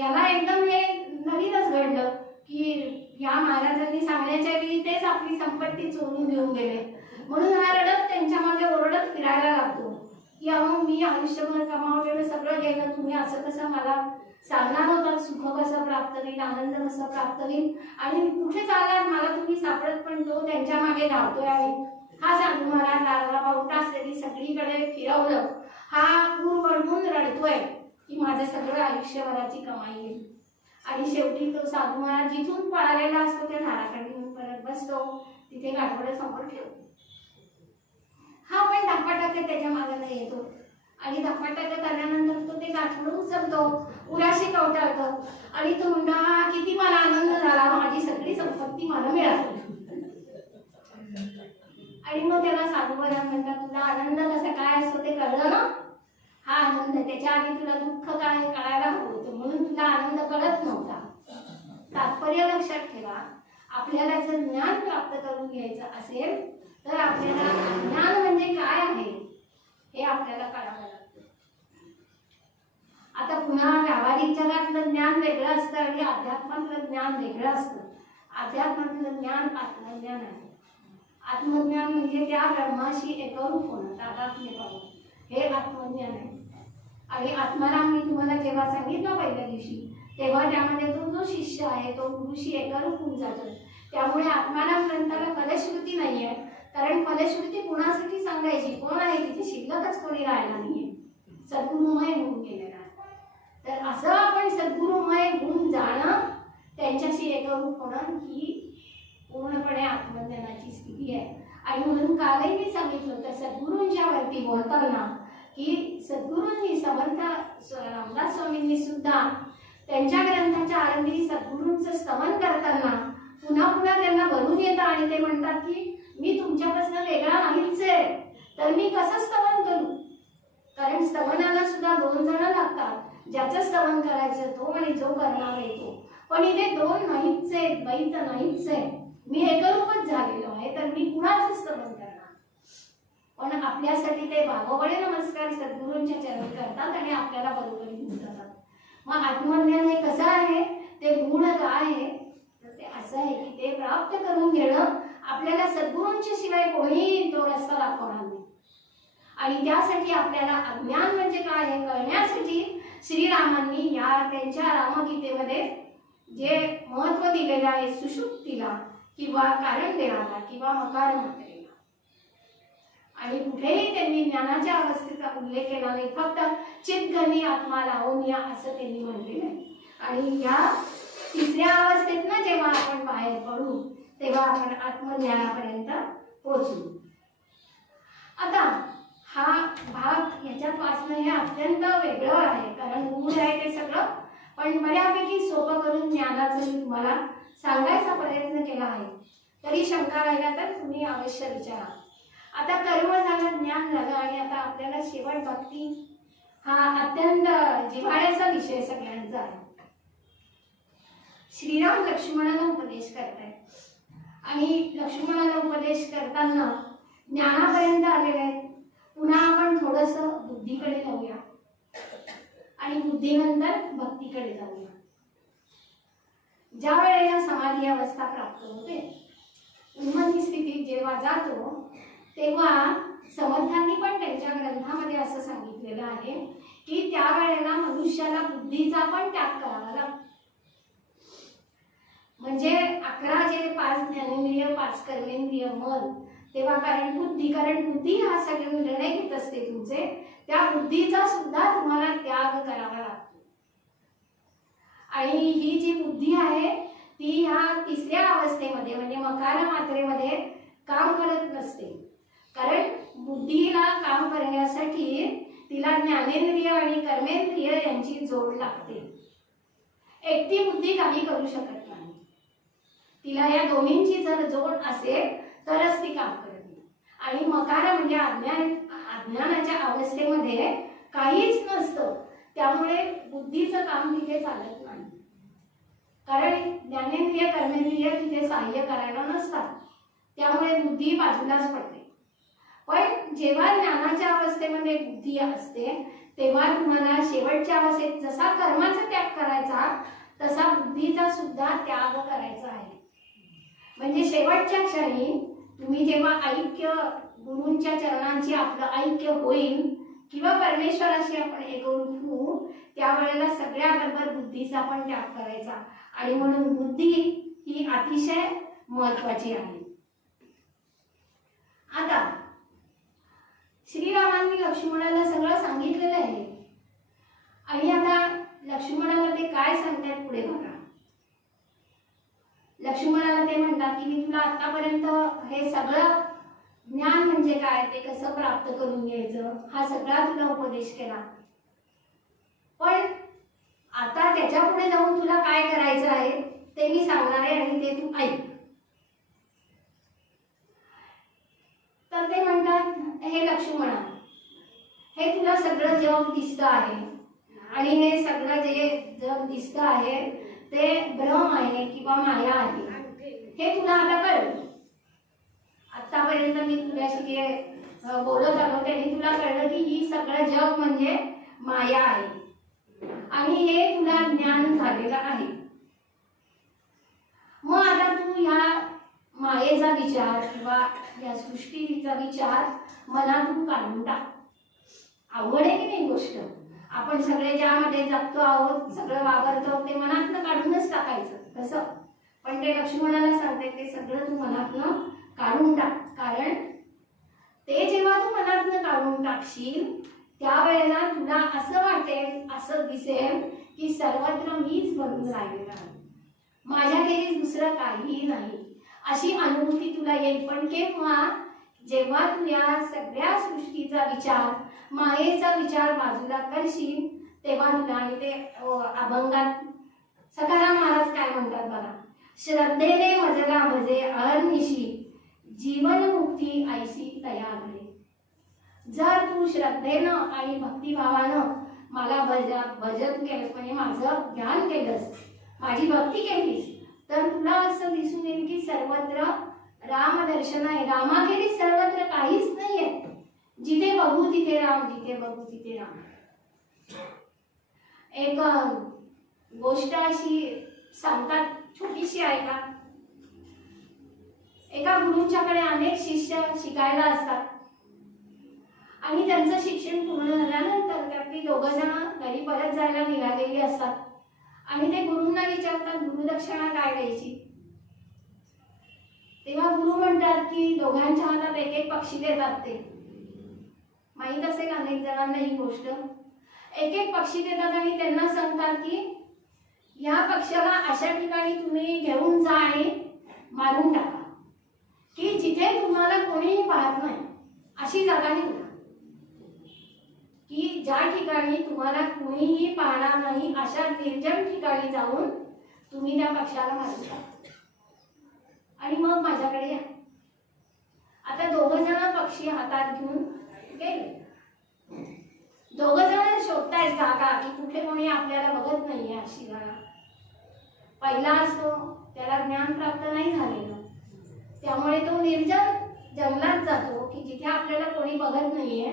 याला एकदम हे नवीनच घडलं की या महाराजांनी सांगण्याच्या वेळी तेच आपली संपत्ती चोरून घेऊन गेले. म्हणून हा रडत त्यांच्या मागे ओरडत फिरायला लागतो की अहो मी आयुष्यभर कमावलेलं सगळं गेलं, तुम्ही असं कसं मला सांगणार होतात सुख कसं प्राप्त होईल, आनंद कसं प्राप्त होईल, आणि कुठे चाललात मला तुम्ही सापडत पण तो त्यांच्या मागे धावतोय. आहे हा साधू महाराज अर्धा पाऊण तास तरी सगळीकडे फिरवलं, हा दूर वळवून रडतोय की माझं सगळं आयुष्यभराची कमाई गेली. आणि शेवटी तो साधू महाराज जिथून पळालेला असतो त्या झाडाकडे परत बसतो, तिथे गाठोडं समोर ठेवतो. हा पण धपाटाके त्याच्या मागे येतो आणि धपाटाके झाल्यानंतर तो ते गाठोडं उचलतो उराशी कवटाळतो आणि तो म्हणतो किती मला आनंद झाला, माझी सगळी संपत्ती मला मिळाली. आणि मग त्याला साधूबाई म्हणतात तुला आनंद कसा काय असतो ते कळलं ना, हा आनंद, त्याच्या आधी तुला दुःख काय कळायला हवं होतं म्हणून तुला आनंद कळत नव्हता. तात्पर्य लक्षात ठेवा, आपल्याला जर ज्ञान प्राप्त करून घ्यायचं असेल तर आपल्याला ज्ञान म्हणजे काय आहे हे आपल्याला कळावं लागतं. आता पुन्हा व्यावहारिक जगातलं ज्ञान वेगळं असतं आणि अध्यात्मातलं ज्ञान वेगळं असतं. अध्यात्मातलं ज्ञान आत्मज्ञान आहे. आत्मज्ञान म्हणजे त्या ब्रह्माशी एकरूप होणं, तादात्म्य पावणं, हे आत्मज्ञान आहे. आणि आत्माराम मी तुम्हाला जेव्हा सांगितलं पहिल्या दिवशी, तेव्हा त्यामध्ये तो जो शिष्य आहे तो गुरुशी एकरूप होऊन जातो. त्यामुळे आत्माराम ग्रंथाला फलश्रुती नाही आहे, कारण फलश्रुती कुणासाठी सांगायची, कोण आहे तिथे, शिल्लकच कोणी राहिला नाहीये, सद्गुरुमय होऊन गेलेला आहे. तर असं आपण सद्गुरुमय होऊन जाणं, त्यांच्याशी एकरूप होणं ही पूर्णपणे आत्मज्ञानाची स्थिती आहे. आणि म्हणून कालही मी सांगितलं होतं सद्गुरूंच्या वरती बोलताना की सद्गुरूंनी समर्थ रामदास स्वामींनी सुद्धा त्यांच्या ग्रंथाच्या आरंभी सद्गुरूंचं स्तवन करताना पुन्हा पुन्हा त्यांना भरून येतं आणि ते म्हणतात की मी तुमच्यापासून वेगळा नाहीच आहे, तर मी कसं स्तवन करू, कारण स्तवनाला सुद्धा 2 जण लागतात, ज्याचं स्तवन करायचं तो आणि जो करणार आहे तो. पण इथे 2 नाहीच आहे, द्वैत नाहीच आहे, मी एकरूपच झालेलो आहे, तर मी कुणाचं स्तवन करणार. पण आपल्यासाठी ते भागोबळे नमस्कार सद्गुरूंच्या चरणी करतात आणि आपल्याला बरोबर घेऊन जातात. मग आत्मज्ञान हे कसं आहे, ते गुण काय आहे, तर ते असं आहे की ते प्राप्त करून घेणं आपल्याला सद्गुरूंच्या शिवाय कोणीही तो रस्ता दाखवणार नाही. आणि त्यासाठी आपल्याला अज्ञान म्हणजे काय हे कळण्यासाठी श्रीरामांनी या त्यांच्या रामगीतेमध्ये जे महत्व दिलेलं आहे सुषुप्तीला किंवा कारण देणारा किंवा मकार मात्रेला, आणि कुठेही त्यांनी ज्ञानाच्या अवस्थेचा उल्लेख केला नाही, फक्त चित्तघनी आत्मा लावून या असं त्यांनी म्हटलेलं आहे. आणि या 3ऱ्या अवस्थेत ना जेव्हा आपण बाहेर पडू तेव्हा आपण आत्मज्ञानापर्यंत पोहोचू. आता हा भाग याच्यात वाचणं हे अत्यंत वेगळं आहे, कारण मूळ आहे ते सगळं, पण बऱ्यापैकी सोपं करून ज्ञानाचं मी तुम्हाला सांगायचा प्रयत्न केला आहे. तरी शंका राहिल्या तर तुम्ही अवश्य विचारा. आता कर्म झालं, ज्ञान झालं, आणि आता आपल्याला शेवट भक्ती हा अत्यंत जिव्हाळ्याचा विषय सगळ्यांचा आहे. श्रीराम लक्ष्मणाला उपदेश करतायत आणि लक्ष्मणाला उपदेश करताना ज्ञानापर्यंत आलेले आहेत. पुन्हा आपण थोडंसं बुद्धीकडे जाऊया आणि बुद्धीनंतर भक्तीकडे जाऊया. ज्या वेळेला समाधी अवस्था प्राप्त होते, उन्मत्ती स्थितीत जेव्हा जातो, तेव्हा समर्थांनी पण त्यांच्या ग्रंथामध्ये असं सांगितलेलं आहे की त्यावेळेला मनुष्याला बुद्धीचा पण त्याग करावा लागतो. म्हणजे 11 जे 5 ज्ञानेंद्रिय 5 कर्मेंद्रिय मन, तेव्हा कारण बुद्धी हा सगळे निर्णय घेत असते तुमचे, त्या बुद्धीचा सुद्धा तुम्हाला त्याग करावा लागतो. आणि ही जी बुद्धी आहे ती ह्या 3ऱ्या अवस्थेमध्ये म्हणजे मकार मात्रेमध्ये काम करत नसते, कारण बुद्धीला काम करण्यासाठी तिला ज्ञानेंद्रिय आणि कर्मेंद्रिय यांची जोड लागते. एकटी बुद्धी काही करू शकत नाही, तिला या दोन्हींची जर जोड असेल तरच ती काम करते. आणि मकार म्हणजे अज्ञानाच्या अवस्थेमध्ये काहीच नसतं, त्यामुळे बुद्धीचं काम तिथे चालत नाही, कारण ज्ञानेंद्रिय कर्मेंद्रिय तिथे सहाय्य करायला नसतात, त्यामुळे बुद्धी बाजूलाच पडते. पण जेव्हा ज्ञानाच्या अवस्थेमध्ये बुद्धी असते तेव्हा तुम्हाला शेवटच्या अवस्थेत जसा कर्माचा त्याग करायचा तसा बुद्धीचा सुद्धा त्याग करायचा आहे. म्हणजे शेवटच्या क्षणी तुम्ही जेव्हा ऐक्य गुरूंच्या चरणांची आपलं ऐक्य होईल किंवा परमेश्वराशी आपण एकरूप होऊ, त्यावेळेला सगळ्याबरोबर बुद्धीचा पण त्याग करायचा. आणि म्हणून बुद्धी ही अतिशय महत्वाची आहे. आता श्रीरामांनी लक्ष्मणाला सगळं सांगितलेलं आहे आणि आता लक्ष्मणाला ते काय सांगतात पुढे बघा. लक्ष्मणाला ते म्हणतात की मी तुला आतापर्यंत हे सगळं ज्ञान म्हणजे काय ते कसं प्राप्त करून घ्यायचं हा सगळा तुला उपदेश केला, पण आता त्याच्या पुढे जाऊन तुला काय करायचं आहे ते मी सांगणार आहे आणि ते तू ऐक. तर ते म्हणतात, हे लक्ष्मणा, हे तुला सगळं जग दिसतं आहे आणि हे सगळं जे जग दिसतं आहे ते भ्रम आहे किंवा माया आहे, हे तुला आता कळलं. आतापर्यंत मी तुझ्याशी जे बोलत आलो त्याने तुला कळलं की ही सगळं जग म्हणजे माया आहे आणि हे तुला ज्ञान झालेलं आहे. मग आता तू ह्या मायेचा विचार किंवा या सृष्टीचा विचार मनातून काढून टाक. अवघड आहे की नाही गोष्ट? आपण सगळे ज्यामध्ये जगतो आहोत, सगळं वावरतो ते मनातनं काढूनच टाकायचं कसं? पण ते लक्ष्मणाला सांगते ते सगळं तू मनातनं काढून टाक. कारण ते जेव्हा तू मनातनं काढून टाकशील त्यावेळेला तुला असं वाटेल, असं दिसेल की सर्वत्र मीच भरून राहिलेला आहे, माझ्याखेरीज दुसरं काहीही नाही, अशी अनुभूती तुला येईल. पण केव्हा? जेव्हा तू या सगळ्या सृष्टीचा विचार, मायेचा विचार बाजूला करशील तेव्हा तुला. आणि ते अभंगात सखाराम महाराज काय म्हणतात बघा, श्रद्धेने मजला भजे अहर्निशी, जीवन मुक्ती ऐशी तया घडे. जर तू श्रद्धेनं आणि भक्तिभावानं मला भजन केलंस, म्हणजे माझं ध्यान केलंस, माझी भक्ती केलीस, तर तुला असं दिसून येईल की सर्वत्र राम दर्शन आहे. रामाखेरीज सर्वत्र काहीच नाहीये. जिथे बघू तिथे राम, जिथे बघू तिथे राम. एक गोष्ट अशी सांगतात, छोटीशी ऐका. एका गुरुच्याकडे अनेक शिष्य शिकायला असतात आणि त्यांचं शिक्षण पूर्ण झाल्यानंतर त्यातली दोघं जण घरी परत जायला निघालेली असतात आणि ते गुरूंना विचारतात, गुरुदक्षिणा काय द्यायची? तेव्हा गुरु म्हणतात की दोघांच्या हातात एक एक पक्षी देतात. ते माहीत असेल अनेक जणांना ही गोष्ट. एक एक पक्षी देतात आणि त्यांना सांगतात की या पक्षाला अशा ठिकाणी तुम्ही घेऊन जा आणि मारून टाका की जिथे तुम्हाला कोणीही पाहत नाही, अशी जागा निवडा की ज्या ठिकाणी तुम्हाला कुणीही पाहणार नाही, अशा निर्जन ठिकाणी जाऊन तुम्ही त्या पक्षाला मारून टाका आणि मग माझ्याकडे या. आता दोघं जण पक्षी हातात घेऊन गेले. दोघं जण शोधतायत जागा की कुठे कोणी आपल्याला बघत नाहीये अशी जागा. पहिला असतो त्याला ज्ञान प्राप्त नाही झालेलं, त्यामुळे तो निर्जन जंगलात जातो की जिथे आपल्याला कोणी बघत नाहीये,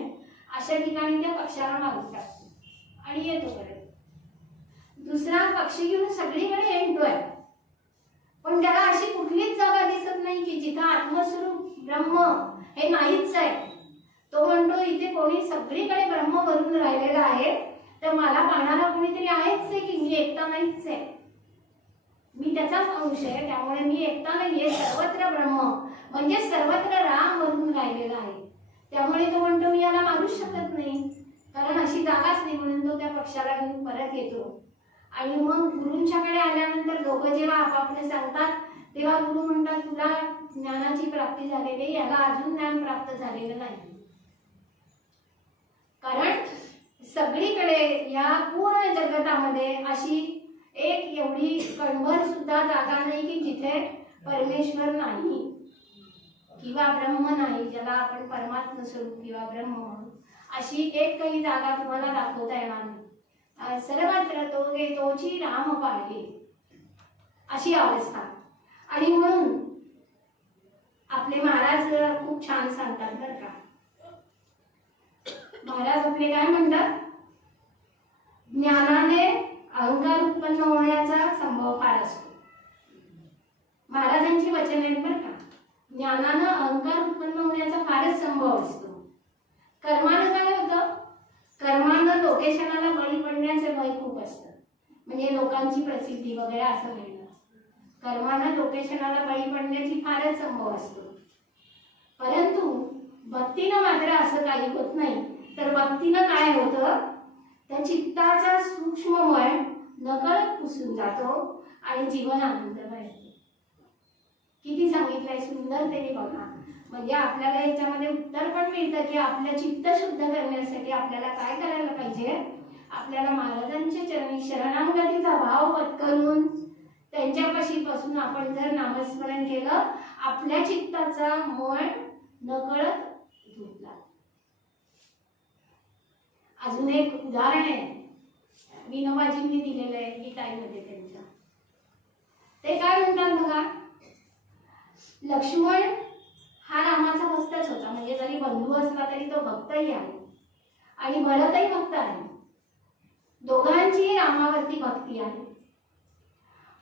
अशा ठिकाणी त्या पक्षाला मारून टाकतो आणि येतो परत. दुसरा पक्षी घेऊन सगळीकडे येतोय, पण त्याला अशी कुठलीच जागा दिसत नाही की जिथं आत्मस्वरूप ब्रह्म हे नाहीच आहे. तो म्हणतो इथे कोणी सगळीकडे ब्रह्म भरून राहिलेला आहे, तर मला पाहणारा कोणीतरी आहेच आहे की मी एकटा नाहीच आहे, मी त्याचाच अंश आहे, त्यामुळे मी एकटा नाहीये, सर्वत्र ब्रह्म म्हणजे सर्वत्र राम भरून राहिलेला आहे. त्यामुळे तो म्हणतो मी याला मारूच शकत नाही, कारण अशी जागाच नाही. म्हणून तो त्या पक्षाला घेऊन परत येतो. आणि मग गुरूंच्याकडे आल्यानंतर दोघं जेव्हा आपापले सांगतात तेव्हा गुरु म्हणतात तुला ज्ञानाची प्राप्ती झालेली, याला अजून ज्ञान प्राप्त झालेलं नाही. कारण सगळीकडे या पूर्ण जगतामध्ये अशी एक एवढी कणभर सुद्धा जागा नाही की जिथे परमेश्वर नाही किंवा ब्रह्म नाही, ज्याला आपण परमात्मा स्वरूप किंवा ब्रह्म म्हणू, अशी एक काही जागा तुम्हाला दाखवता येणार नाही. सर्वत्र तोची राम पाहे, अशी अवस्था. आणि म्हणून आपले महाराज खूप छान सांगतात बरं का. महाराज आपले काय म्हणतात, ज्ञानाने अहंकार उत्पन्न होण्याचा संभव फार असतो. महाराजांची वचन आहेत बरं का. ज्ञानानं अहंकार उत्पन्न होण्याचा फारच संभव असतो. कर्मानं काय होतं, कर्मानं लोकेशनाला बळी पडण्याचे भय खूप असतं, म्हणजे लोकांची प्रसिद्धी वगैरे असं मिळणं. कर्मानं लोकेशनाला बळी पडण्याची फारच संभव असतो. परंतु भक्तीनं मात्र असं काही होत नाही. तर भक्तीनं काय होतं, त्या चित्ताचा सूक्ष्ममय नकळत पुसून जातो आणि जीवन आनंदमय होतं. किती सांगितलंय सुंदरतेने बघा. म्हणजे आपल्याला याच्यामध्ये उत्तर पण मिळतं की आपलं चित्त शुद्ध करण्यासाठी आपल्याला काय करायला पाहिजे, आपल्याला महाराजांच्या चरणी शरणागतीचा भाव पत्करून त्यांच्यापाशी पासून आपण जर नामस्मरण केलं, आपल्या चित्ताचा मन नकळत धुतला. अजून एक उदाहरण आहे, विनोबाजींनी दिलेलं आहे गीताईमध्ये त्यांच्या. ते काय म्हणतात बघा, लक्ष्मण हा रामाचा भक्तच होता, म्हणजे जरी बंधू असला तरी तो भक्तही आहे आणि भरतही भक्त आहे. दोघांचीही रामावरती भक्ती आहे.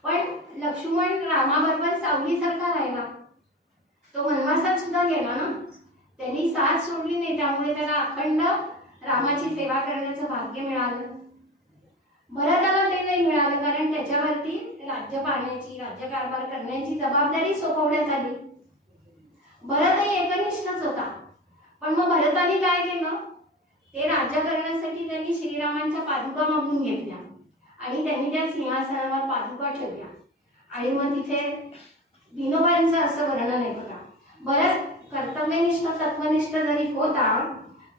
पण लक्ष्मण रामाबरोबर सावलीसारखा राहिला, तो वनवासात सुद्धा गेला ना, त्यांनी साथ सोडली नाही, त्यामुळे त्याला अखंड रामाची सेवा करण्याचं भाग्य मिळालं. भरताला ते नाही मिळालं, कारण त्याच्यावरती राज्य पाळण्याची, राज्यकारभार करण्याची जबाबदारी सोपवण्यात आली. भरतही एकनिष्ठच होता, पण मग भरताने काय केलं, ते राज्य करण्यासाठी त्यांनी श्रीरामांच्या पादुका मागून घेतल्या आणि त्यांनी त्या सिंहासनावर पादुका ठेवल्या. आणि मग तिथे विनोबांचं असं वर्णन आहे बघा, भरत कर्तव्यनिष्ठ तत्वनिष्ठ जरी होता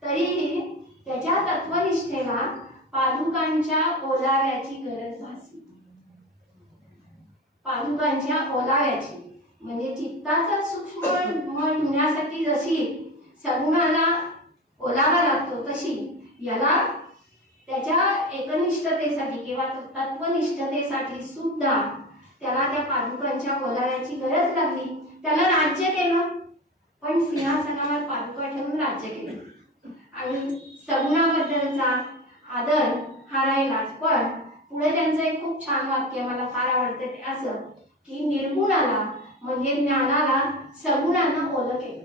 तरीही त्याच्या तत्वनिष्ठेला पादुकांच्या ओलाव्याची गरज भासली. पादुकांच्या ओलाव्याची म्हणजे चित्ताचा सूक्ष्म मन धुण्यासाठी जशी सगुणाला ओलावा लागतो, तशी याला त्याच्या एकनिष्ठतेसाठी किंवा तत्वनिष्ठतेसाठी सुद्धा त्याला त्या पादुकांच्या ओलाव्याची गरज लागली. त्याला राज्य केलं, पण सिंहासनावर पादुका ठेवून राज्य केलं आणि सगुणाबद्दलचा आदर हा राहिलाच. पण पुढे त्यांचं एक खूप छान वाक्य मला फार आवडते, ते असं की निर्गुणाला म्हणजे ज्ञानाला सगुणानं ओलं केलं.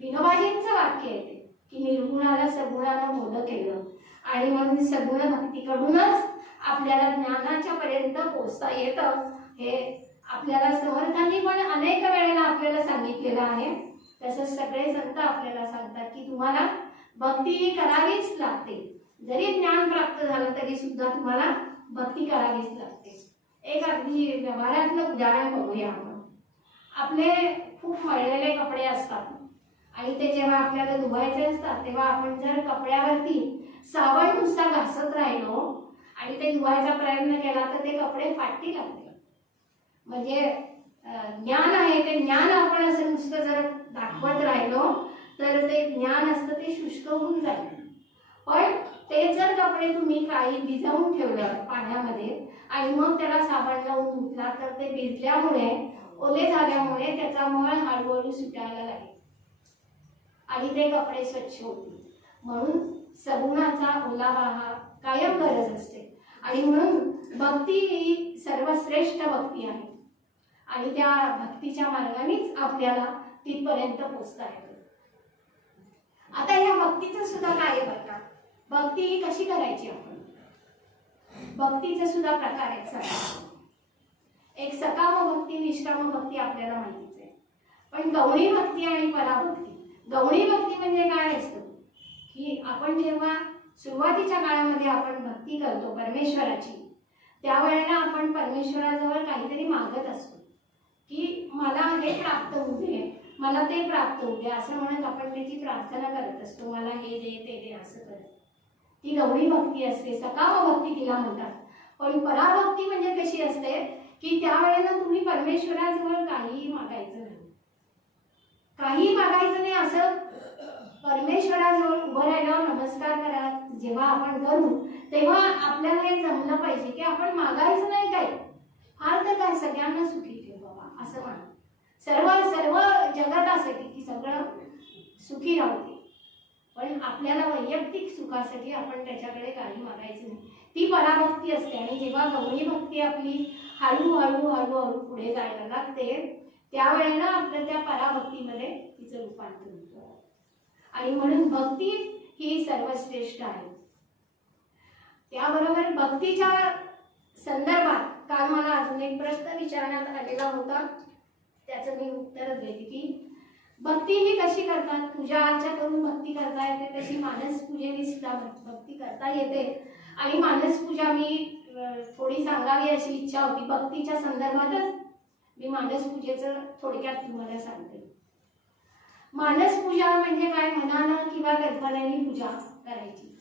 विनोबाजींचं वाक्य आहे ते की निर्गुणाला सगुणानं मोद केलं. आणि म्हणून सगुण भक्तीकडूनच आपल्याला ज्ञानाच्या पर्यंत पोहोचता येतं. हे आपल्याला समर्थांनी पण अनेक वेळेला आपल्याला सांगितलेलं आहे. तसंच सगळे संत आपल्याला सांगतात की तुम्हाला भक्ती करावीच लागते. जरी ज्ञान प्राप्त झालं तरी सुद्धा तुम्हाला भक्ती करावीच लागते. एक अगदी व्यवहारातलं उदाहरण बघूया आपण. आपले खूप मळलेले कपडे असतात आणि ते जेव्हा आपल्याला धुवायचे असतात तेव्हा आपण जर कपड्यावरती साबण नुसता घासत राहिलो आणि ते धुवायचा प्रयत्न केला तर ते कपडे फाटतील लागतील. म्हणजे ज्ञान आहे ते ज्ञान आपण असं नुसतं जर दाखवत राहिलो तर ते ज्ञान असतं ते शुष्क होऊन जाईल. पण ते जर कपडे तुम्ही काही भिजवून ठेवलं पाण्यामध्ये आणि मग त्याला साबण लावून धुतला तर ते भिजल्यामुळे ओले झाल्यामुळे त्याचा मळ हळूहळू सुटायला लागेल आणि ते कपडे स्वच्छ होतील. म्हणून सगुणाचा ओलावा हा कायम गरज असते. आणि म्हणून भक्ती ही सर्वश्रेष्ठ भक्ती आहे आणि त्या भक्तीच्या मार्गानेच आपल्याला तिथपर्यंत पोहोचता येतं. आता या भक्तीचं सुद्धा काय बघा, भक्ती ही कशी करायची आपण. भक्तीचे सुद्धा प्रकार आहेत. एक सकाम भक्ती, निष्काम भक्ती आपल्याला माहितीच आहे. पण गौणी भक्ती आणि पराभक्ती. गौणी भक्ती म्हणजे काय असतं की आपण जेव्हा सुरुवातीच्या काळामध्ये आपण भक्ती करतो परमेश्वराची, त्यावेळेला आपण परमेश्वराजवळ काहीतरी मागत असतो की मला हे प्राप्त होऊ दे, मला ते प्राप्त होऊ दे, असं म्हणत आपण त्याची प्रार्थना करत असतो. मला हे दे ते दे असं करत. ती गौणी भक्ती असते, सकाम भक्ती तिला म्हणतात. पण पराभक्ती म्हणजे कशी असते की त्यावेळेला तुम्ही परमेश्वराजवळ काहीही मागायचं नाही, काही मागायचं नाही. असं परमेश्वराजवळ उभं राहिल्यावर नमस्कार करा जेव्हा आपण करू तेव्हा आपल्याला हे जमलं पाहिजे की आपण मागायचं नाही काही, फार तर काय सगळ्यांना सुखी ठेव बाबा असं म्हणा, सर्व सर्व जगतासाठी की सगळं सुखी राहते. पण आपल्याला वैयक्तिक सुखासाठी आपण त्याच्याकडे काही मागायचं नाही. ती पराभक्ती असते. आणि जेव्हा गौणी भक्ती आपली हळूहळू हळूहळू पुढे जायला लागते त्यावेळेला आपल्या त्या पराभक्तीमध्ये तिचं रूपांतर होतं. आणि म्हणून भक्ती ही सर्वश्रेष्ठ आहे. त्याबरोबर भक्तीच्या संदर्भात काल मला अजून एक प्रश्न विचारण्यात आलेला होता, त्याचं मी उत्तर देते की भक्ती ही कशी करतात. पूजा अर्चा करून भक्ती करता येते, तशी मानस पूजेने सुद्धा भक्ती करता येते. आणि मानस पूजा मी थोडी सांगावी अशी इच्छा होती. भक्तीच्या संदर्भातच मी मानस पूजेचं थोडक्यात तुम्हाला सांगते. मानस पूजा म्हणजे काय, मनानं किंवा कल्पनेने पूजा करायची.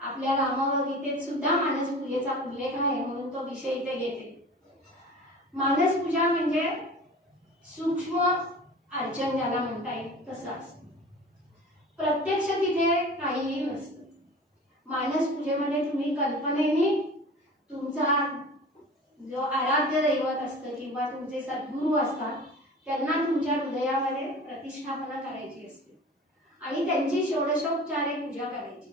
आपल्या रामगीतेत सुद्धा मानसपूजेचा उल्लेख आहे, म्हणून तो विषय इथे घेते. मानसपूजा म्हणजे सूक्ष्म अर्चन ज्याला म्हणता येईल तसं असतं. प्रत्यक्ष तिथे काहीही नसतं. मानसपूजेमध्ये तुम्ही कल्पनेने तुमचा जो आराध्य दैवत असतं किंवा तुमचे सद्गुरू असतात त्यांना तुमच्या हृदयामध्ये प्रतिष्ठापना करायची असते आणि त्यांची षोडशोपचारे पूजा करायची.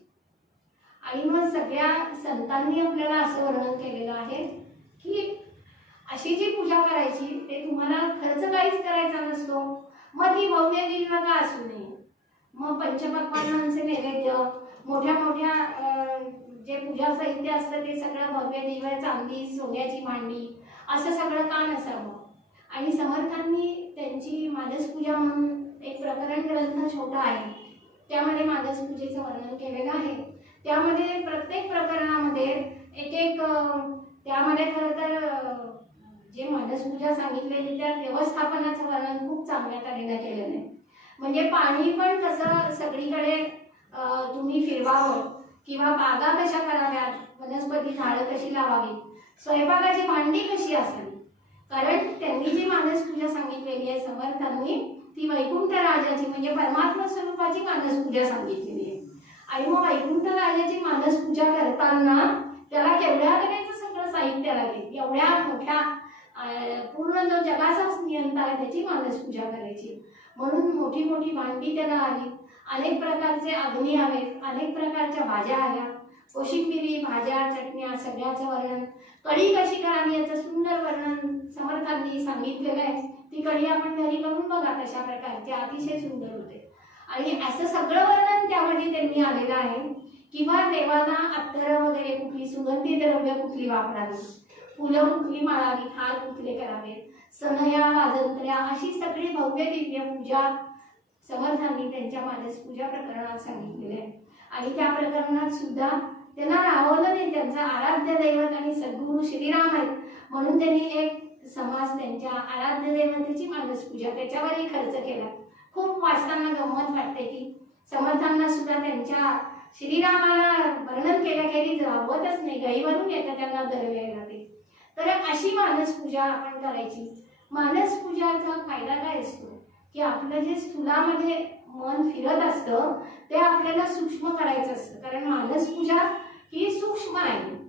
आणि मग सगळ्या संतांनी आपल्याला असं वर्णन केलेलं आहे की अशी जी पूजा करायची ते तुम्हाला खर्च काहीच करायचा नसतो. मग ती भव्य दिव्य का असू नये, मग पंचपक्वान्नांचे नैवेद्य, मोठ्या मोठ्या जे पूजा साहित्य असतं ते सगळं भव्य दिव्य, चांदी, सोन्याची भांडी, असं सगळं का नसावं. आणि समर्थांनी त्यांची मानसपूजा म्हणून एक प्रकरण ग्रंथ छोटा आहे, त्यामध्ये मानसपूजेचं वर्णन केलेलं आहे. त्यामध्ये प्रत्येक प्रकरणामध्ये एक एक त्यामध्ये खरं तर जे मानसपूजा सांगितलेली त्या व्यवस्थापनाचं वर्णन खूप चांगल्या तऱ्हेने केलेलं आहे. म्हणजे पाणी पण कसं सगळीकडे तुम्ही फिरवावं किंवा बागा कशा कराव्यात, वनस्पती झाडं कशी लावावी, स्वयंपाकाची भांडी कशी असावी. कारण त्यांनी जी मानसपूजा सांगितलेली आहे समर्थांनी ती वैकुंठ राजाची म्हणजे परमात्मा स्वरूपाची मानसपूजा सांगितलेली आहे. आणि मग वैकुंठ राजाची मानसपूजा करताना त्याला केवढ्या तऱ्हेचं सगळं साहित्य लागेल. एवढ्या मोठ्या पूर्ण जो जगाचा नियंता आहे त्याची मानसपूजा करायची, म्हणून मोठी मोठी भांडी त्याला आली, अनेक प्रकारचे अग्नी हवेत, अनेक प्रकारच्या भाज्या आल्या, कोशिंबिरी, भाज्या, चटण्या, सगळ्याचं वर्णन, कढी कशी करावी याचं सुंदर वर्णन समर्थांनी सांगितलेलं आहे. ती कढी आपण घरी बनवून बघा कशा प्रकारची, अतिशय सुंदर होते. आणि असं सगळं वर्णन त्यामध्ये त्यांनी आलेलं आहे. किंवा देवाला अत्तर वगैरे कुठली सुगंधी द्रव्य कुठली वापरावी, फुलं कुठली माळावी, हार कुठले करावे, सनया, वाजंत्र्या, अशी सगळी भव्य दिव्य पूजा समर्थांनी त्यांच्या मानसपूजा प्रकरणात सांगितलेले आहे. आणि त्या प्रकरणात सुद्धा त्यांना राहवलं नाही, त्यांचा आराध्य दैवत आणि सद्गुरू श्रीराम आहेत म्हणून त्यांनी एक समाज त्यांच्या आराध्य दैवतेची मानसपूजा त्याच्यावरही खर्च केला. खूप वाचताना गंमत वाटते की समर्थांना सुद्धा त्यांच्या श्रीरामाला वर्णन केल्याखेरीज राहवतच नाही, गैवरून येतं त्यांना दरवेळेला ते. तर अशी मानसपूजा आपण करायची. मानसपूजाचा फायदा काय असतो की आपलं जे स्थूलामध्ये मन फिरत असतं ते आपल्याला सूक्ष्म करायचं असतं. कारण मानसपूजा ही सूक्ष्म आहे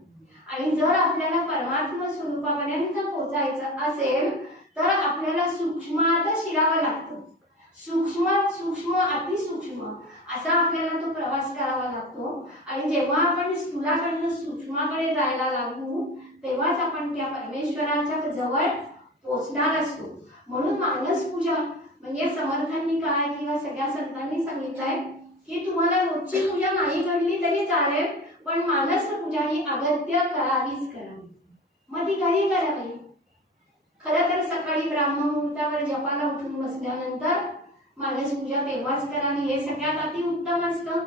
आणि जर आपल्याला परमात्मा स्वरूपापर्यंत पोहोचायचं असेल तर आपल्याला सूक्ष्मात शिरावं लागतं. सूक्ष्मात सूक्ष्म, अतिसूक्ष्म असा आपल्याला तो प्रवास करावा लागतो. आणि जेव्हा आपण स्थूलाकडनं सूक्ष्माकडे जायला लागू तेव्हाच आपण त्या परमेश्वराच्या जवळ पोचणार असतो. म्हणून मानसपूजा म्हणजे समर्थांनी काय किंवा सगळ्या संतांनी सांगितलंय की तुम्हाला रोजची पूजा नाही घडली तरी चालेल, पण मानसपूजा ही अगत्य करावीच करावी. मग ती कधी करावी? खरं तर सकाळी ब्राह्ममुहूर्तावर जपाला उठून बसल्यानंतर मानसपूजा तेव्हाच करावी, हे सगळ्यात अतिउत्तम असतं.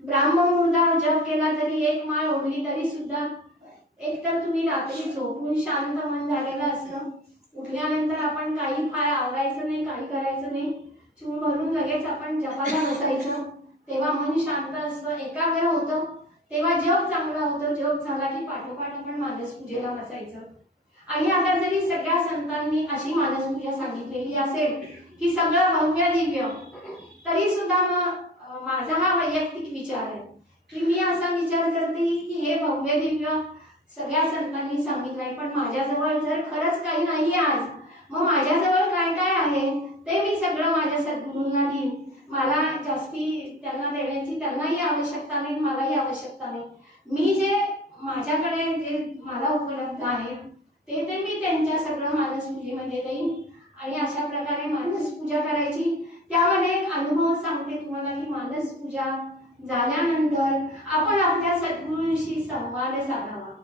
ब्राह्ममुहूर्तावर जप केला तरी, एक माळ ओढली तरी सुद्धा, एकतर तुम्ही रात्री झोपून शांत मन झालेलं असतं, उठल्यानंतर आपण काही फार आवरायचं नाही, काही करायचं नाही, चूळ भरून लगेच आपण जपाला बसायचं, तेव्हा मन शांत असतं, एकाग्र होतं, तेव्हा जप चांगला होतो. जप झाला की पाठोपाठ आपण मानसपूजेला बसायचं. आणि आता जरी सगळ्या संतांनी अशी मानसपूजा सांगितलेली असेल की सगळं भव्य दिव्य, तरी सुद्धा मग माझा हा वैयक्तिक विचार आहे की मी असा विचार करते की हे भव्य दिव्य सगळ्या संतांनी सांगितलंय, पण माझ्याजवळ जर खरंच काही नाही आज, मग माझ्याजवळ काय काय आहे ते मी सगळं माझ्या सद्गुरूंना देईन. मला जास्ती त्यांना देण्याची त्यांनाही आवश्यकता नाही, मलाही आवश्यकता नाही. मी जे माझ्याकडे जे मला उपलब्ध आहे ते मी त्यांच्या सगळं मानसपूजेमध्ये देईन. आणि अशा प्रकारे मानसपूजा करायची. त्यामध्ये एक अनुभव सांगते तुम्हाला की मानसपूजा झाल्यानंतर आपण आपल्या सद्गुरूंशी संवाद साधावा.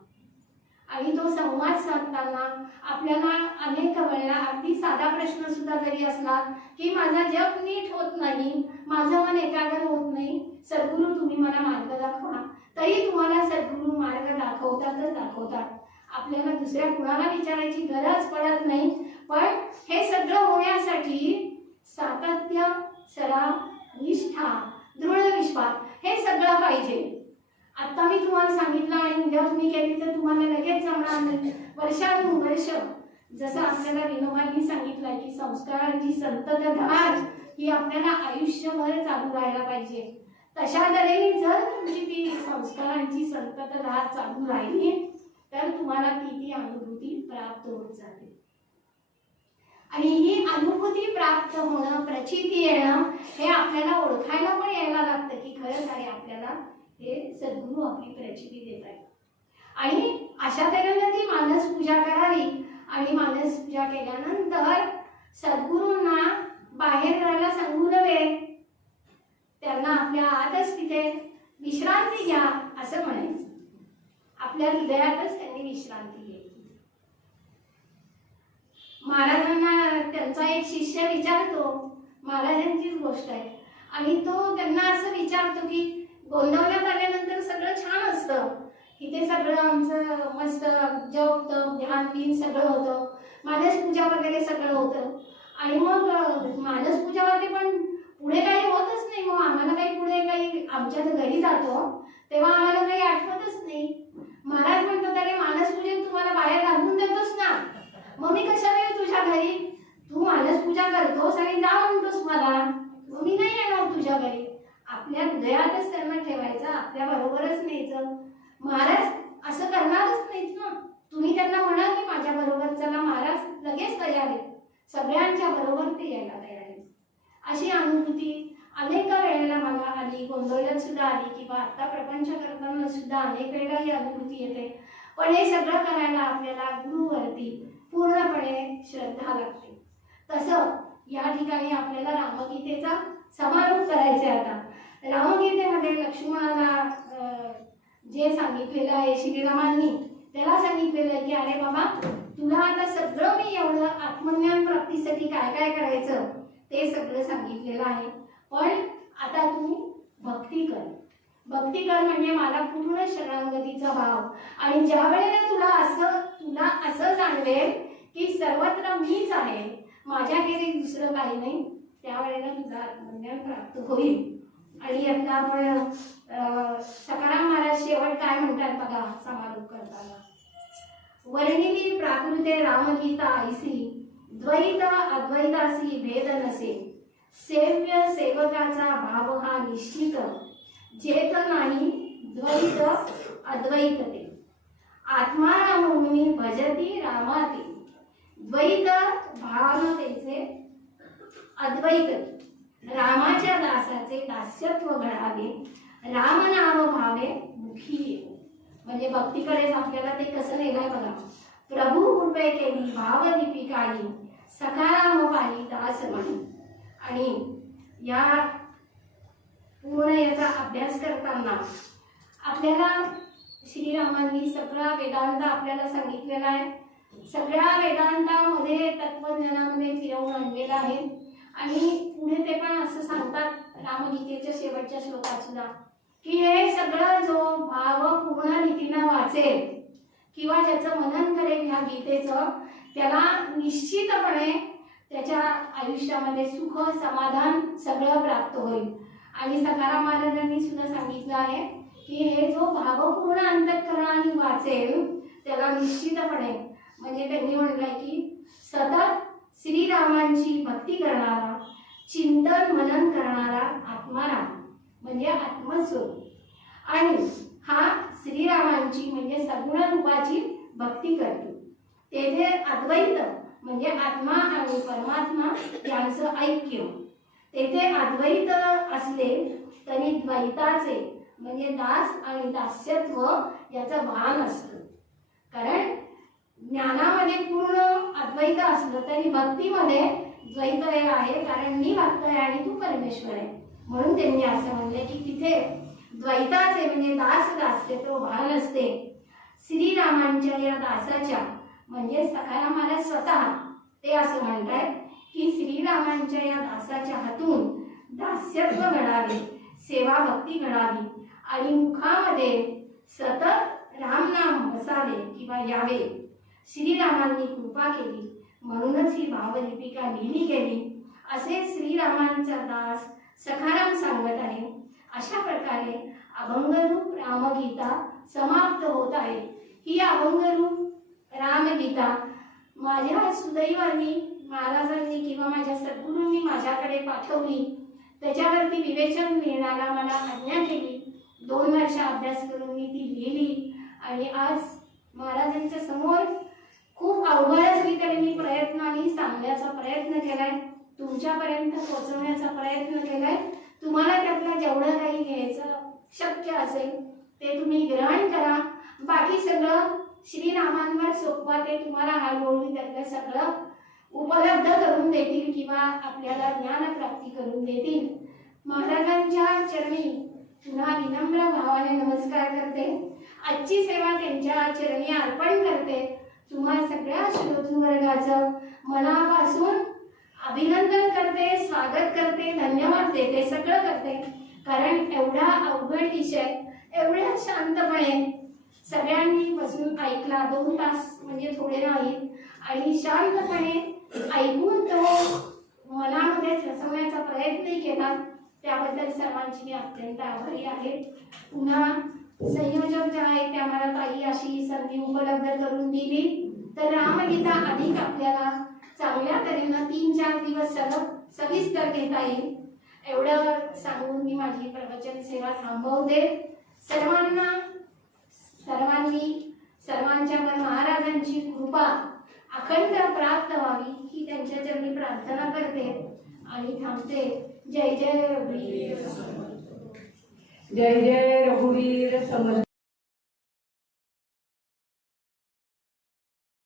आणि तो संवाद साधताना आपल्याला अनेक वेळेला अगदी साधा प्रश्न सुद्धा जरी असला की माझा जप नीट होत नाही, माझं मन एकाग्र होत नाही, सद्गुरू तुम्ही मला मार्ग दाखवा, तरी तुम्हाला सद्गुरू मार्ग दाखवतातच दाखवतात. आपल्याला दुसऱ्या कुणाला विचारायची गरज पडत नाही. पण हे सगळं होण्यासाठी सातत्य, सराव, निष्ठा, दृढ विश्वास हे सगळं पाहिजे. आता तुम्ही केली तर तुम्हाला लगेच जमणार नाही, वर्षानुवर्ष. जसं आपल्याला विनोबांनी सांगितलंय की संस्कारांची संततधार ही आपल्याला आयुष्यभर चालू राहायला पाहिजे. तशा तऱ्हेने जर तुमची ती संस्कारांची संततधार चालू राहिली तर तुम्हाला ती अनुभूती प्राप्त होत जाते. आणि ही अनुभूती प्राप्त होणं, प्रचिती येणं, हे आपल्याला ओळखायला पण यायला लागतं की खरंच आहे आपल्याला हे सद्गुरू आपली प्रचिती देत आहेत. आणि अशा तऱ्हेने ती मानस पूजा करावी. आणि मानस पूजा केल्यानंतर सद्गुरूंना बाहेर जायला सांगू नये, त्यांना आपल्या आतच तिथे विश्रांती घ्या असं म्हणायचं. आपल्या हृदयातच त्यांनी विश्रांती घ्यायची. महाराजांना त्यांचा एक शिष्य विचारतो, महाराजांचीच गोष्ट आहे, आणि तो त्यांना असं विचारतो की गोंधवल्यात आल्यानंतर सगळं छान असतं, इथे सगळं आमचं मस्त जप तप ध्यान बिन सगळं होतं, मानस पूजा वगैरे सगळं होतं, आणि मग मानस पूजावरती पण पुढे काही होतच नाही. मग आम्हाला काही पुढे काही आमच्या घरी जातो तेव्हा आम्हाला काही आठवतच नाही. महाराज म्हणतात अरे मानस पूजेत तुम्हाला बाहेर घालून देतोस ना, मग मी कशाला येऊ तुझ्या घरी? तू मानस पूजा करतोस आणि जा म्हणतोस मला, मग मी नाही येणार तुझ्या घरी. आपल्या हृदयातच त्यांना ठेवायचं, आपल्या बरोबरच न्यायचं. महाराज असं करणारच नाहीत ना. तुम्ही त्यांना म्हणा की माझ्या बरोबर चला, महाराज लगेच तयार आहेत, सगळ्यांच्या बरोबर ते यायला तयार आहेत. अशी अनुभूती अनेक वेळेला मला आली, गोंधळ्यात सुद्धा आली, किंवा आता प्रपंच करताना सुद्धा अनेक वेळेला ही अनुभूती येते. पण हे सगळं करायला आपल्याला गुरुवरती पूर्णपणे श्रद्धा लागते. तसं या ठिकाणी आपल्याला रामगीतेचा समारोप करायचा आहे. आता रामगीतेमध्ये लक्ष्मणाला जे सांगितलेलं आहे श्रीरामांनी, त्याला सांगितलेलं आहे की अरे बाबा, तुला आता सगळं मी एवढं आत्मज्ञान प्राप्तीसाठी काय काय करायचं ते सगळं सांगितलेलं आहे, पण आता तू भक्ती कर. भक्ती कर म्हणजे मला पूर्ण शरणागतीचा भाव. आणि ज्या वेळेला तुला असं जाणवेल की सर्वत्र मीच आहे, माझ्याकडे दुसरं काही नाही, त्यावेळेला तुला आत्मज्ञान प्राप्त होईल. आणि आता आपण सकाराम महाराज शेवट काय म्हणतात बघा समारोप करताना, वर्णिली प्राकृते रामगीता ऐसी, द्वैत अद्वैतासी भेद नसे, सेव्य सेवकाचा भाव हा निश्चित, जेत नाही द्वैत अद्वैत ते, आत्मा रामुनी भजती रामाती, द्वैत भाव तेचे अद्वैत, रामाच्या दासाचे दास्यत्व घडावे, राम नाम भावे मुखी येवो. म्हणजे भक्तीकडेच आपल्याला ते कसं नेलंय बघा. प्रभू कृपे केली भावदीपिकाही, सखाराम पाही दास म्हणी. आणि या पूर्ण याचा अभ्यास करताना आपल्याला श्रीरामांनी सगळा वेदांत आपल्याला सांगितलेला आहे. सगळ्या वेदांतामध्ये तत्वज्ञानामध्ये फिरवून आणलेला आहे. आणि पुढे ते पण असं सांगतात रामगीतेच्या शेवटच्या श्लोकात सुद्धा की हे सगळं जो भाव पूर्ण रीतीनं वाचेल किंवा ज्याचं मनन करेल ह्या गीतेचं, त्याला निश्चितपणे त्याच्या आयुष्यामध्ये सुख समाधान सगळं प्राप्त होईल. आणि सकाराम महाराजांनी सुद्धा सांगितलं आहे की हे जो भावपूर्ण अंतःकरणाने वाचेल त्याला निश्चितपणे, म्हणजे त्यांनी म्हटलंय की सतत श्रीरामांची भक्ती करणारा, चिंतन मनन करणारा आत्माराम म्हणजे आत्मस्वरूप, आणि हा श्रीरामांची म्हणजे सगुण रूपाची भक्ती करतो. तेथे अद्वैत म्हणजे आत्मा आणि परमात्मा यांचं ऐक्य, तेथे अद्वैत असले तरी द्वैताचे म्हणजे दास आणि दास्यत्व याचं भान असतं. कारण ज्ञानामध्ये पूर्ण अद्वैत असलं तरी भक्तीमध्ये द्वैत हे आहे, कारण मी भक्त आहे आणि तू परमेश्वर आहे. म्हणून त्यांनी असं म्हणले की तिथे द्वैताचे म्हणजे दास दास्यत्व भान असते. श्रीरामांच्या या दासाच्या म्हणजे सखाराम महाराज स्वतः ते असं म्हणतात की श्रीरामांच्या या दासाच्या हातून दास्यत्व घडावे, सेवा भक्ती घडावी आणि मुखामध्ये सतत रामनाम बसावे किंवा यावे. श्रीरामांनी कृपा केली म्हणूनच ही भावदीपिका लिहिली गेली असे श्रीरामांचा दास सखाराम सांगत आहे. अशा प्रकारे आहे. अभंगरूप रामगीता समाप्त होत आहे. ही अभंगरूप रामगीता माझ्या सुदैवाने महाराजांनी किंवा माझ्या सद्गुरूंनी माझ्याकडे पाठवली. त्याच्यावरती विवेचन लिहिण्याला मला आज्ञा केली. 2 वर्ष अभ्यास करून मी ती लिहिली आणि आज महाराजांच्या समोर खूप अवघड असली तरी मी प्रयत्नाने सांगण्याचा प्रयत्न केलाय, तुमच्यापर्यंत पोहोचवण्याचा प्रयत्न केलाय. तुम्हाला त्यातलं जेवढं काही घ्यायचं शक्य असेल ते तुम्ही ग्रहण करा. बाकी सगळं श्रीरामांवर सोपवा, ते तुम्हाला हळूहळू त्यातलं सगळं उपलब्ध करून देतील किंवा आपल्याला ज्ञानप्राप्ती करून देतील. महाराजांच्या चरणी पुन्हा विनम्र भावाने नमस्कार करते. आजची सेवा त्यांच्या चरणी अर्पण करते. तुम्हा सगळ्या श्रोतृ वर्गाचं मनापासून अभिनंदन करते, स्वागत करते, धन्यवाद देते, सगळं करते. कारण एवढा अवघड विषय एवढ्या शांतपणे सगळ्यांनी बसून ऐकला. 2 तास म्हणजे थोडे नाहीत आणि शांतपणे ऐकून तो मनामध्ये रसवण्याचा प्रयत्न केला. त्याबद्दल सर्वांची मी अत्यंत आभारी आहे. पुन्हा संयोजक ज्या आहेत त्या मला काही अशी संधी उपलब्ध करून दिली तर रामगीता अधिक आपल्याला चांगल्या तऱ्हेनं 3-4 दिवस सविस्तर घेता येईल. एवढं सांगून मी माझी प्रवचन सेवा थांबवते. सर्वांच्यावर महाराजांची कृपा अखंड प्राप्त व्हावी ही त्यांच्या चरणी प्रार्थना करते आणि थांबते. जय जय रघुवीर समर्थ. जय जय रघुवीर समर्थ.